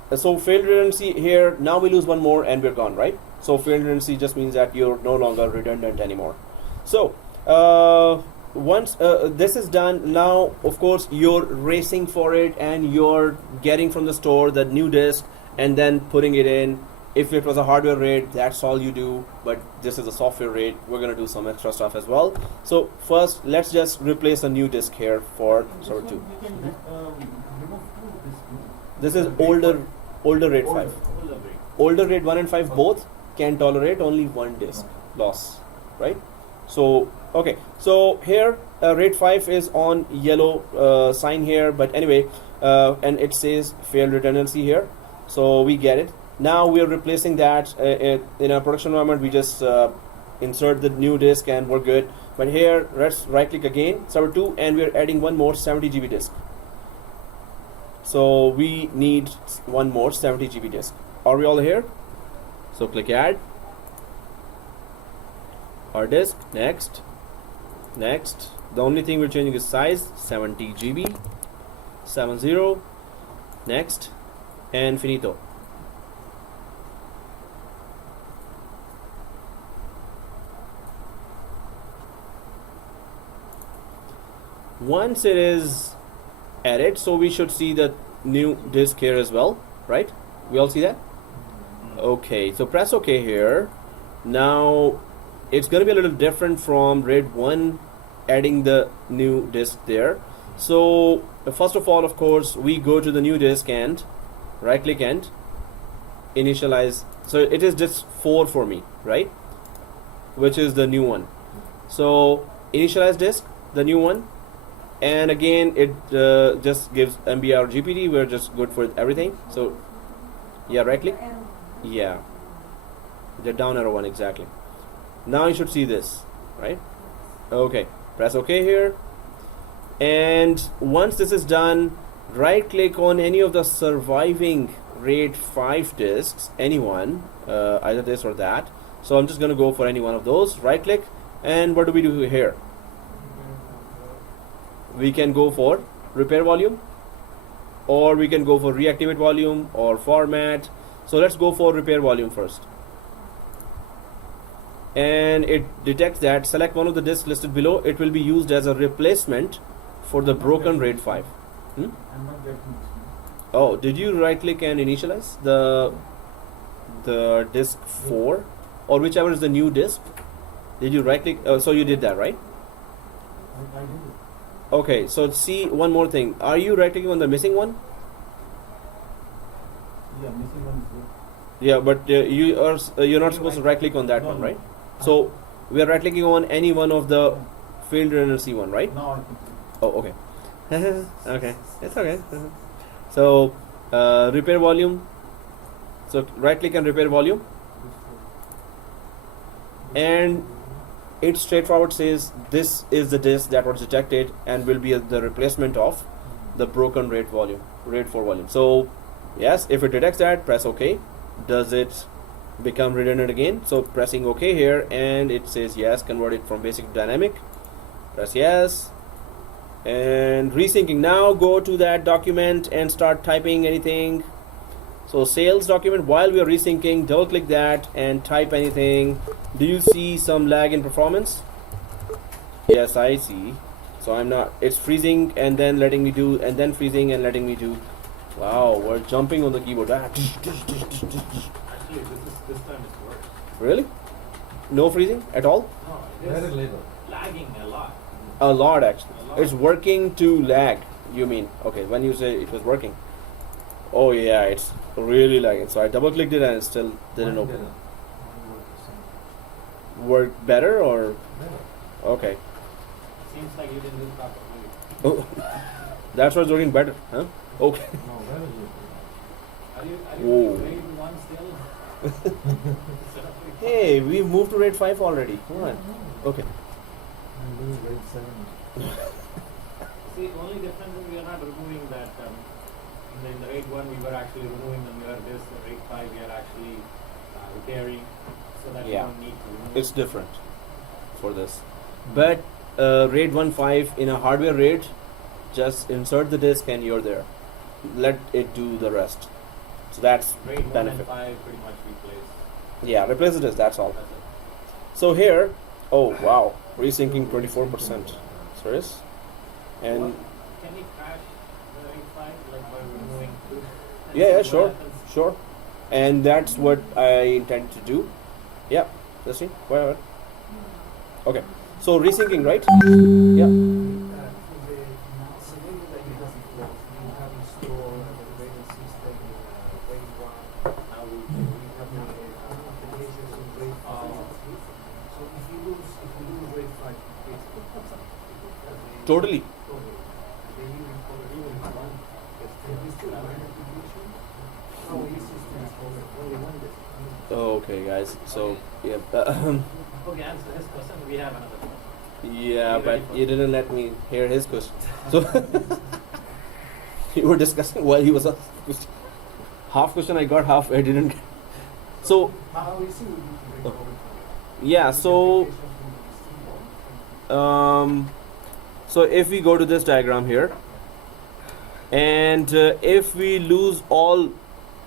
so failed redundancy here. Now we lose one more and we're gone, right? So failed redundancy just means that you're no longer redundant anymore. So once this is done, now of course you're racing for it and you're getting from the store the new disk and then putting it in. If it was a hardware RAID, that's all you do, but this is a software RAID. We're going to do some extra stuff as well. So first, let's just replace a new disk here for server 2. You can remove two disks. This is older RAID 5. Older RAID 1 and 5 both can tolerate only one disk loss, right? So, okay. So here, RAID 5 is on yellow sign here, but anyway, and it says failed redundancy here. So we get it. Now we are replacing that in our production environment. We just insert the new disk and we're good. But here, let's right click again, server 2, and we're adding one more 70 GB disk. So we need one more 70 GB disk. Are we all here? So click add. Hard disk, next. Next. The only thing we're changing is size, 70 GB. 70. Next. And finito. Once it is added, so we should see the new disk here as well, right? We all see that? Okay, so press OK here. Now it's going to be a little different from RAID 1 adding the new disk there. So first of all, of course, we go to the new disk and right click and initialize. So it is just 4 for me, right? Which is the new one. So initialize disk, the new one. And again, it just gives MBR GPT. We're just good for everything. So yeah, right click. Yeah, the down arrow one, exactly. Now you should see this, right? Okay, press OK here. And once this is done, right click on any of the surviving RAID 5 disks, anyone, either this or that. So I'm just going to go for any one of those. Right click, and what do we do here? We can go for repair volume, or we can go for reactivate volume or format. So let's go for repair volume first. And it detects that select one of the disks listed below. It will be used as a replacement for the broken RAID 5. I'm not getting this. Oh, did you right click and initialize the disk 4 or whichever is the new disk? Did you right click? So you did that, right? I did it. Okay, so see one more thing. Are you right clicking on the missing one? Yeah, missing one is there. Yeah, but you're not supposed to right click on that one, right? So we are right clicking on any one of the failed redundancy one, right? Now I can. Oh, okay. Okay, it's okay. So repair volume. So right click and repair volume, and it straightforward says this is the disk that was detected and will be the replacement of the broken RAID 4 volume. So yes, if it detects that, press OK. Does it become redundant again? So pressing OK here, and it says yes, convert it from basic to dynamic. Press yes, and resyncing. Now go to that document and start typing anything. So sales document, while we are resyncing, double click that and type anything. Do you see some lag in performance? Yes, I see. So I'm not, it's freezing and then letting me do, and then freezing and letting me do. Wow, we're jumping on the keyboard. Actually, this time it's worse. Really? No freezing at all? No, Very it is little. lagging a lot. A lot actually. A lot. It's working to lag, you mean? Okay, when you say it was working. Oh yeah, it's really lagging. So I double clicked it and it still didn't Mine open. didn't. Mine worked the same. Work better or? Better. Okay. Seems like you didn't do it properly. Oh, that's what's working better, huh? Okay. No, very little. Are you Whoa. doing RAID 1 still? Hey, we've moved to RAID 5 already. Come on. Okay. I'm doing RAID 7. See, the only difference is we are not removing that. In the RAID 1, we were actually removing the mirror disk. In RAID 5, we are actually repairing, so that Yeah. you don't need to remove. It's different for this. But RAID 1.5 in a hardware RAID, just insert the disk and you're there. Let it do the rest. So that's RAID 1 and benefit. 5 pretty much replaced. Yeah, replace the disk, that's all. That's it. So here, oh wow, Resyncing 24%. Serious? And Can you crash the RAID 5 like by removing two? And yeah, see yeah, what sure, happens? sure. And that's what I intend to do. Yeah, let's see. Whatever. Okay. So resyncing, right? Yeah. Totally. Okay, guys. So yeah. Okay, answer his question. We have another question. Yeah, You but ready for you didn't let me hear his question. So you were discussing while he was asking question. Half question I got, half I didn't get. So yeah, so so if we go to this diagram here, and if we lose all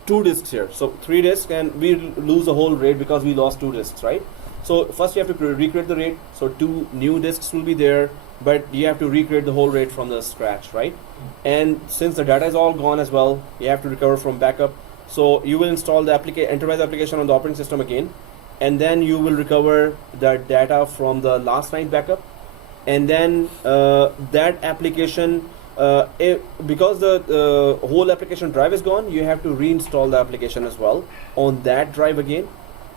2 disks here, so 3 disks, and we lose the whole RAID because we lost 2 disks, right? So first you have to recreate the RAID, so 2 new disks will be there, but you have to recreate the whole RAID from the scratch, right? And since the data is all gone as well, you have to recover from backup. So you will install the enterprise application on the operating system again, and then you will recover the data from the last night backup, and then that application, because the whole application drive is gone, you have to reinstall the application as well on that drive again.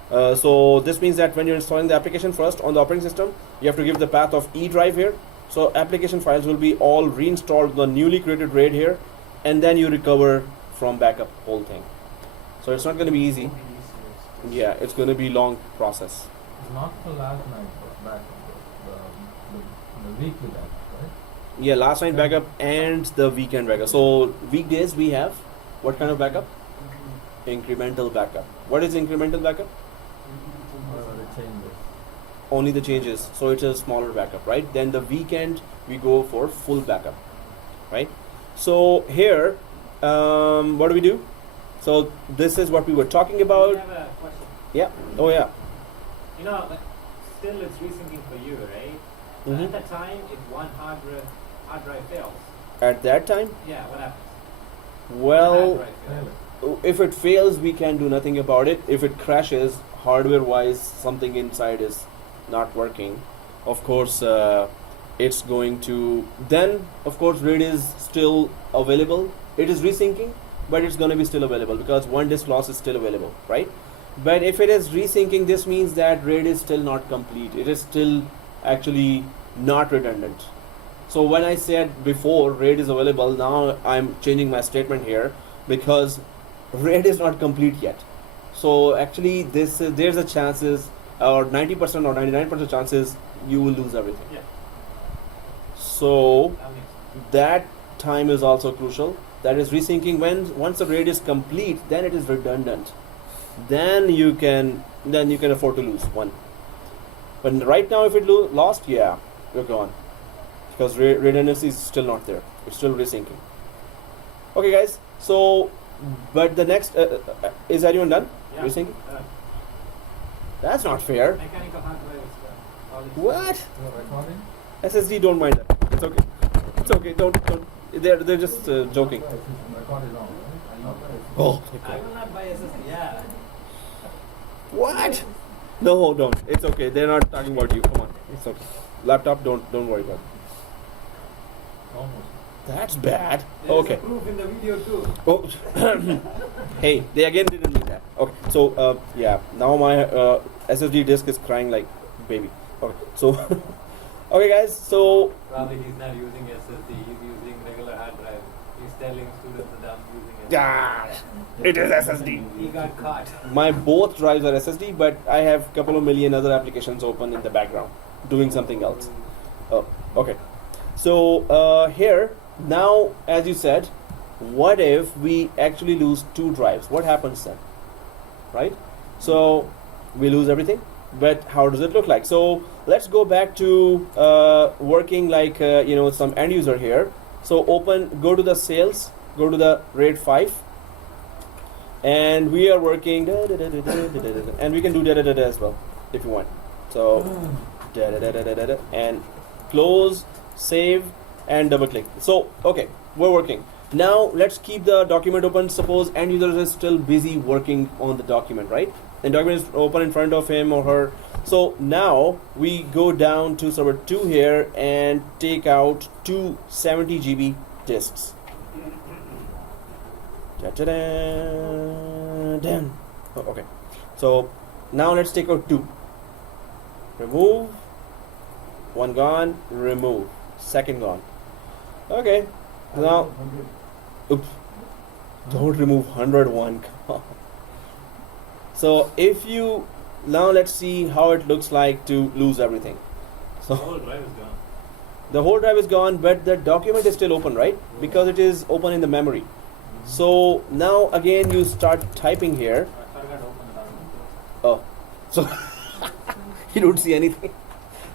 So this means that when you're installing the application first on the operating system, you have to give the path of E drive here. So application files will be all reinstalled, the newly created RAID here, and then you recover from backup whole thing. So it's not going to be easy. Yeah, it's going to be long process. Not the last night backup, the weekly backup, right? Yeah, last night backup and the weekend backup. So weekdays we have what kind of backup? Incremental backup. What is incremental backup? The changes. Only the changes. So it's a smaller backup, right? Then the weekend we go for full backup, right? So here, what do we do? So this is what we were talking We about. have a question. Yeah. Oh yeah. You know, like, still it's resyncing for you, right? So Mhm. at that time, if one hard drive fails, At that time, yeah, what happens? One well, hard drive fails. Really? if it fails, we can do nothing about it. If it crashes, hardware-wise, something inside is not working. Of course, it's going to. Then, of course, RAID is still available. It is resyncing, but it's going to be still available because one disk loss is still available, right? But if it is resyncing, this means that RAID is still not complete. It is still actually not redundant. So when I said before RAID is available, now I'm changing my statement here because RAID is not complete yet. So actually, there's a chances, or 90% or 99% chances you will lose everything. Yeah, So that makes sense. that time is also crucial. That is resyncing. Once the RAID is complete, then it is redundant. Then you can afford to lose one. But right now, if it lost, yeah, you're gone because redundancy is still not there. It's still resyncing. Okay, guys. So, but the next is anyone done? Yeah. Resyncing? Uh, That's not fair. Mechanical hard drive is done. All is What? You're recording? SSD, don't mind that. It's okay. It's okay. Don't. They're just joking. Record is on, right? Oh. I will not buy SSD. Yeah. What? No, don't. It's okay. They're not talking about you. Come on. It's okay. Laptop, don't worry about it. Almost. That's bad. There is Okay. a proof in the video too. Oh. Hey, they again didn't do that. Okay. So yeah. Now my SSD disk is crying like baby. Okay. So okay, guys. So Probably he's not using SSD. He's using regular hard drive. He's telling students that I'm using SSD. ah, it is SSD. He got caught. My both drives are SSD, but I have a couple of million other applications open in the background doing something else. Oh, okay. So here now, as you said, what if we actually lose 2 drives? What happens then? Right? So we lose everything, but how does it look like? So let's go back to working like some end user here. So go to the sales, go to the RAID 5, and we are working and we can do as well if you want. So and close, save, and double click. So okay, we're working. Now let's keep the document open. Suppose end user is still busy working on the document, right? And document is open in front of him or her. So now we go down to server 2 here and take out two 70 GB disks. Done. Oh, okay. So now let's take out 2. Remove. One gone. Remove. Second gone. Okay. Now, oops. Don't remove 101. So if you now let's see how it looks like to lose everything. The So whole drive is gone. the whole drive is gone, but the document is still open, right? Because it is open in the memory. So now again you start typing here. I forgot to open the document. Oh, so you don't see anything.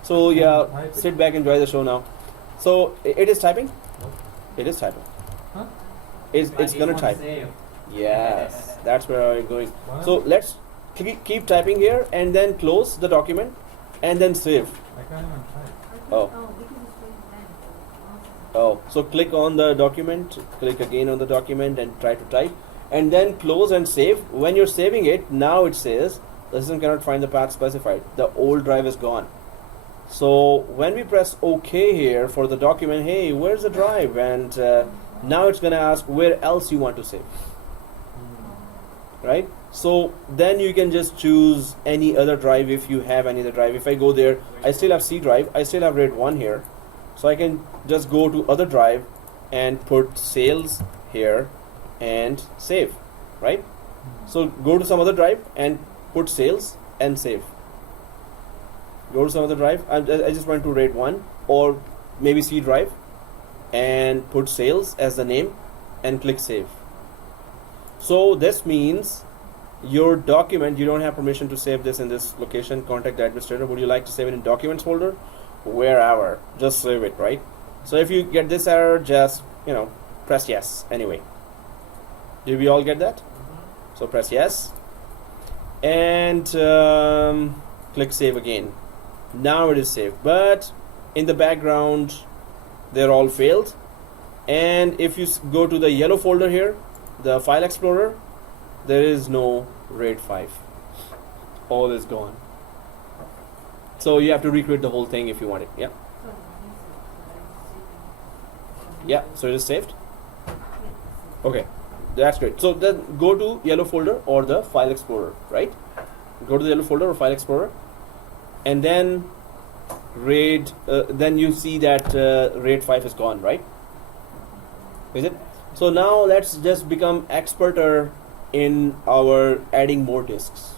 So yeah, Type it. sit back, enjoy the show now. So it is typing. Nope. It is typing. Huh? It's But it gonna won't type. save. Yes, that's where I'm going. Why? So let's keep typing here and then close the document and then save. I can't even type. Oh. Oh, so click on the document, click again on the document and try to type, and then close and save. When you're saving it, now it says the system cannot find the path specified. The old drive is gone. So when we press OK here for the document, hey, where's the drive? And now it's gonna ask where else you want to save, right? So then you can just choose any other drive if you have any other drive. If I go there, I still have C drive, I still have RAID 1 here. So I can just go to other drive and put sales here and save, right? So go to some other drive and put sales and save. Go to some other drive. I just went to RAID 1 or maybe C drive and put sales as the name and click save. So this means your document, you don't have permission to save this in this location. Contact the administrator. Would you like to save it in documents folder? Wherever, just save it, right? So if you get this error, just press yes anyway. Did we all get that? So press yes and click save again. Now it is saved, but in the background they're all failed. And if you go to the yellow folder here, the file explorer, there is no RAID 5. All is gone. So you have to recreate the whole thing if you want it. Yeah. Yeah. So it is saved. Okay, that's great. So then go to yellow folder or the file explorer, right? Go to the yellow folder or file explorer, and then RAID. Then you see that RAID 5 is gone, right? Is it? So now let's just become experter in our adding more disks.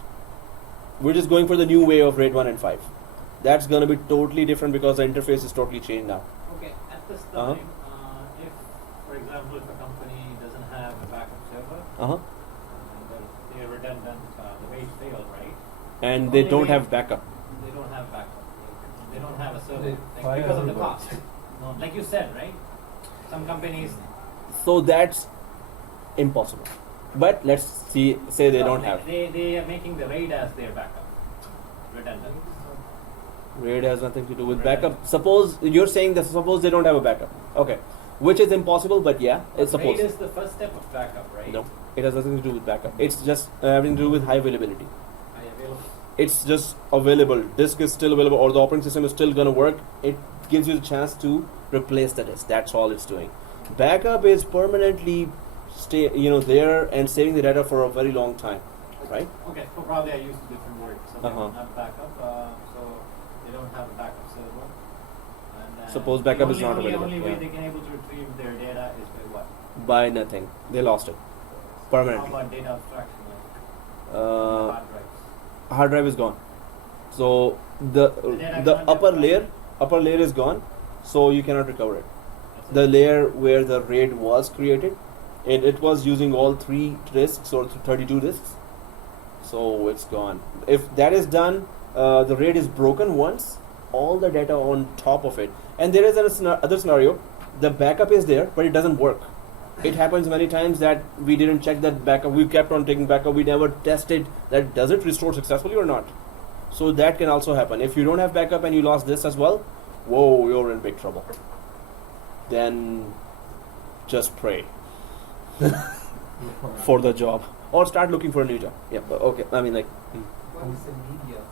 We're just going for the new way of RAID 1 and 5. That's going to be totally different because the interface is totally changed now. Okay, at this Uh-huh. time, if, for example, if a company doesn't have a backup server, they're redundant, the page failed, right? And they Only don't way- have backup. They don't have backup. They don't have a server. They Like, fire because of the everybody. cost. No, like you said, right? Some companies. So that's impossible. But let's say they don't have. They are making the RAID as their backup. Redundant. RAID has nothing to do with backup. Suppose you're saying that suppose they don't have a backup. Okay. Which is impossible, but yeah, it's RAID supposed. is the first step of backup, right? No, it has nothing to do with backup. It's just having to do with high availability. High available. It's just available. Disk is still available, or the operating system is still gonna work. It gives you the chance to replace the disk. That's all it's doing. Backup is permanently there and saving the data for a very long time, right? Okay, so probably I used a different word. So they Uh-huh. don't have backup, so they don't have a backup server. And, Suppose the backup is only- not only, available, Only way yeah. they can able to retrieve their data is by what? By nothing. They lost it How permanently. about data abstraction? Like Uh, hard drives. hard drive is gone. So the data upper cannot layer is gone. So you cannot recover it. That's The it. layer where the RAID was created, it was using all 3 disks or 32 disks. So it's gone. If that is done, the RAID is broken once, all the data on top of it. And there is other scenario, the backup is there, but it doesn't work. It happens many times that we didn't check that backup. We kept on taking backup. We never tested that does it restore successfully or not. So that can also happen. If you don't have backup and you lost this as well, whoa, you're in big trouble. Then just pray for the job or start looking for a new job. Yeah, but okay. I mean, like, What is the media to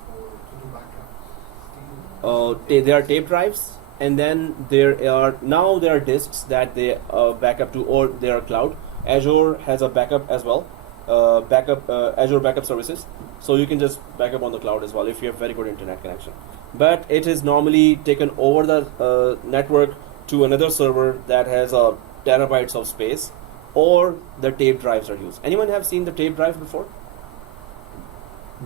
do backup? there are tape drives, and then there are disks that they back up to, or there are cloud. Azure has a backup as well. Azure backup services, so you can just back up on the cloud as well if you have very good internet connection. But it is normally taken over the network to another server that has terabytes of space, or the tape drives are used. Anyone have seen the tape drive before?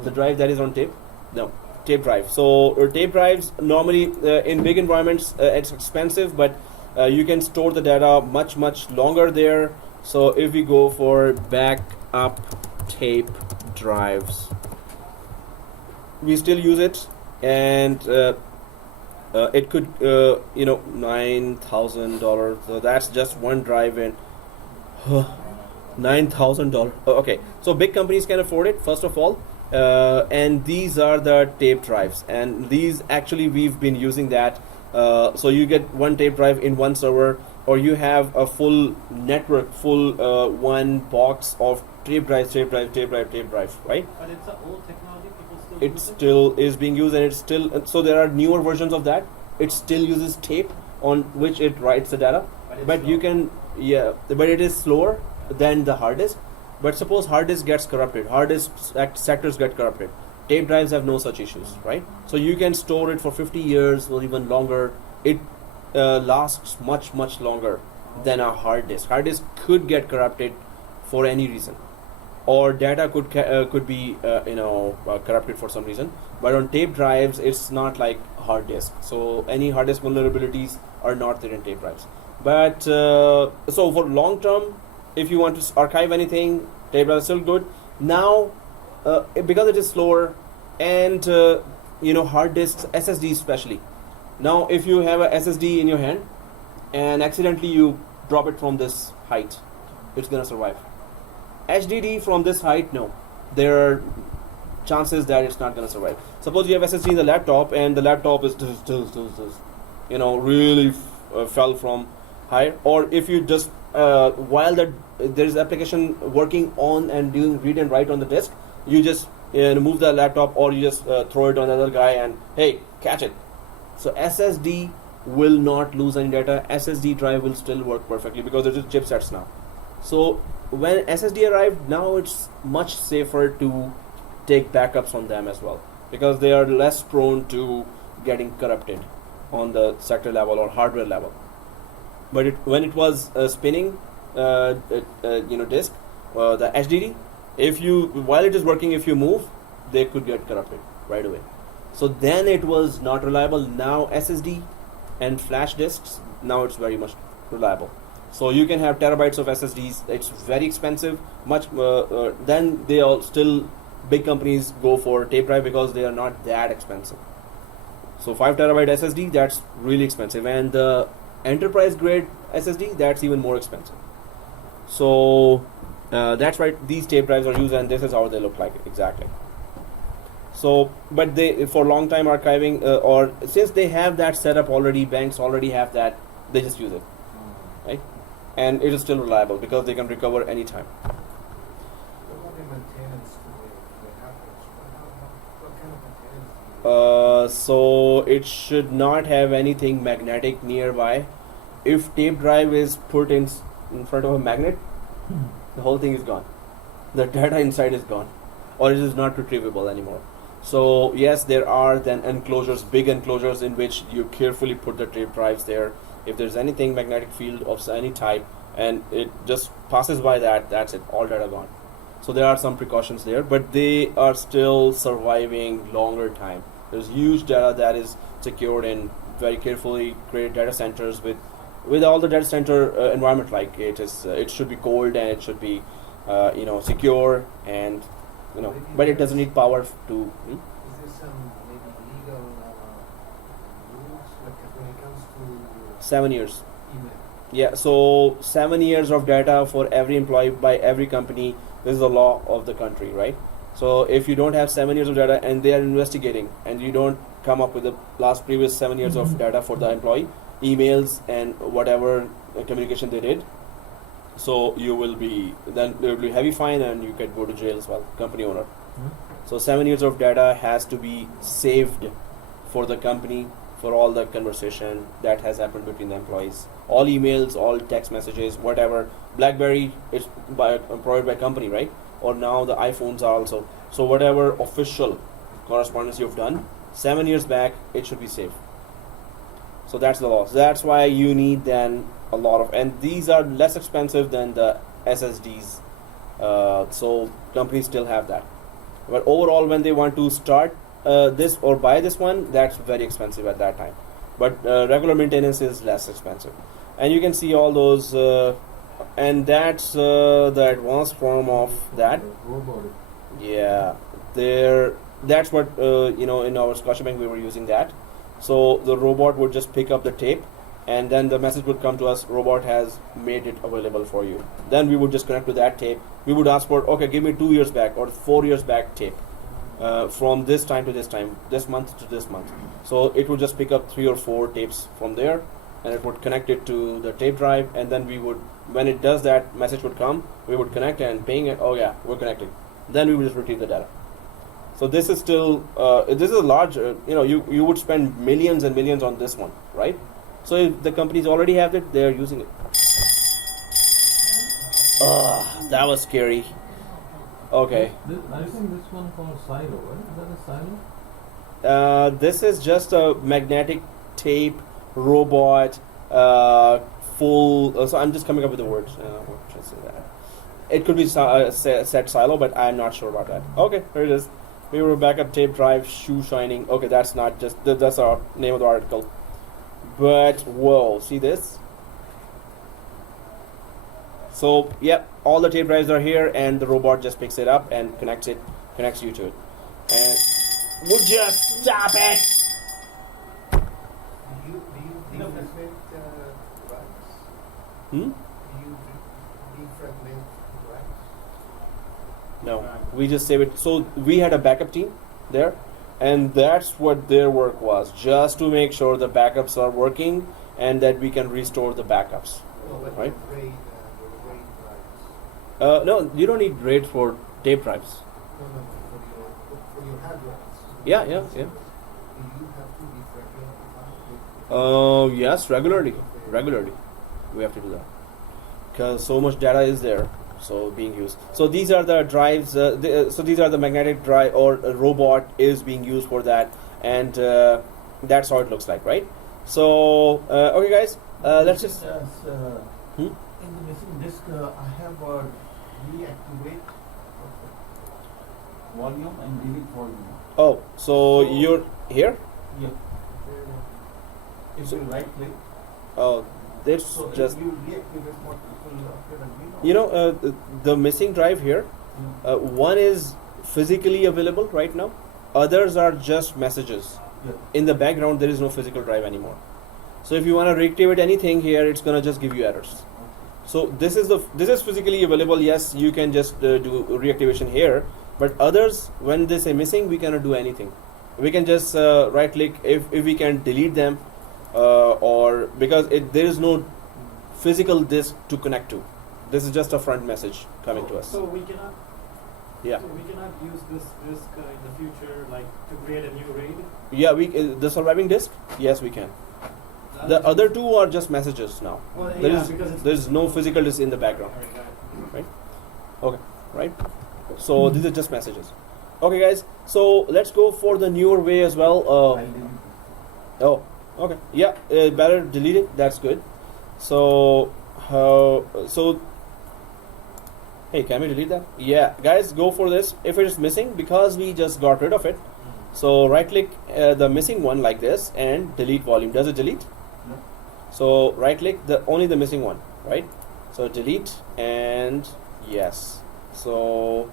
The drive that is on tape? No, tape drive. So tape drives normally in big environments it's expensive, but you can store the data much longer there. So if we go for backup tape drives, we still use it, and it could $9,000. So that's just one drive in. $9,000. Okay, so big companies can afford it, first of all, and these are the tape drives, and these actually we've been using that. So you get one tape drive in one server, or you have a full network, one box of tape drives, right? But it's an old technology. People still It use still is being used, and it's still, so there are newer versions of that. It still uses tape on which it writes the data, but you can, but it is slower than the hard disk. But suppose hard disk gets corrupted, hard disk sectors get corrupted. Tape drives have no such issues, right? So you can store it for 50 years or even longer. It lasts much longer than a hard disk. Hard disk could get corrupted for any reason, or data could be corrupted for some reason. But on tape drives, it's not like hard disk. So any hard disk vulnerabilities are not there in tape drives. But so for long term, if you want to archive anything, tape drive is still good. Now, because it is slower, and hard disks, SSD especially. Now, if you have a SSD in your hand and accidentally you drop it from this height, it's gonna survive. HDD from this height, no. There are chances that it's not gonna survive. Suppose you have SSD in the laptop, and the laptop is really fell from high, or if you just while there is application working on and doing read and write on the disk, you just move the laptop, or you just throw it on another guy and hey, catch it. So SSD will not lose any data. SSD drive will still work perfectly because it is chipsets now. So when SSD arrived, now it's much safer to take backups on them as well, because they are less prone to getting corrupted on the sector level or hardware level. But when it was spinning disk, the HDD, while it is working, if you move, they could get corrupted right away. So then it was not reliable. Now SSD and flash disks, now it's very much reliable. So you can have terabytes of SSDs. It's very expensive. Then they all still, big companies go for tape drive because they are not that expensive. So 5 terabyte SSD, that's really expensive, and the enterprise grade SSD, that's even more expensive. So that's why these tape drives are used, and this is how they look like exactly. So, but they, for long time archiving, or since they have that setup already, banks already have that, they just use it, right? And it is still reliable because they can recover anytime. What about the maintenance to the hackers? What kind of maintenance do you do? So it should not have anything magnetic nearby. If tape drive is put in front of a magnet, the whole thing is gone. The data inside is gone, or it is not retrievable anymore. So yes, there are then enclosures, big enclosures, in which you carefully put the tape drives there. If there's anything magnetic field of any type and it just passes by that, that's it, all data gone. So there are some precautions there, but they are still surviving longer time. There's huge data that is secured in very carefully created data centers with all the data center environment like it is. It should be cold, and it should be secure, and but it doesn't need power to. Is there some maybe legal rules, like when it comes to 7 years. email? Yeah, so 7 years of data for every employee by every company. This is the law of the country, right? So if you don't have 7 years of data and they are investigating and you don't come up with the previous 7 years of data for the employee, emails and whatever communication they did, so you will be, then there will be heavy fine and you can go to jail as well, company owner. So 7 years of data has to be saved for the company, for all the conversation that has happened between the employees. All emails, all text messages, whatever. BlackBerry is provided by company, right? Or now the iPhones are also. So whatever official correspondence you've done 7 years back, it should be saved. So that's the law. So that's why you need then a lot of, and these are less expensive than the SSDs. So companies still have that. But overall, when they want to start this or buy this one, that's very expensive at that time. But regular maintenance is less expensive. And you can see all those, and that's the advanced form of that. Robotic. Yeah, that's what in our Scotiabank we were using that. So the robot would just pick up the tape, and then the message would come to us, robot has made it available for you. Then we would just connect to that tape. We would ask for, okay, give me 2 years back or 4 years back tape, from this time to this time, this month to this month. So it would just pick up 3 or 4 tapes from there, and it would connect it to the tape drive, and then we would, when it does that, message would come, we would connect and ping it, oh yeah, we're connected. Then we would just retrieve the data. So this is still, this is a large, you would spend millions and millions on this one, right? So if the companies already have it, they're using it. That was scary. Okay. I think this one called silo, right? Is that a silo? This is just a magnetic tape robot, full. So I'm just coming up with the words. What should I say that? It could be set silo, but I'm not sure about that. Okay, here it is. We were backup tape drive, shoe shining. Okay, that's not just that's our name of the article. But whoa, see this? So yep, all the tape drives are here, and the robot just picks it up and connects you to it. And would you stop it? Do you defragment drives? Hmm? Do you defragment drives? No, we just save it. So we had a backup team there, and that's what their work was, just to make sure the backups are working and that we can restore the backups. No, but Right. the RAID drives. No, you don't need RAID for tape drives. No, for your hard drives. Yeah. Do you have to defragment? Yes, regularly. We have to do that because so much data is there, so being used. So these are the drives. So these are the magnetic drive, or a robot is being used for that, and that's how it looks like, right? So okay, guys, let's just. In the missing disk, I have reactivate volume and delete volume. Oh, so you're here? Yeah. If So- you right click, Oh, that's so just. if you reactivate what it will appear again. The missing drive here. One is physically available right now. Others are just messages. Yeah. In the background, there is no physical drive anymore. So if you want to reactivate anything here, it's gonna just give you errors. So this is physically available. Yes, you can just do reactivation here. But others, when they say missing, we cannot do anything. We can just right click if we can delete them, or because there is no physical disk to connect to. This is just a front message coming to us. So we cannot. Yeah. So we cannot use this disk in the future, like to create a new RAID. Yeah, the surviving disk. Yes, we can. The other two are just messages now. Well, There yeah, is because it's there's no physical disk in the background. Alright, got it. Okay, right? So these are just messages. Okay, guys. So let's go for the newer way as well. I'll delete it. Oh, okay. Yeah, better delete it. That's good. So hey, can we delete that? Yeah, guys, go for this. If it is missing, because we just got rid of it. So right click the missing one like this and delete volume. Does it delete? No. So right click only the missing one, right? So delete, and yes. So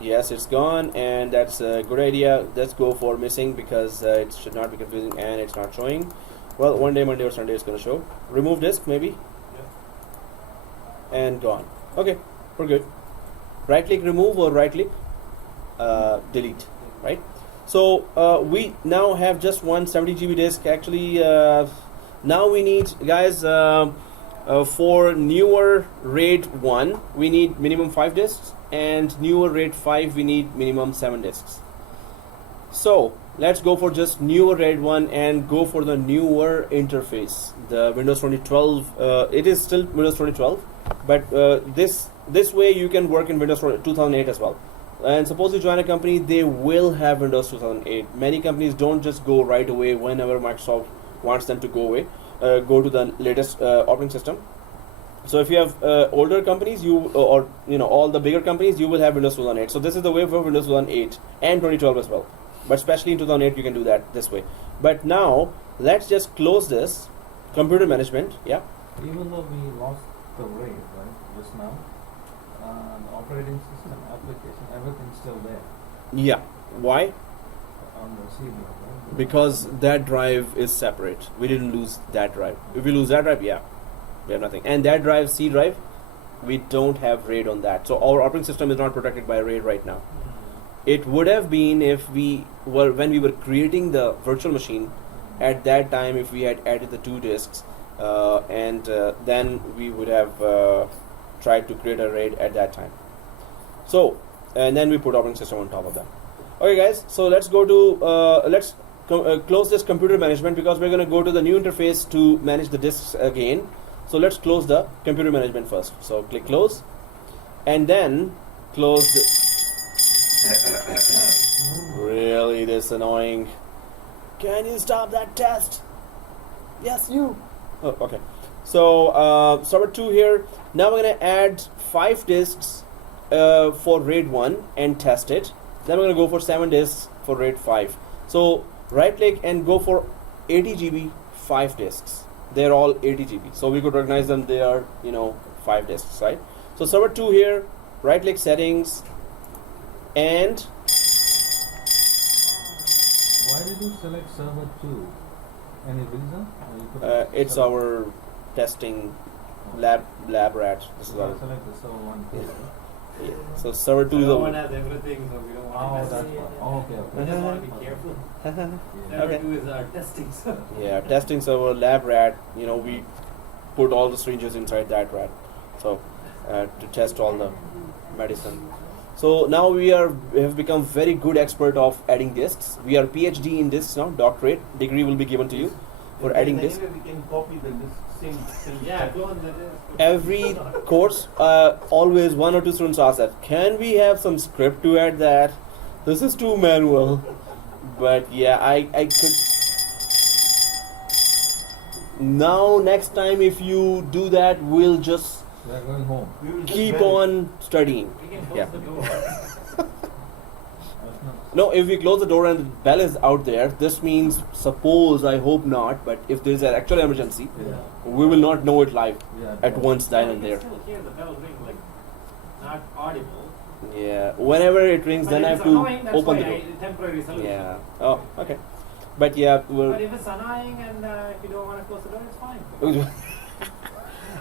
yes, it's gone, and that's a good idea. Let's go for missing because it should not be confusing and it's not showing. Well, one day, Monday or Sunday, it's going to show. Remove disk maybe. And gone. Okay, we're good. Right click remove or right click. delete, right? So we now have just one 70 GB disk. Actually, now we need, guys, for newer RAID 1, we need minimum 5 disks, and newer RAID 5, we need minimum 7 disks. So let's go for just newer RAID 1 and go for the newer interface, the Windows 2012. It is still Windows 2012, but this way you can work in Windows 2008 as well. And suppose you join a company, they will have Windows 2008. Many companies don't just go right away whenever Microsoft wants them to go to the latest operating system. So if you have older companies, or all the bigger companies, you will have Windows 2008. So this is the way for Windows 2008 and 2012 as well. But especially in 2008, you can do that this way. But now let's just close this computer management. Yeah. Even though we lost the RAID, right, just now, the operating system, application, everything's still there Yeah. Why? on the CD, right? Because that drive is separate. We didn't lose that drive. If we lose that drive, yeah, we have nothing. And that drive, C drive, we don't have RAID on that. So our operating system is not protected by RAID right now. It would have been if when we were creating the virtual machine, at that time if we had added the 2 disks, and then we would have tried to create a RAID at that time. So, and then we put operating system on top of that. Okay guys, so let's go to, close this computer management, because we're going to go to the new interface to manage the disks again. So let's close the computer management first. So click close, and then close the... Really, this annoying. Can you stop that test? Yes, you. Oh, okay. So server 2 here. Now we're going to add 5 disks for RAID 1 and test it. Then we're going to go for 7 disks for RAID 5. So right click and go for 80 GB 5 disks. They're all 80 GB. So we could recognize them. They are 5 disks, right? So server 2 here. Right click settings. And Why did you select server 2? Any reason? Or you could it's select- our testing lab rat. This is You our gotta select the server 1 too. yeah. So server 2 is No one our has everything, so we don't Oh, want to that's mess. why. Oh, okay, We okay. just want to be careful. Yeah. Server Okay. 2 is our testing server. yeah, testing server lab rat. We put all the syringes inside that rat, so to test all the medicine. So now we have become very good expert of adding disks. We are PhD in disks now. Doctorate degree will be given to you for adding disks. Anyway, we can copy the disk, same Yeah, clone the disk. Every course, always 1 or 2 students ask that, can we have some script to add that? This is too manual. But yeah, I could. Now next time if you do that, we'll just We are going home. We will just keep vanish. on studying. We can close Yeah. the door. That's not- No, if we close the door and the bell is out there, this means, suppose, I hope not, but if there's an actual emergency, Yeah. we will not know it live Yeah. at once, then and You there. can still hear the bell ring, like, not audible. Yeah, whenever it rings, But then I if have it's to annoying, that's open the why door. temporary solution. Yeah. Oh, okay. But yeah, But if it's annoying and if you don't want to close the door, it's fine.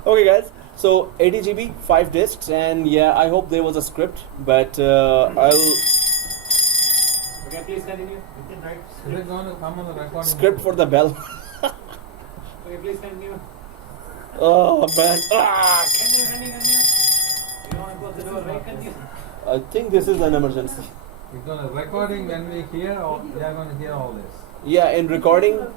okay, guys. So 80 GB, 5 disks, and yeah, I hope there was a script, but I'll Okay, please continue. We can write Is it going to come on the recording? script for the bell. Okay, please continue. Oh man. Ah! Continue. You don't want to close the door, right? Continue. I think this is an emergency. We're going to recording when we hear, or they are going to hear all this. Yeah, in recording. Oh,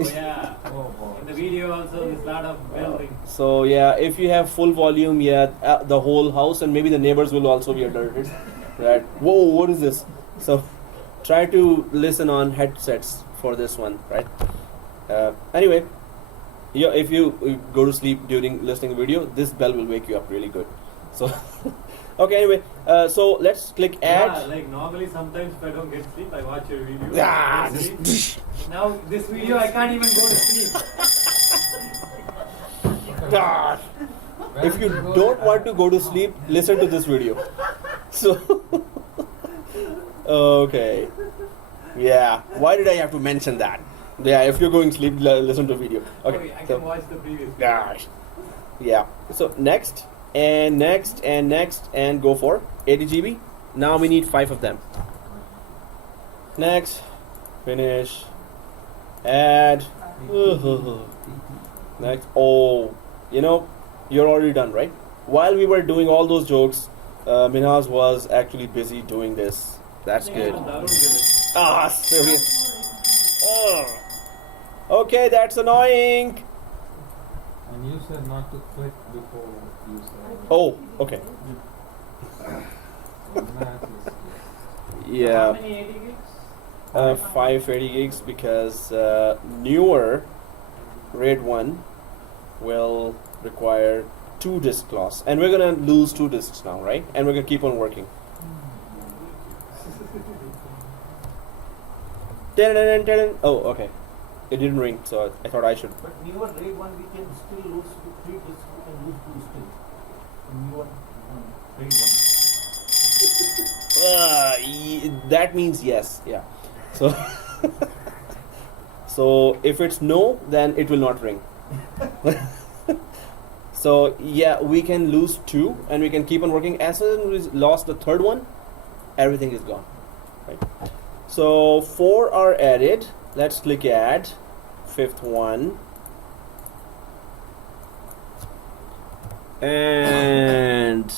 yeah. Oh, boy. In the video also, there's a lot of bell ring. So yeah, if you have full volume, yeah, the whole house and maybe the neighbors will also be alerted. Right? Whoa, what is this? So try to listen on headsets for this one, right? Anyway, yeah, if you go to sleep during listening to video, this bell will wake you up really good. So okay, anyway, so let's click add. Yeah, like normally sometimes if I don't get sleep, I watch your video. Ah, Get sleep. this- Now this video I can't even go to sleep. God. Where If did you go? don't want to go to sleep, listen to this video. So, okay. Yeah, why did I have to mention that? Yeah, if you're going to sleep, listen to video. Okay. I So, can watch the previous video. gosh. Yeah. So next and next and next and go for 80 GB. Now we need 5 of them. Next, finish, add. Next, oh, you know, you're already done, right? While we were doing all those jokes, Minhas was actually busy doing this. That's good. Ah, serious. Oh. Okay, that's annoying. And you said not to click before you said. Oh, okay. So that is How Yeah. many 80 gigs? 580 gigs because newer RAID 1 will require 2 disk loss, and we're gonna lose 2 disks now, right? And we're gonna keep on working. Oh, okay. It didn't ring, so I thought I should. But newer RAID 1 we can still lose 3 disks, we can lose 2 still. Newer RAID 1. That means yes, yeah. So, so if it's no, then it will not ring. So yeah, we can lose 2, and we can keep on working. As soon as we lost the 3rd one, everything is gone. Right. So 4 are added. Let's click add. 5th one. And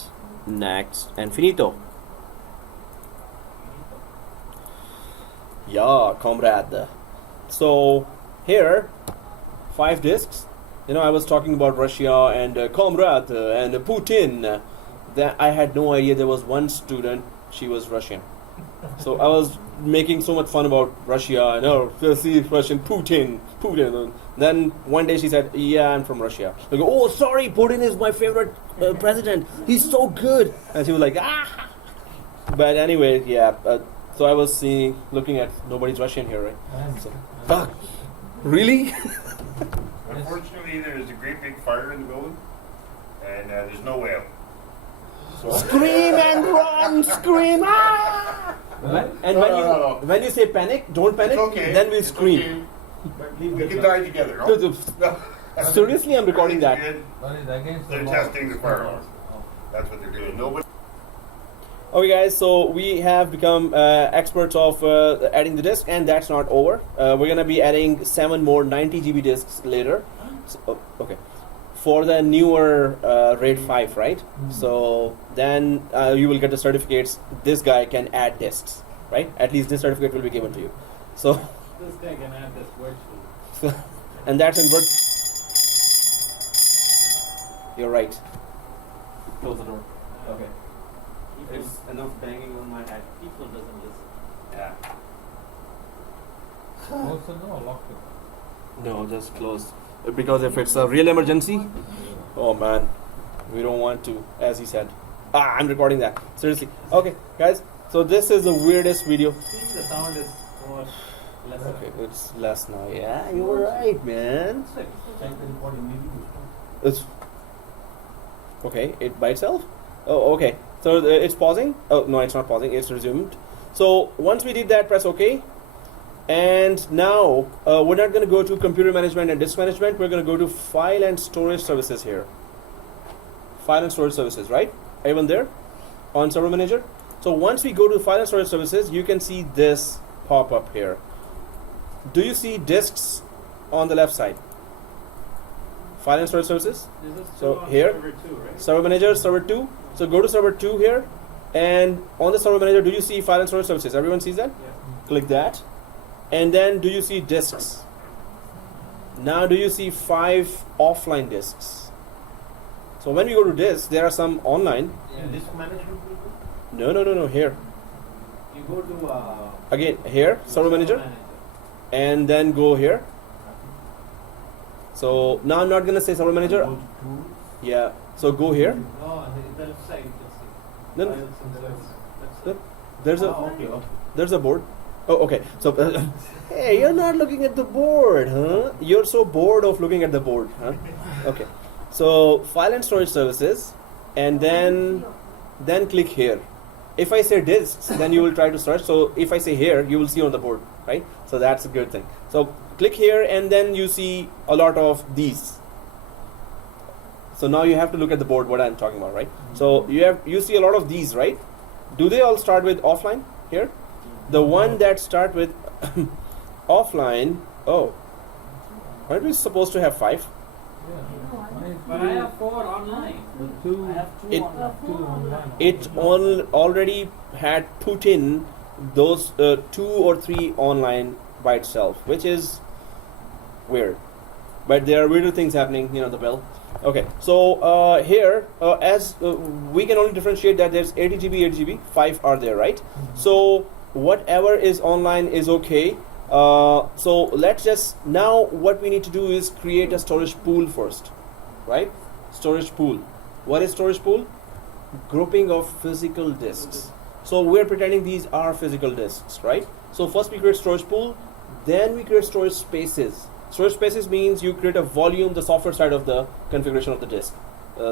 next, and finito. Yeah, comrade. So here, 5 disks. You know, I was talking about Russia and comrade and Putin. That I had no idea there was one student. She was Russian. So I was making so much fun about Russia and see Russian Putin. And then one day she said, "Yeah, I'm from Russia." I go, "Oh, sorry, Putin is my favorite president. He's so good." And she was like, "Ah." But anyway, yeah. So I was looking at nobody's Russian here, right? So, fuck. Really? Unfortunately, there's a great big fire in the building, and there's no way out. So Scream and run! Scream! Ah! And No. when you say panic, don't panic. It's okay. Then we'll It's scream. okay. We can die together. No? No. Seriously, I'm recording that. But it's against the They're law. testing the fire alarm. That's what they're doing. Nobody. Okay, guys. So we have become experts of adding the disk, and that's not over. We're gonna be adding 7 more 90 GB disks later. So, okay. For the newer RAID 5, right? So then you will get the certificates. This guy can add disks, right? At least this certificate will be given to you. So, This guy can add this virtually. and that's in word. You're right. Close the door. Okay. It's enough banging on my head. People doesn't listen. Yeah. Close the door, lock the door. No, just close. Because if it's a real emergency, oh man, we don't want to, as he said. I'm recording that. Seriously. Okay, guys. So this is the weirdest video. See, the sound is more lesser. Okay, it's less now. Yeah, you were right, man. Check the recording, maybe you stop. It's okay. It by itself. Oh, okay. So it's pausing. Oh no, it's not pausing. It's resumed. So once we did that, press OK. And now we're not going to go to computer management and disk management. We're going to go to file and storage services here. File and storage services, right? Everyone there on server manager? So once we go to file and storage services, you can see this pop up here. Do you see disks on the left side? File and storage services. This is So still on here, server 2, right? server manager, server 2. So go to server 2 here, and on the server manager, do you see file and storage services? Everyone sees that? Yeah. Click that. And then do you see disks? Now do you see 5 offline disks? So when we go to disks, there are some online. Yeah. Disk management will No, here. You go to Again, here, server manager, and then go here. So now I'm not gonna say server manager. go to tools. Yeah, so go here. Oh, on the left side, you can see. Then Files and services. Left side. there's a Okay. there's a board. Oh, okay. So, hey, you're not looking at the board, huh? You're so bored of looking at the board, huh? Okay. So, file and storage services, and then click here. If I say disks, then you will try to search. So, if I say here, you will see on the board, right? So, that's a good thing. So, click here, and then you see a lot of these. So, now you have to look at the board, what I'm talking about, right? So, you see a lot of these, right? Do they all start with offline here? The one that start with offline, oh, aren't we supposed to have 5? But I have 4 online. I have two It- online. Two online. It already had put in those 2 or 3 online by itself, which is weird. But there are weirder things happening, the bill. Okay, so here, as we can only differentiate that there's 80 GB, 8 GB, 5 are there, right? So whatever is online is okay. So let's just, now what we need to do is create a storage pool first, right? Storage pool. What is storage pool? Grouping of physical disks. So we're pretending these are physical disks, right? So first we create storage pool, then we create storage spaces. Storage spaces means you create a volume, the software side of the configuration of the disk,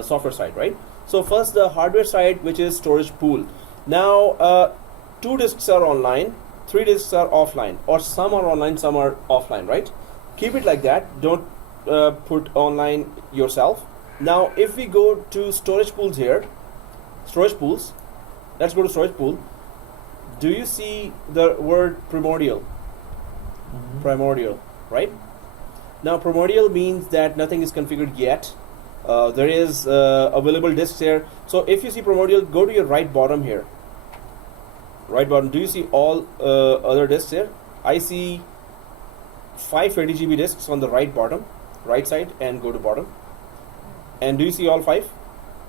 software side, right? So first the hardware side, which is storage pool. Now 2 disks are online, 3 disks are offline, or some are online, some are offline, right? Keep it like that. Don't put online yourself. Now if we go to storage pools here, storage pools, let's go to storage pool. Do you see the word primordial? Primordial, right? Now primordial means that nothing is configured yet. There is available disks here. So if you see primordial, go to your right bottom here. Right bottom. Do you see all other disks here? I see 5 80 GB disks on the right bottom, right side, and go to bottom. And do you see all 5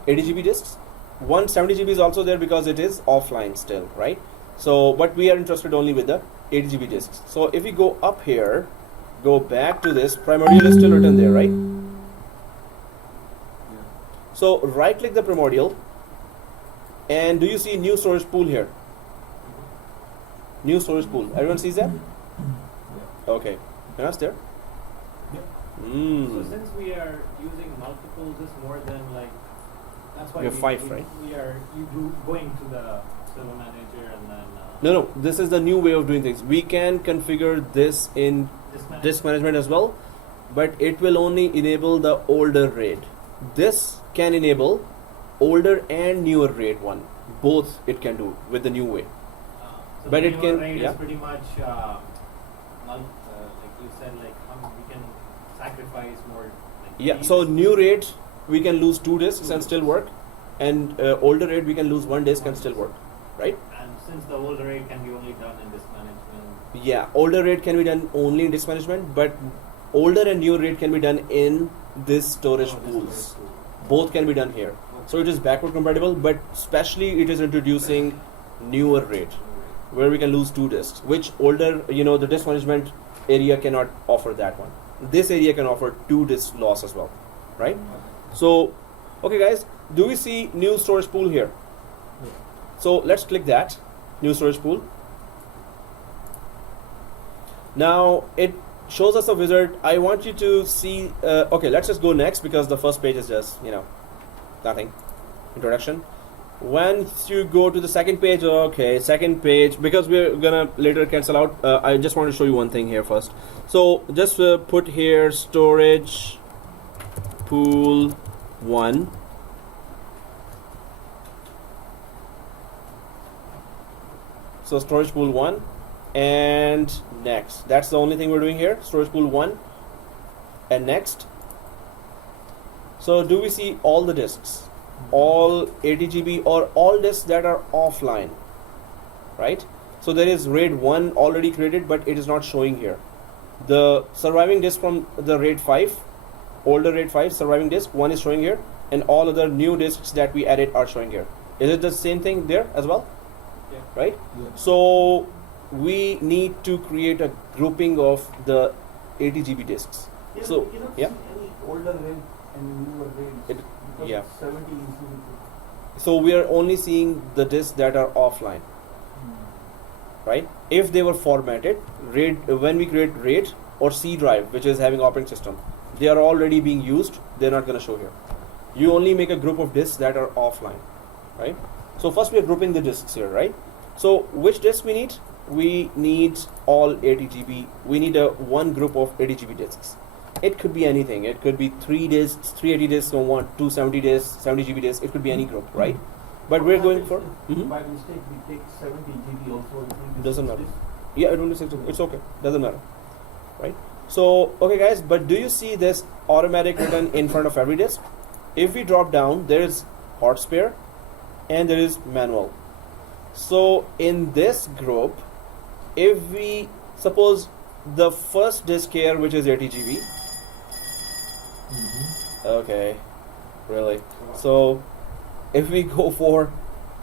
80 GB disks? 1 70 GB is also there because it is offline still, right? So, but we are interested only with the 80 GB disks. So if we go up here, go back to this, primordial is still written there, right? So right click the primordial, and do you see new storage pool here? New storage pool. Everyone sees that? Okay. That's there. So since we are using multiple, this more than like, that's why We have 5, right? We are going to the server manager and then No, this is the new way of doing things. We can configure this in disk management as well, but it will only enable the older RAID. This can enable older and newer RAID one. Both it can do with the new way. So But the it newer can- RAID yeah. is pretty much like you said, like we can sacrifice more. Like Yeah, so new RAID we can lose 2 disks and still work, and older RAID we can lose 1 disk and still work, right? And since the older RAID can be only done in disk management. Yeah, older RAID can be done only in disk management, but older and newer RAID can be done in this storage pools. Both can be done here. So it is backward compatible, but especially it is introducing newer RAID, where we can lose 2 disks, which older, the disk management area cannot offer that one. This area can offer 2 disk loss as well, right? So, okay guys, do we see new storage pool here? So let's click that, new storage pool. Now it shows us a wizard. I want you to see, okay, let's just go next because the first page is just, nothing, introduction. Once you go to the second page, okay, second page, because we're gonna later cancel out, I just want to show you one thing here first. So just put here storage pool 1. So storage pool 1 and next. That's the only thing we're doing here, storage pool 1 and next. So do we see all the disks? All 80 GB or all disks that are offline, right? So there is RAID 1 already created, but it is not showing here. The surviving disk from the RAID 5, older RAID 5 surviving disk 1 is showing here, and all other new disks that we added are showing here. Is it the same thing there as well? Yeah. Right? Yeah. So we need to create a grouping of the 80 GB disks. Yeah, So, we cannot yeah. see any older RAID and newer RAIDs It- because yeah. it's 70 easily. So we are only seeing the disks that are offline, right? If they were formatted, RAID, when we create RAID or C drive, which is having operating system, they are already being used. They're not going to show here. You only make a group of disks that are offline, right? So first we are grouping the disks here, right? So which disk we need? We need all 80 GB. We need a one group of 80 GB disks. It could be anything. It could be 3 disks, 380 disks, or 270 disks, 70 GB disks. It could be any group, right? but we're going for. By mistake, we take 70 GB also. Doesn't matter. Yeah, it only 60. It's okay. Doesn't matter, right? So okay, guys. But do you see this automatic written in front of every disk? If we drop down, there is hot spare, and there is manual. So in this group, if we suppose the first disk here, which is 80 GB. Okay, really. So if we go for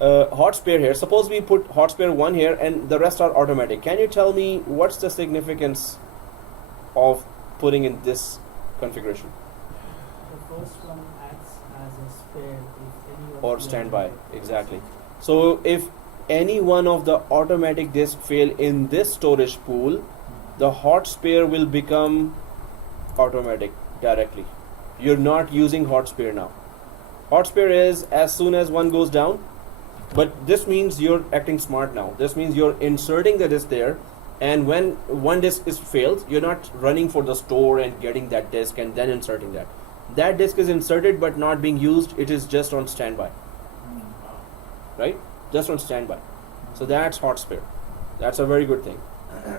hot spare here, suppose we put hot spare 1 here and the rest are automatic. Can you tell me what's the significance of putting in this configuration? The first one acts as a spare if any of Or the standby, automatic exactly. So if any one of the automatic disks fail in this storage pool, the hot spare will become automatic directly. You're not using hot spare now. Hot spare is as soon as one goes down, but this means you're acting smart now. This means you're inserting the disk there, and when one disk is failed, you're not running for the store and getting that disk and then inserting that. That disk is inserted but not being used. It is just on standby, right? Just on standby. So that's hot spare. That's a very good thing.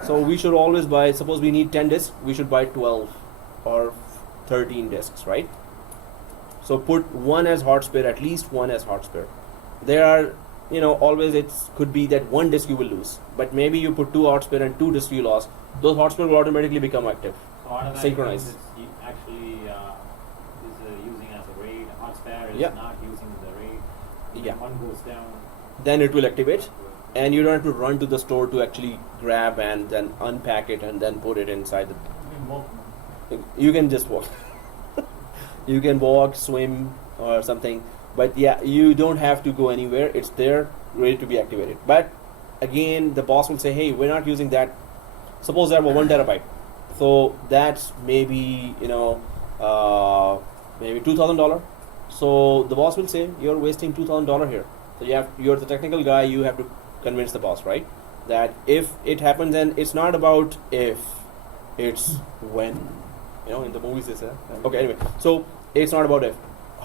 So we should always buy, suppose we need 10 disks, we should buy 12 or 13 disks, right? So put one as hot spare, at least one as hot spare. There are, always it could be that one disk you will lose, but maybe you put 2 hot spare and 2 disks you lost. Those hot spare will automatically become active. So automatic Synchronize. is actually is using as a RAID. Hot spare is Yeah. not using the RAID. Yeah. One goes down. Then it will activate, and you don't have to run to the store to actually grab and then unpack it and then put it inside the. You can walk now. You can just walk. You can walk, swim, or something. But yeah, you don't have to go anywhere. It's there, ready to be activated. But again, the boss will say, "Hey, we're not using that." Suppose there were 1 terabyte, so that's maybe maybe $2,000. So the boss will say, "You're wasting $2,000 here." So you're the technical guy. You have to convince the boss, right? That if it happens, then it's not about if, it's when. In the movies they say. Okay, anyway, so it's not about if.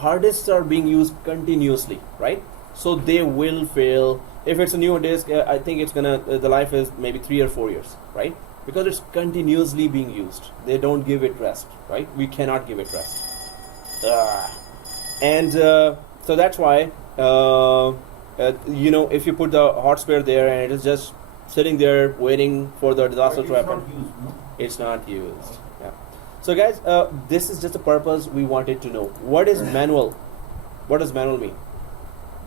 Hard disks are being used continuously, right? So they will fail. If it's a newer disk, I think it's gonna the life is maybe 3 or 4 years, right? Because it's continuously being used. They don't give it rest, right? We cannot give it rest. And so that's why if you put the hot spare there and it is just sitting there waiting for the disaster to happen, It's not used, no? it's not used. Yeah. So guys, this is just the purpose we wanted to know. What is manual? What does manual mean?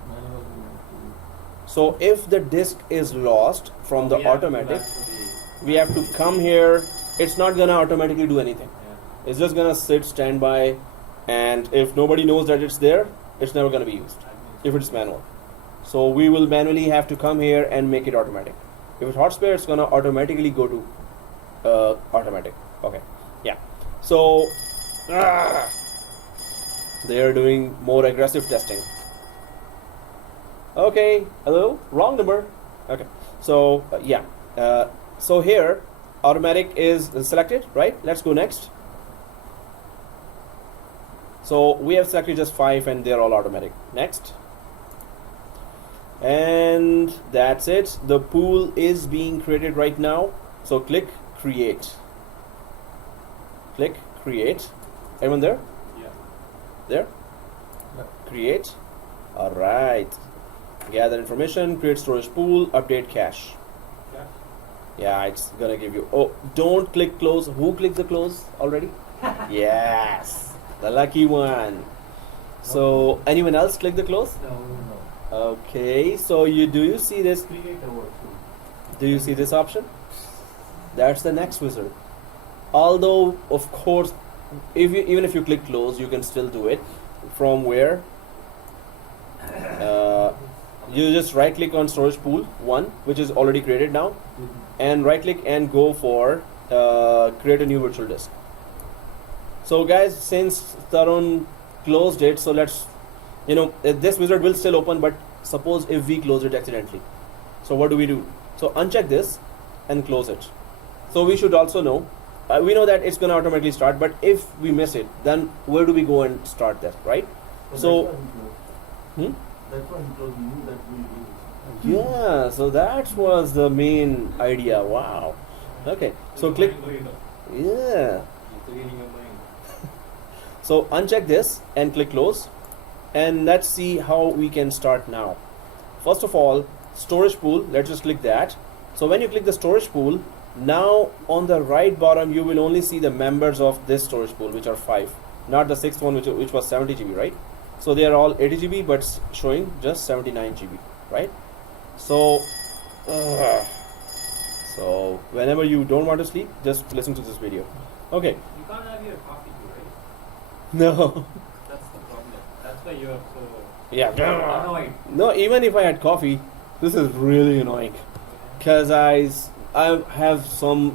Manual we have So if the disk is lost from the We have to automatic, actually- we have to come here. It's not gonna automatically do anything. Yeah. It's just gonna sit standby, and if nobody knows that it's there, it's never gonna be used if it's manual. So we will manually have to come here and make it automatic. If it's hot spare, it's gonna automatically go to automatic. Okay, yeah. So they are doing more aggressive testing. Okay, hello, wrong number. Okay, so so here automatic is selected, right? Let's go next. So we have selected just 5 and they're all automatic. Next. And that's it. The pool is being created right now. So click create. Click create. Everyone there? Yeah. There? Create. Alright. Gather information, create storage pool, update cache. Yeah. Yeah, it's gonna give you. Oh, don't click close. Who clicked the close already? Yes, the lucky one. So, anyone else click the close? No. Okay, so do you see this? Create a workflow. Do you see this option? That's the next wizard. Although, of course, even if you click close, you can still do it. From where? You just right click on storage pool 1, which is already created now, and right click and go for create a new virtual disk. So guys, since Tarun closed it, so let's, this wizard will still open, but suppose if we close it accidentally, so what do? So uncheck this and close it. So we should also know, we know that it's going to automatically start, but if we miss it, then where do we go and start that, right? So That's why he told me that we'll do it. Yeah, so that was the main idea. Wow. Okay, so click. Yeah. So uncheck this and click close, and let's see how we can start now. First of all, storage pool. Let's just click that. So when you click the storage pool, now on the right bottom you will only see the members of this storage pool, which are 5, not the sixth one which was 70 GB, right? So they are all 80 GB but showing just 79 GB, right? So so whenever you don't want to sleep, just listen to this video. Okay. You can't have your coffee too, right? No. That's the problem. That's why you're so Yeah. annoyed. No, even if I had coffee, this is really annoying. Because I have some,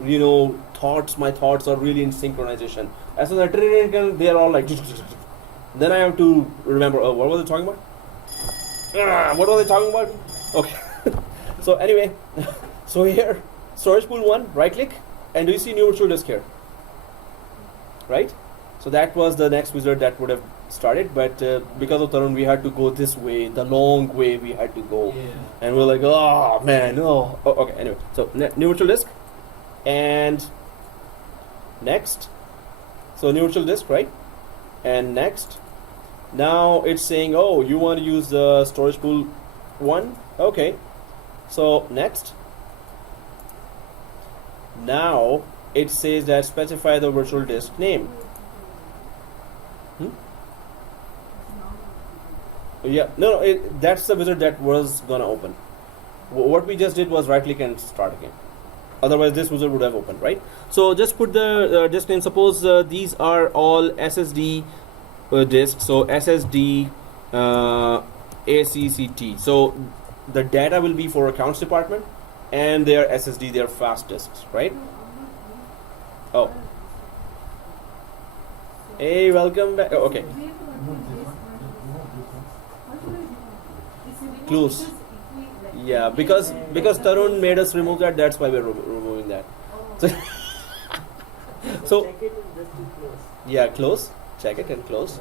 thoughts. My thoughts are really in synchronization. As soon as I turn, they're all like. Then I have to remember. What was I talking about? What was I talking about? Okay. So anyway, so here, storage pool 1, right click, and do you see new virtual disk here? Right? So that was the next wizard that would have started, but because of Tarun, we had to go this way, the long way we had to go. Yeah. And we're like, oh man, oh. Okay, anyway, so new virtual disk, and next. So new virtual disk, right? And next. Now it's saying, oh, you want to use the storage pool 1? Okay. So next. Now it says that specify the virtual disk name. Yeah, no, that's the wizard that was gonna open. What we just did was right click and start again. Otherwise this wizard would have opened, right? So just put the disk name. Suppose these are all SSD disks. So SSD ACCT. So the data will be for accounts department, and their SSD, their fast disks, right? Oh. Hey, welcome back. Oh, okay. Close. Yeah, because Tarun made us remove that. That's why we're removing that. So Check it and just do close. yeah, close. Check it and close.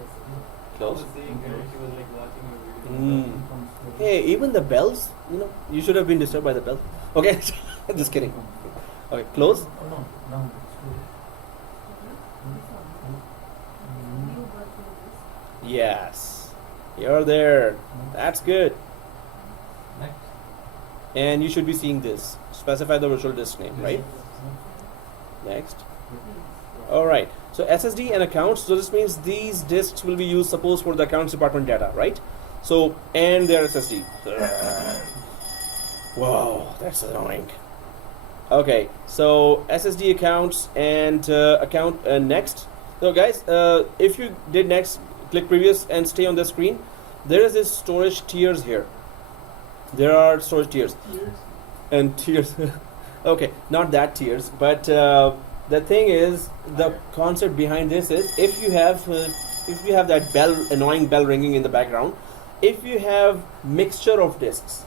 Close. I was seeing her, she was like watching your video. Hey, even the bells. You should have been disturbed by the bell. Okay, just kidding. Okay, close. No, no. Yes, you're there. That's good. Next. And you should be seeing this. Specify the virtual disk name, right? Next. All right. So SSD and accounts. So this means these disks will be used, suppose, for the accounts department data, right? So and their SSD. Wow, that's annoying. Okay. So SSD accounts and account next. So guys, if you did next, click previous and stay on the screen. There is this storage tiers here. There are storage tiers. And tiers. Okay, not that tiers, but the thing is, the concept behind this is if you have that annoying bell ringing in the background, if you have mixture of disks,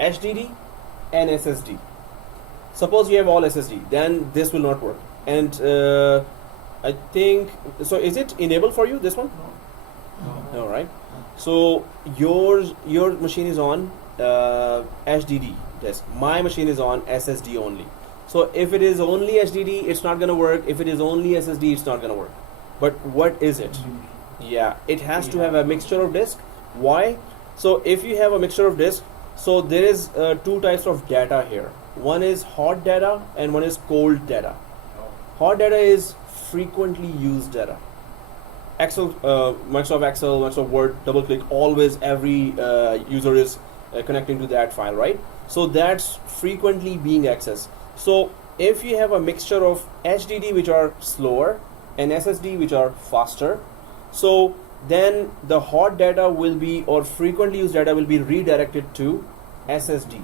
HDD and SSD. Suppose you have all SSD, then this will not work. And I think so. Is it enabled for you? This one? No, right? So your machine is on HDD disk. My machine is on SSD only. So if it is only HDD, it's not gonna work. If it is only SSD, it's not gonna work. But what is it? Yeah, it has to have a mixture of disk. Why? So if you have a mixture of disk, so there is two types of data here. One is hot data and one is cold data. Hot data is frequently used data. Excel, Microsoft Excel, Microsoft Word, double click, always every user is connecting to that file, right? So that's frequently being accessed. So if you have a mixture of HDD which are slower and SSD which are faster, so then the hot data will be, or frequently used data will be redirected to SSD.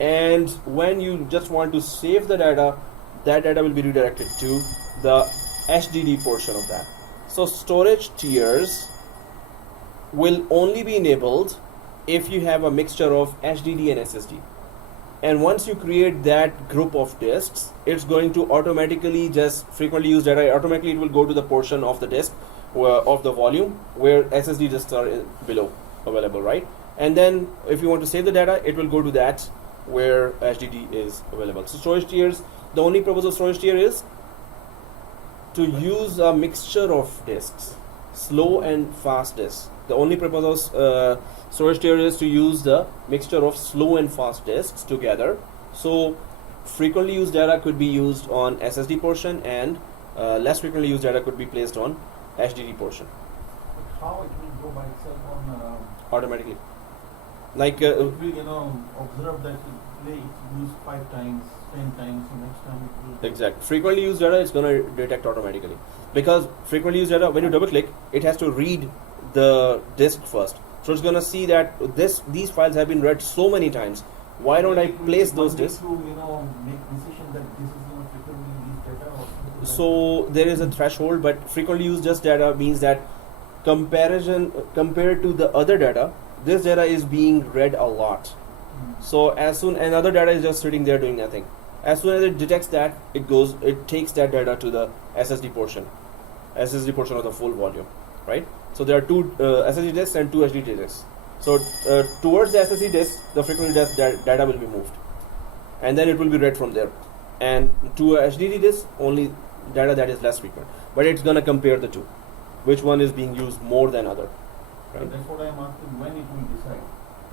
And when you just want to save the data, that data will be redirected to the HDD portion of that. So storage tiers will only be enabled if you have a mixture of HDD and SSD. And once you create that group of disks, it's going to automatically just frequently used data, automatically it will go to the portion of the disk of the volume where SSD disks are below available, right? and then if you want to save the data, it will go to that where HDD is available. So storage tiers, the only purpose of storage tier is to use a mixture of disks, slow and fast disks. The only purpose of storage tier is to use the mixture of slow and fast disks together. So frequently used data could be used on SSD portion, and less frequently used data could be placed on HDD portion But how it will go by itself on, automatically. Like it will, observe that it's used 5 times, 10 times, so next time it will. exact frequently used data is going to detect automatically, because frequently used data, when you double click, it has to read the disk first. So it's going to see that these files have been read so many times. Why don't I place those disks? To, make decision that this is, frequently used data or something like So there is a threshold, but frequently used just data means that compared to the other data, this data is being read a lot. So as soon another data is just sitting there doing nothing. As soon as it detects that, it takes that data to the SSD portion of the full volume, right? So there are 2 SSD disks and 2 HDD disks. So towards the SSD disk, the frequently disk data will be moved, and then it will be read from there. And to a HDD disk, only data that is less frequent. But it's gonna compare the two, which one is being used more than other. that. Right? That's what I am asking, when it will decide.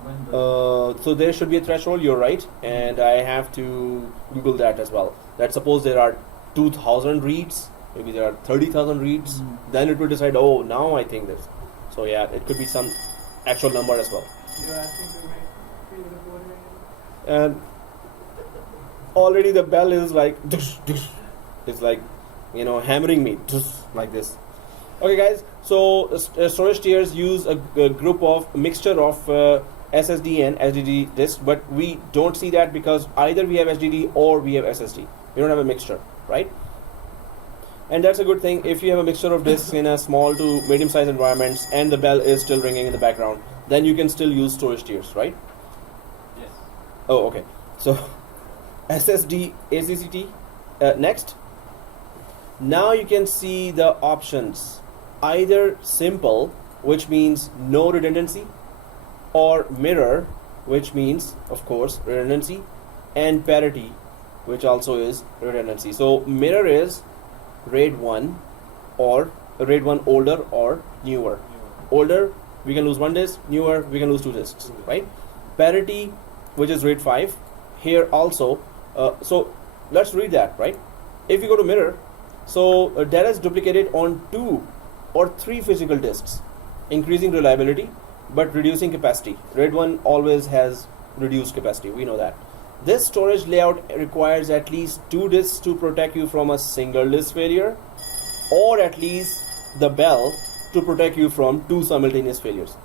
When the So there should be a threshold. You're right, and I have to Google that as well. That suppose there are 2,000 reads, maybe there are 30,000 reads, then it will decide. Oh, now I think this. So yeah, it could be some actual number as well. You're asking to create a report again? And already the bell is like, dush, dush. It's like, hammering me, dush, like this. Okay, guys. So storage tiers use a mixture of SSD and HDD disks, but we don't see that because either we have HDD or we have SSD. We don't have a mixture, right? And that's a good thing. If you have a mixture of disks in a small to medium sized environments and the bell is still ringing in the background, then you can still use storage tiers, right? Yes. Oh, okay. So SSD ACCT next. Now you can see the options, either simple, which means no redundancy, or mirror, which means of course redundancy, and parity, which also is redundancy. So mirror is RAID 1 or RAID 1 older or newer. Older, we can lose 1 disk, newer, we can lose 2 disks, right? Parity, which is RAID 5, here also. So let's read that, right? If you go to mirror, so data is duplicated on 2 or 3 physical disks, increasing reliability but reducing capacity. RAID 1 always has reduced capacity, we know that. This storage layout requires at least 2 disks to protect you from a single disk failure, or at least the bell to protect you from 2 simultaneous failures.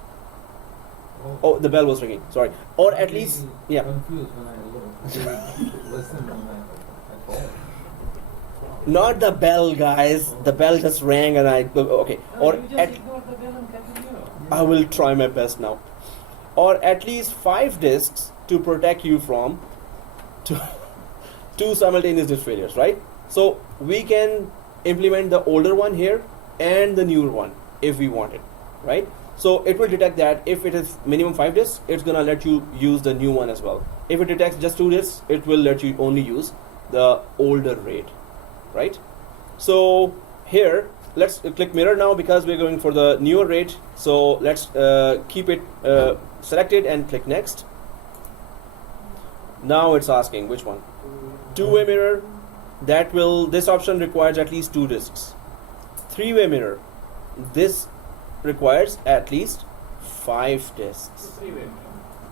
Oh, the bell was ringing, sorry. Or at least, yeah. Confused when I listen when I call. Not the bell, guys. The bell just rang and I, okay. Or you just at, ignore the bell and continue. I will try my best now. Or at least 5 disks to protect you from 2 simultaneous disk failures, right? So we can implement the older one here and the newer one if we want it, right? So it will detect that if it is minimum 5 disks, it's gonna let you use the new one as well. If it detects just 2 disks, it will let you only use the older RAID, right? So here, let's click mirror now because we're going for the newer RAID. So let's keep it selected and click next. Now it's asking which one. Two-way mirror, this option requires at least 2 disks. Three-way mirror, this requires at least 5 disks. Three-way.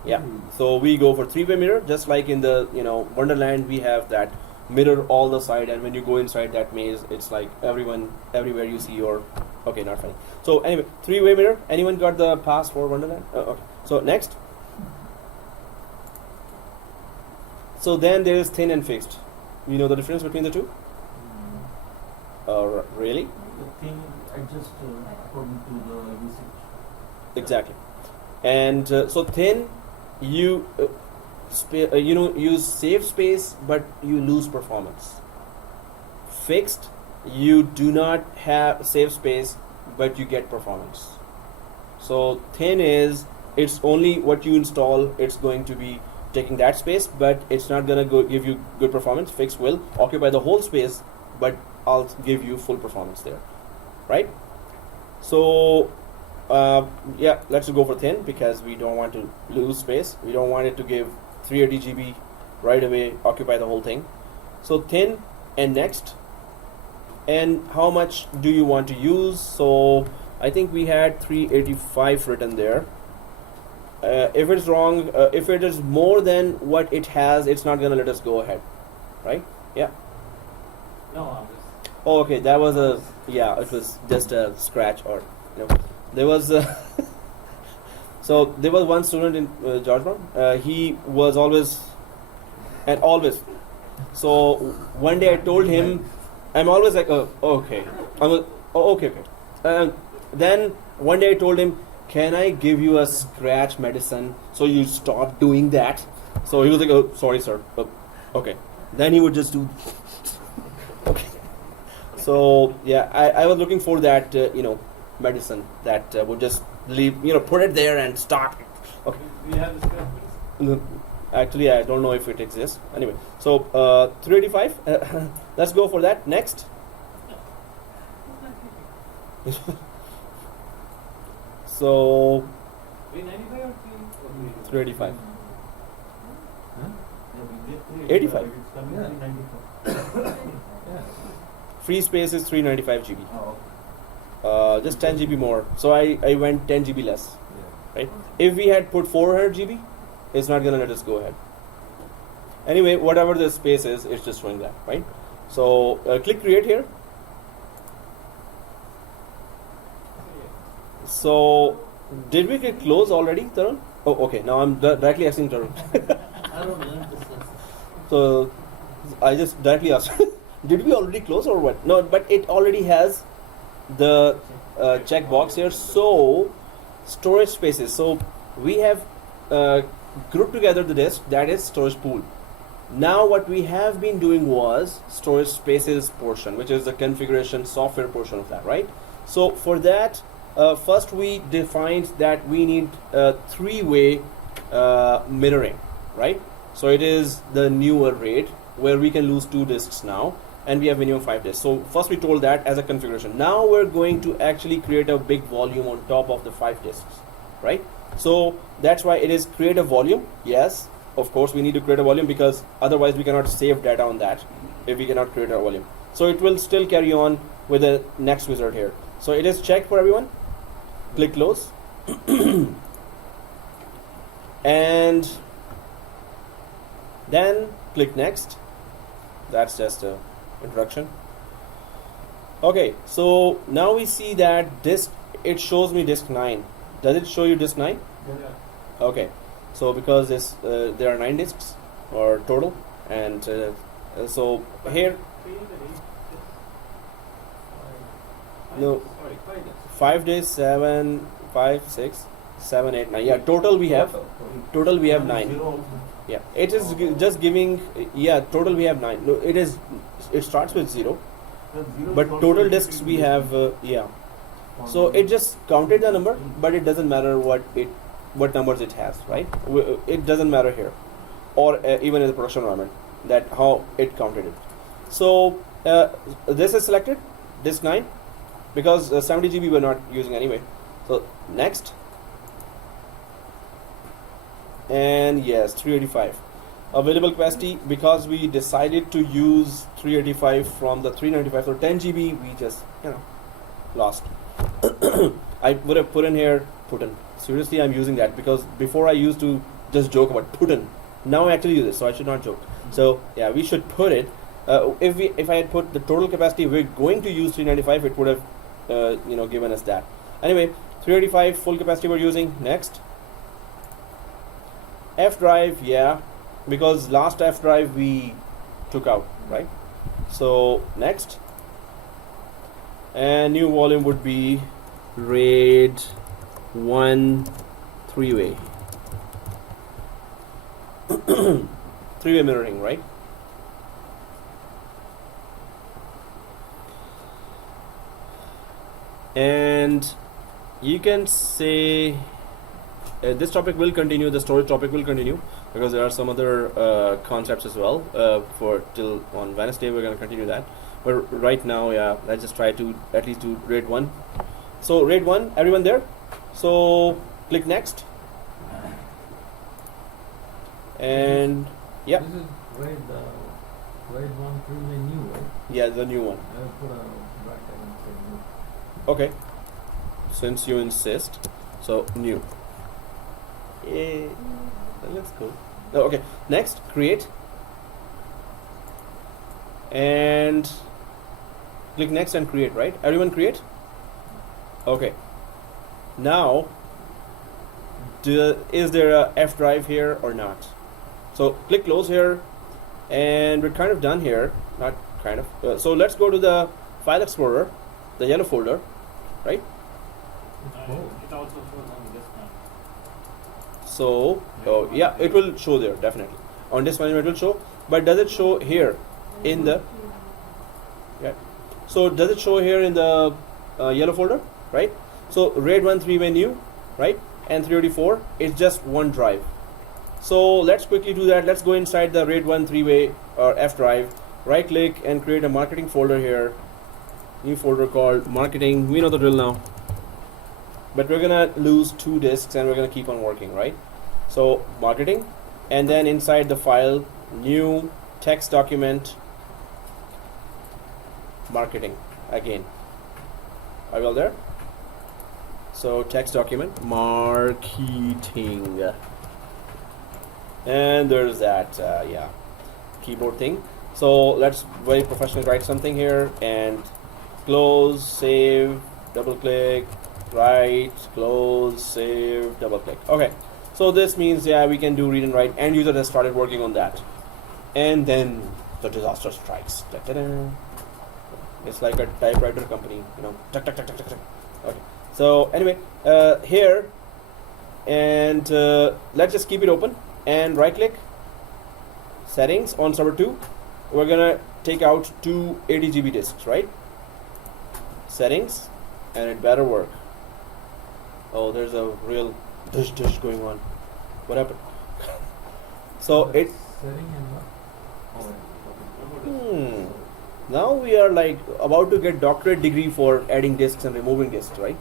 Yeah, so we go for 3-way mirror, just like in the Wonderland we have that mirror all the side, and when you go inside that maze, it's like everywhere you see your, okay, not funny. So anyway, 3-way mirror. Anyone got the pass for Wonderland? Okay. So next. So then there is thin and fixed. You know the difference between the two? Really? the thing adjust according to the usage. Exactly. And so thin, you save space, but you lose performance. Fixed, you do not have save space, but you get performance. So thin is it's only what you install, it's going to be taking that space, but it's not gonna give you good performance. Fix will occupy the whole space, but I'll give you full performance there, right? So yeah, let's go for thin because we don't want to lose space. We don't want it to give 380 GB right away, occupy the whole thing. So thin and next. And how much do you want to use? So I think we had 385 written there. If it's wrong, if it is more than what it has, it's not gonna let us go ahead, right? Yeah. No, I'm just. Oh, okay, that was a, yeah, it was just a scratch, or there was so there was one student in Georgetown. He was always so one day I told him, I'm always like, oh, okay, okay. Then one day I told him, can I give you a scratch medicine so you stop doing that? So he was like, oh, sorry sir. Okay. Then he would just do okay. So yeah, I was looking for that medicine that would just leave, put it there and stop. Okay. Do you have the script, please? Actually, I don't know if it exists. Anyway, so 385. Let's go for that. Next. So 395 or 385. Huh? 85. It's coming to 94. Yeah. Free space is 395 GB. Oh, Just 10 GB more. So I went 10 GB less. Yeah. Right? If we had put 400 GB, it's not gonna let us go ahead. Anyway, whatever the space is, it's just showing that, right? So click create here. So did we get close already, Tarun? Oh, okay. Now I'm directly asking Tarun. I don't learn this. So I just directly asked, did we already close or what? No, but it already has the check box here. So storage spaces. So we have grouped together the disk, that is storage pool. Now what we have been doing was storage spaces portion, which is the configuration software portion of that, right? So for that, first we defined that we need three-way mirroring, right? So it is the newer rate where we can lose 2 disks now, and we have minimum 5 disks. So first we told that as a configuration. Now we're going to actually create a big volume on top of the 5 disks, right? So that's why it is create a volume. Yes, of course we need to create a volume because otherwise we cannot save data on that if we cannot create a volume. So it will still carry on with the next wizard here. So it is checked for everyone. Click close. And then click next. That's just a introduction. Okay, so now we see that disk, it shows me disk 9. Does it show you disk 9? Yeah. Okay, so because this there are 9 disks or total, and so here no, 5 days, 7, 5, 6, 7, 8, 9. Yeah, total we have 9. Zero. Yeah, it is just giving. Yeah, total we have 9. No, it starts with 0, Zero but is also total related disks to we disk. have. Yeah, so it just counted the number, but it doesn't matter what numbers it has, right? It doesn't matter here, or even in the production environment, that how it counted it. So this is selected, disk 9, because 70 GB we're not using anyway. So next, and yes, 385 available capacity, because we decided to use 385 from the 395, so 10 GB we just lost. I would have put in here Putin. Seriously, I'm using that because before I used to just joke about Putin. Now I actually use it, so I should not joke. So yeah, we should put it. If I had put the total capacity we're going to use 395, it would have given us that. Anyway, 385 full capacity we're using. Next, F drive, yeah, because last F drive we took out, right? So next, and new volume would be RAID 1 3-way. 3-way mirroring, right? And you can say this topic will continue. The storage topic will continue because there are some other concepts as well. For till on Wednesday, we're going to continue that. But right now, yeah, let's just try to at least do RAID 1. So RAID 1, everyone there? So click next. And yeah, This is RAID 1 through the new, right? yeah, the new one. I will put a bracket and say new. Okay, since you insist, so new. Yeah, that looks cool. Oh, okay, next, create. And click next and create, right? Everyone create? Okay. Now, is there a F drive here or not? So click close here, and we're kind of done here. Not kind of. So let's go to the File Explorer, the yellow folder, right? Oh. It also shows on this one. So, oh yeah, it will show there definitely. On this one it will show, but does it show here in the? Yeah. So does it show here in the yellow folder, right? So RAID 1 3-way new, right? And 384 is just one drive. So let's quickly do that. Let's go inside the RAID 1 3-way or F drive. Right click and create a marketing folder here. New folder called marketing. We know the drill now. But we're gonna lose 2 disks and we're gonna keep on working, right? So marketing, and then inside the file, new text document, marketing again. Are we all there? So text document, marketing, and there's that yeah, keyboard thing. So let's very professionally write something here and close, save, double click, write, close, save, double click. Okay, so this means yeah, we can do read and write. End user has started working on that, and then the disaster strikes. Da-da-da. It's like a typewriter company, you know. Tuck, tuck, tuck, tuck, tuck, tuck. Okay. So anyway, here, and let's just keep it open and right click, settings on server 2. We're gonna take out 2 80 GB disks, right? Settings, and it better work. Oh, there's a real dish going on. What happened? So it. Setting and what? Oh, okay. Now we are like about to get doctorate degree for adding disks and removing disks, right?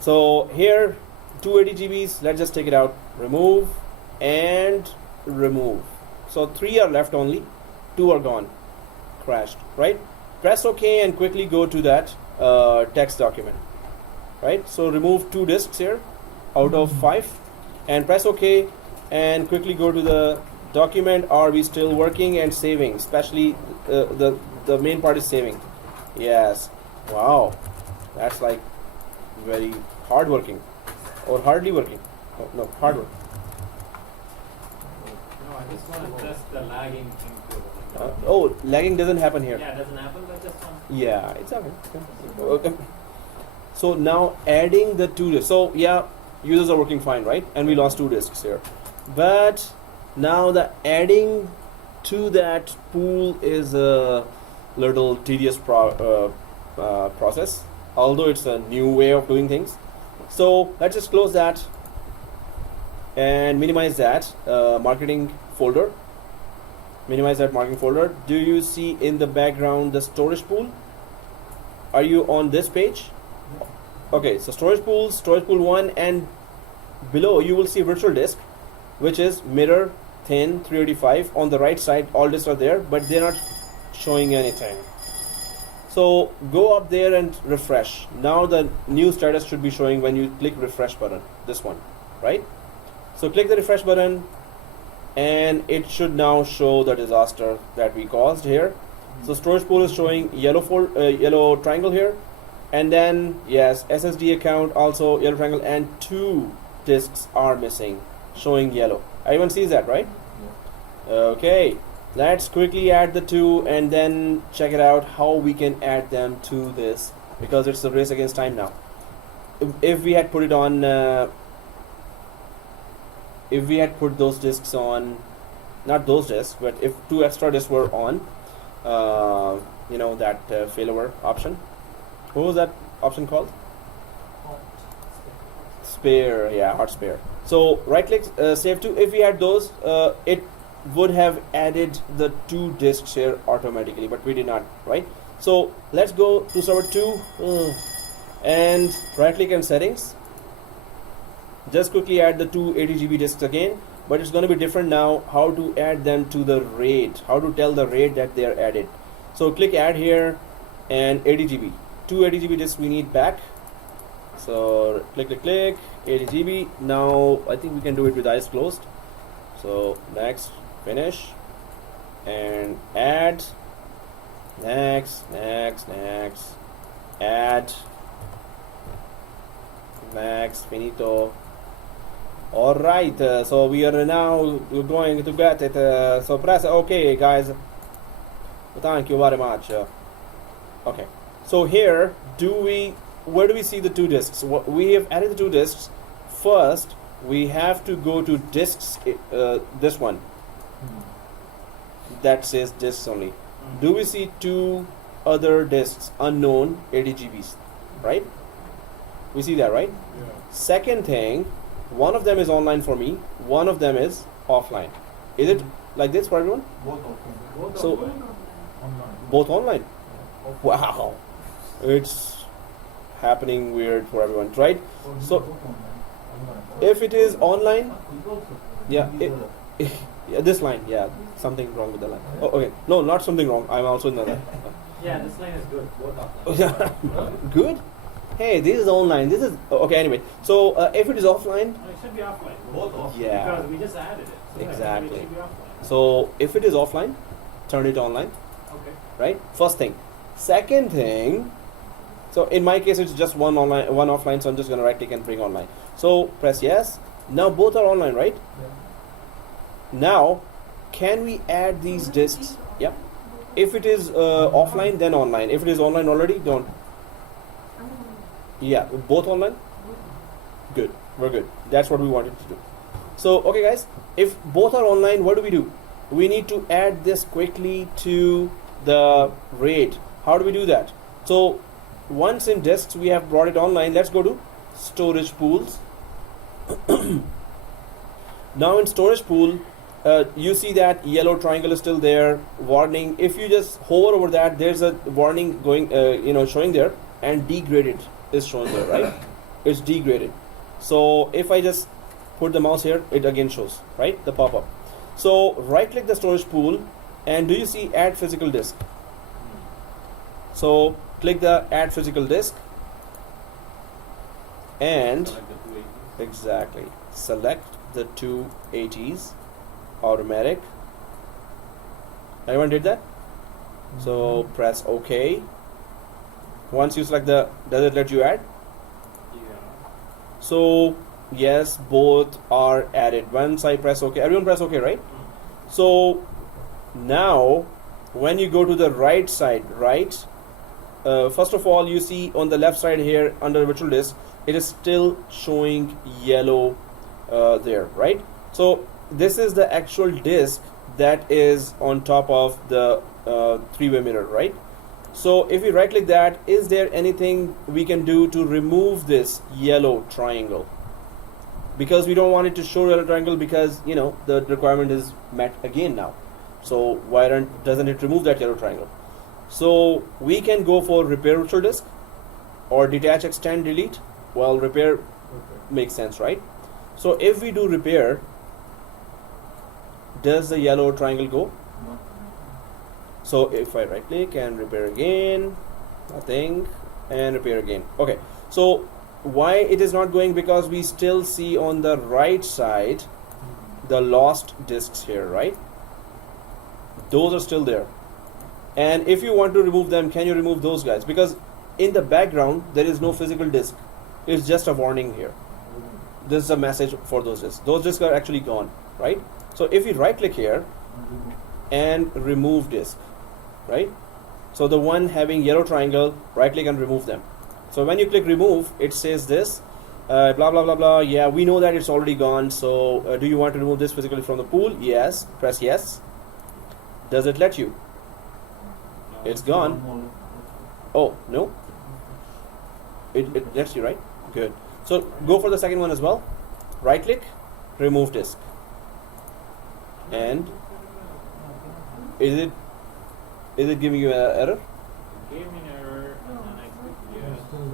So here 280 GBs, let's just take it out, remove and remove. So 3 are left only, 2 are gone, crashed, right? Press OK and quickly go to that text document, right? So remove 2 disks here out of 5 and press OK and quickly go to the document. Are we still working and saving? Especially the main part is saving. Yes. Wow, that's like very hard working or hardly working. Oh, no, hard work. No, I just want to test the lagging thing too. Oh, lagging doesn't happen here. Yeah, it doesn't happen, but just on. Yeah, it's okay. Okay. So now adding the 2 disks. So yeah, users are working fine, right? And we lost 2 disks here. But now the adding to that pool is a little tedious process, although it's a new way of doing things. So let's just close that and minimize that marketing folder. Minimize that marketing folder. Do you see in the background the storage pool? Are you on this page? Okay, so storage pool 1, and below you will see virtual disk, which is mirror thin 385. On the right side all disks are there, but they're not showing anything. So go up there and refresh. Now the new status should be showing when you click refresh button, this one, right? So click the refresh button and it should now show the disaster that we caused here. So storage pool is showing yellow triangle here, and then yes, SSD account also yellow triangle, and 2 disks are missing, showing yellow. Everyone sees that, right? Yeah. Okay, let's quickly add the 2 and then check it out how we can add them to this, because it's a race against time now. If we had put it on, if we had put those disks on, not those disks, but if 2 extra disks were on, you know, that failover option. What was that option called? spare, yeah, hot spare. So right click, save to. If we had those, it would have added the 2 disks here automatically, but we did not, right? So let's go to server 2 and right click and settings. Just quickly add the 2 80GB disks again, but it's going to be different now. How to add them to the RAID? How to tell the RAID that they are added? So click add here and 80GB. 2 80GB disks we need back. So click 80GB. Now I think we can do it with eyes closed. So next, finish, and add. Next, add. Next, finito. All right, so we are now going to get it. So press OK, guys. Thank you very much. Okay, so here where do we see the 2 disks? We have added the 2 disks. First, we have to go to disks. This one that says disks only. Do we see 2 other disks, unknown 80GBs, right? We see that, right? Yeah. Second thing, one of them is online for me, one of them is offline. Is it like this for everyone? Both of them. So Online. both online. Wow, it's happening weird for everyone, right? So if it is online, yeah, yeah, this line, yeah, something wrong with the line. Oh, okay, no, not something wrong. I'm also in the line. Yeah, this line is good. Both offline. Good. Hey, this is online. This is okay. Anyway, so if it is offline, No, it should be offline. Both of them. yeah, Because we just added it. So yeah, Exactly. It should be offline. so if it is offline, turn it online, Okay. right? First thing. Second thing, so in my case it's just one online, one offline, so I'm just gonna right click and bring online. So press yes. Now both are online, right? Now, can we add these disks? Yep. If it is offline, then online. If it is online already, don't. Yeah, both online. Good. We're good. That's what we wanted to do. So, okay, guys. If both are online, what do? We need to add this quickly to the RAID. How do we do that? So, once in disks we have brought it online. Let's go to storage pools. Now in storage pool, you see that yellow triangle is still there. Warning. If you just hover over that, there's a warning going, showing there, and degraded is shown there, right? It's degraded. So if I just put the mouse here, it again shows, right? The pop-up. So right click the storage pool, and do you see add physical disk? So click the add physical disk, and exactly select the 280s automatic. Everyone did that? So press OK. Once you select does it let you add? Yeah. So yes, both are added. Once I press OK, everyone press OK, right? So now when you go to the right side, right, first of all, you see on the left side here under virtual disk, it is still showing yellow there, right? So this is the actual disk that is on top of the three-way mirror, right? So if we right click that, is there anything we can do to remove this yellow triangle? Because we don't want it to show yellow triangle, because the requirement is met again now. So why doesn't it remove that yellow triangle? So we can go for repair virtual disk or detach, extend, delete. Well, repair makes sense, right? So if we do repair, does the yellow triangle go? So if I right click and repair again, nothing, and repair again. Okay, so why it is not going? Because we still see on the right side the lost disks here, right? Those are still there. And if you want to remove them, can you remove those guys? Because in the background there is no physical disk. It's just a warning here. This is a message for those disks. Those disks are actually gone, right? So if you right click here and remove disk, right? So the one having yellow triangle, right click and remove them. So when you click remove, it says this, blah blah blah blah. Yeah, we know that it's already gone. So do you want to remove this physically from the pool? Yes. Press yes. Does it let you? It's gone. Oh no. It lets you, right? Good. So go for the second one as well. Right click, remove disk. And is it giving you an error? It gave me an error, and then I clicked It's yes. still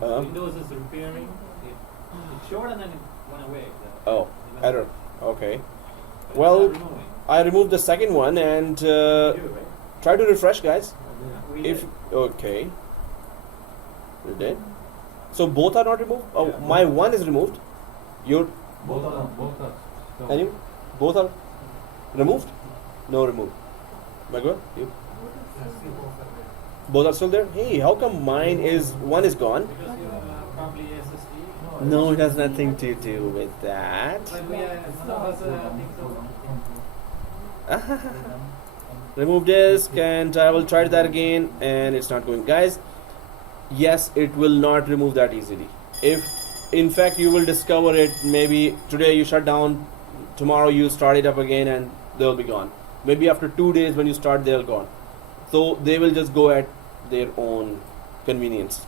there. Windows is repairing. It showed and then it went away. Oh, It error. Okay. But it's Well, not removing. I removed the second one and You do, right? try to refresh, guys. We If did. okay, you did. So both are not removed. Oh, Yeah. my one is removed. Your Both are still. any both are removed. No removed. Am I good? You both are still there. Hey, how come mine is one is gone? Because you probably SSD. No, it has nothing to do with that. But we some of us think so. Remove disk and I will try that again and it's not going. Guys, yes, it will not remove that easily. If in fact you will discover it, maybe today you shut down, tomorrow you start it up again and they'll be gone. Maybe after 2 days when you start, they're gone. So they will just go at their own convenience,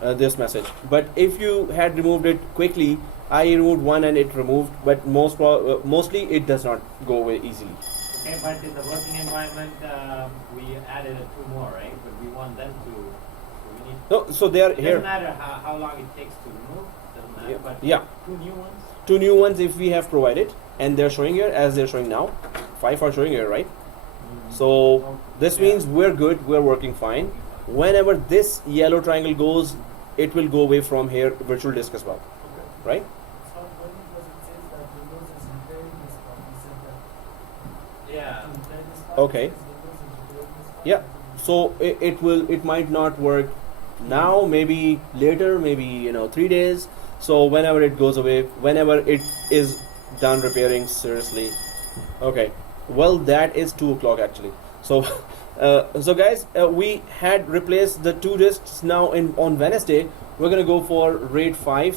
this message. But if you had removed it quickly, I removed one and it removed, but mostly it does not go away easily. Okay, but in the working environment, we added 2 more, right? But we want them to. So we need. No, so they are It here. doesn't matter how long it takes to remove. Doesn't matter. Yeah. But Yeah. 2 new ones. 2 new ones if we have provided, and they're showing here as they're showing now. 5 are showing here, right? So this means we're good, we're working fine. Whenever this yellow triangle goes, it will go away from here, virtual disk as well, right? It's not working because it says that Windows is repairing this problem. It said that Yeah. to repair this problem, Okay. it says Windows is repairing this problem. Yeah. So it might not work now, maybe later, maybe 3 days. So whenever it goes away, whenever it is done repairing, seriously. Okay. Well, that is 2 o'clock actually. So so guys, we had replaced the 2 disks. Now on Wednesday we're gonna go for RAID 5,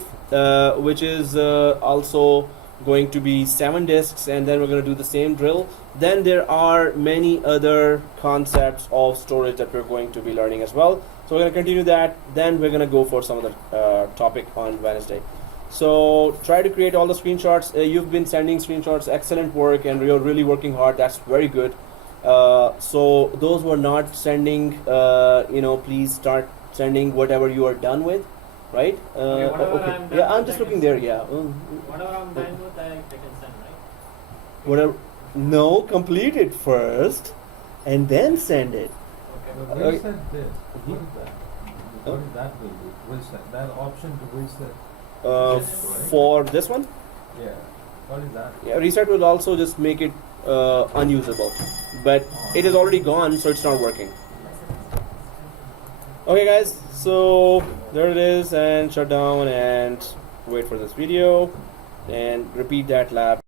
which is also going to be 7 disks, and then we're going to do the same drill. Then there are many other concepts of storage that we're going to be learning as well. So we're going to continue that. Then we're going to go for some other topic on Wednesday. So try to create all the screenshots. You've been sending screenshots, excellent work, and you're really working hard. That's very good. So those who are not sending, please start sending whatever you are done with, right? Okay, whatever I'm done Yeah, I'm with, just I looking can there. send. Yeah. Whatever I'm done with, I can send, right? Whatever. No, complete it first, and then send it. Okay. But reset this. What is that? What is that will do? Reset. That option to reset. For this one, Yeah. What is that? yeah, reset will also just make it unusable, but it is already gone, so it's not working. Okay, guys, so there it is, and shut down and wait for this video and repeat that lab.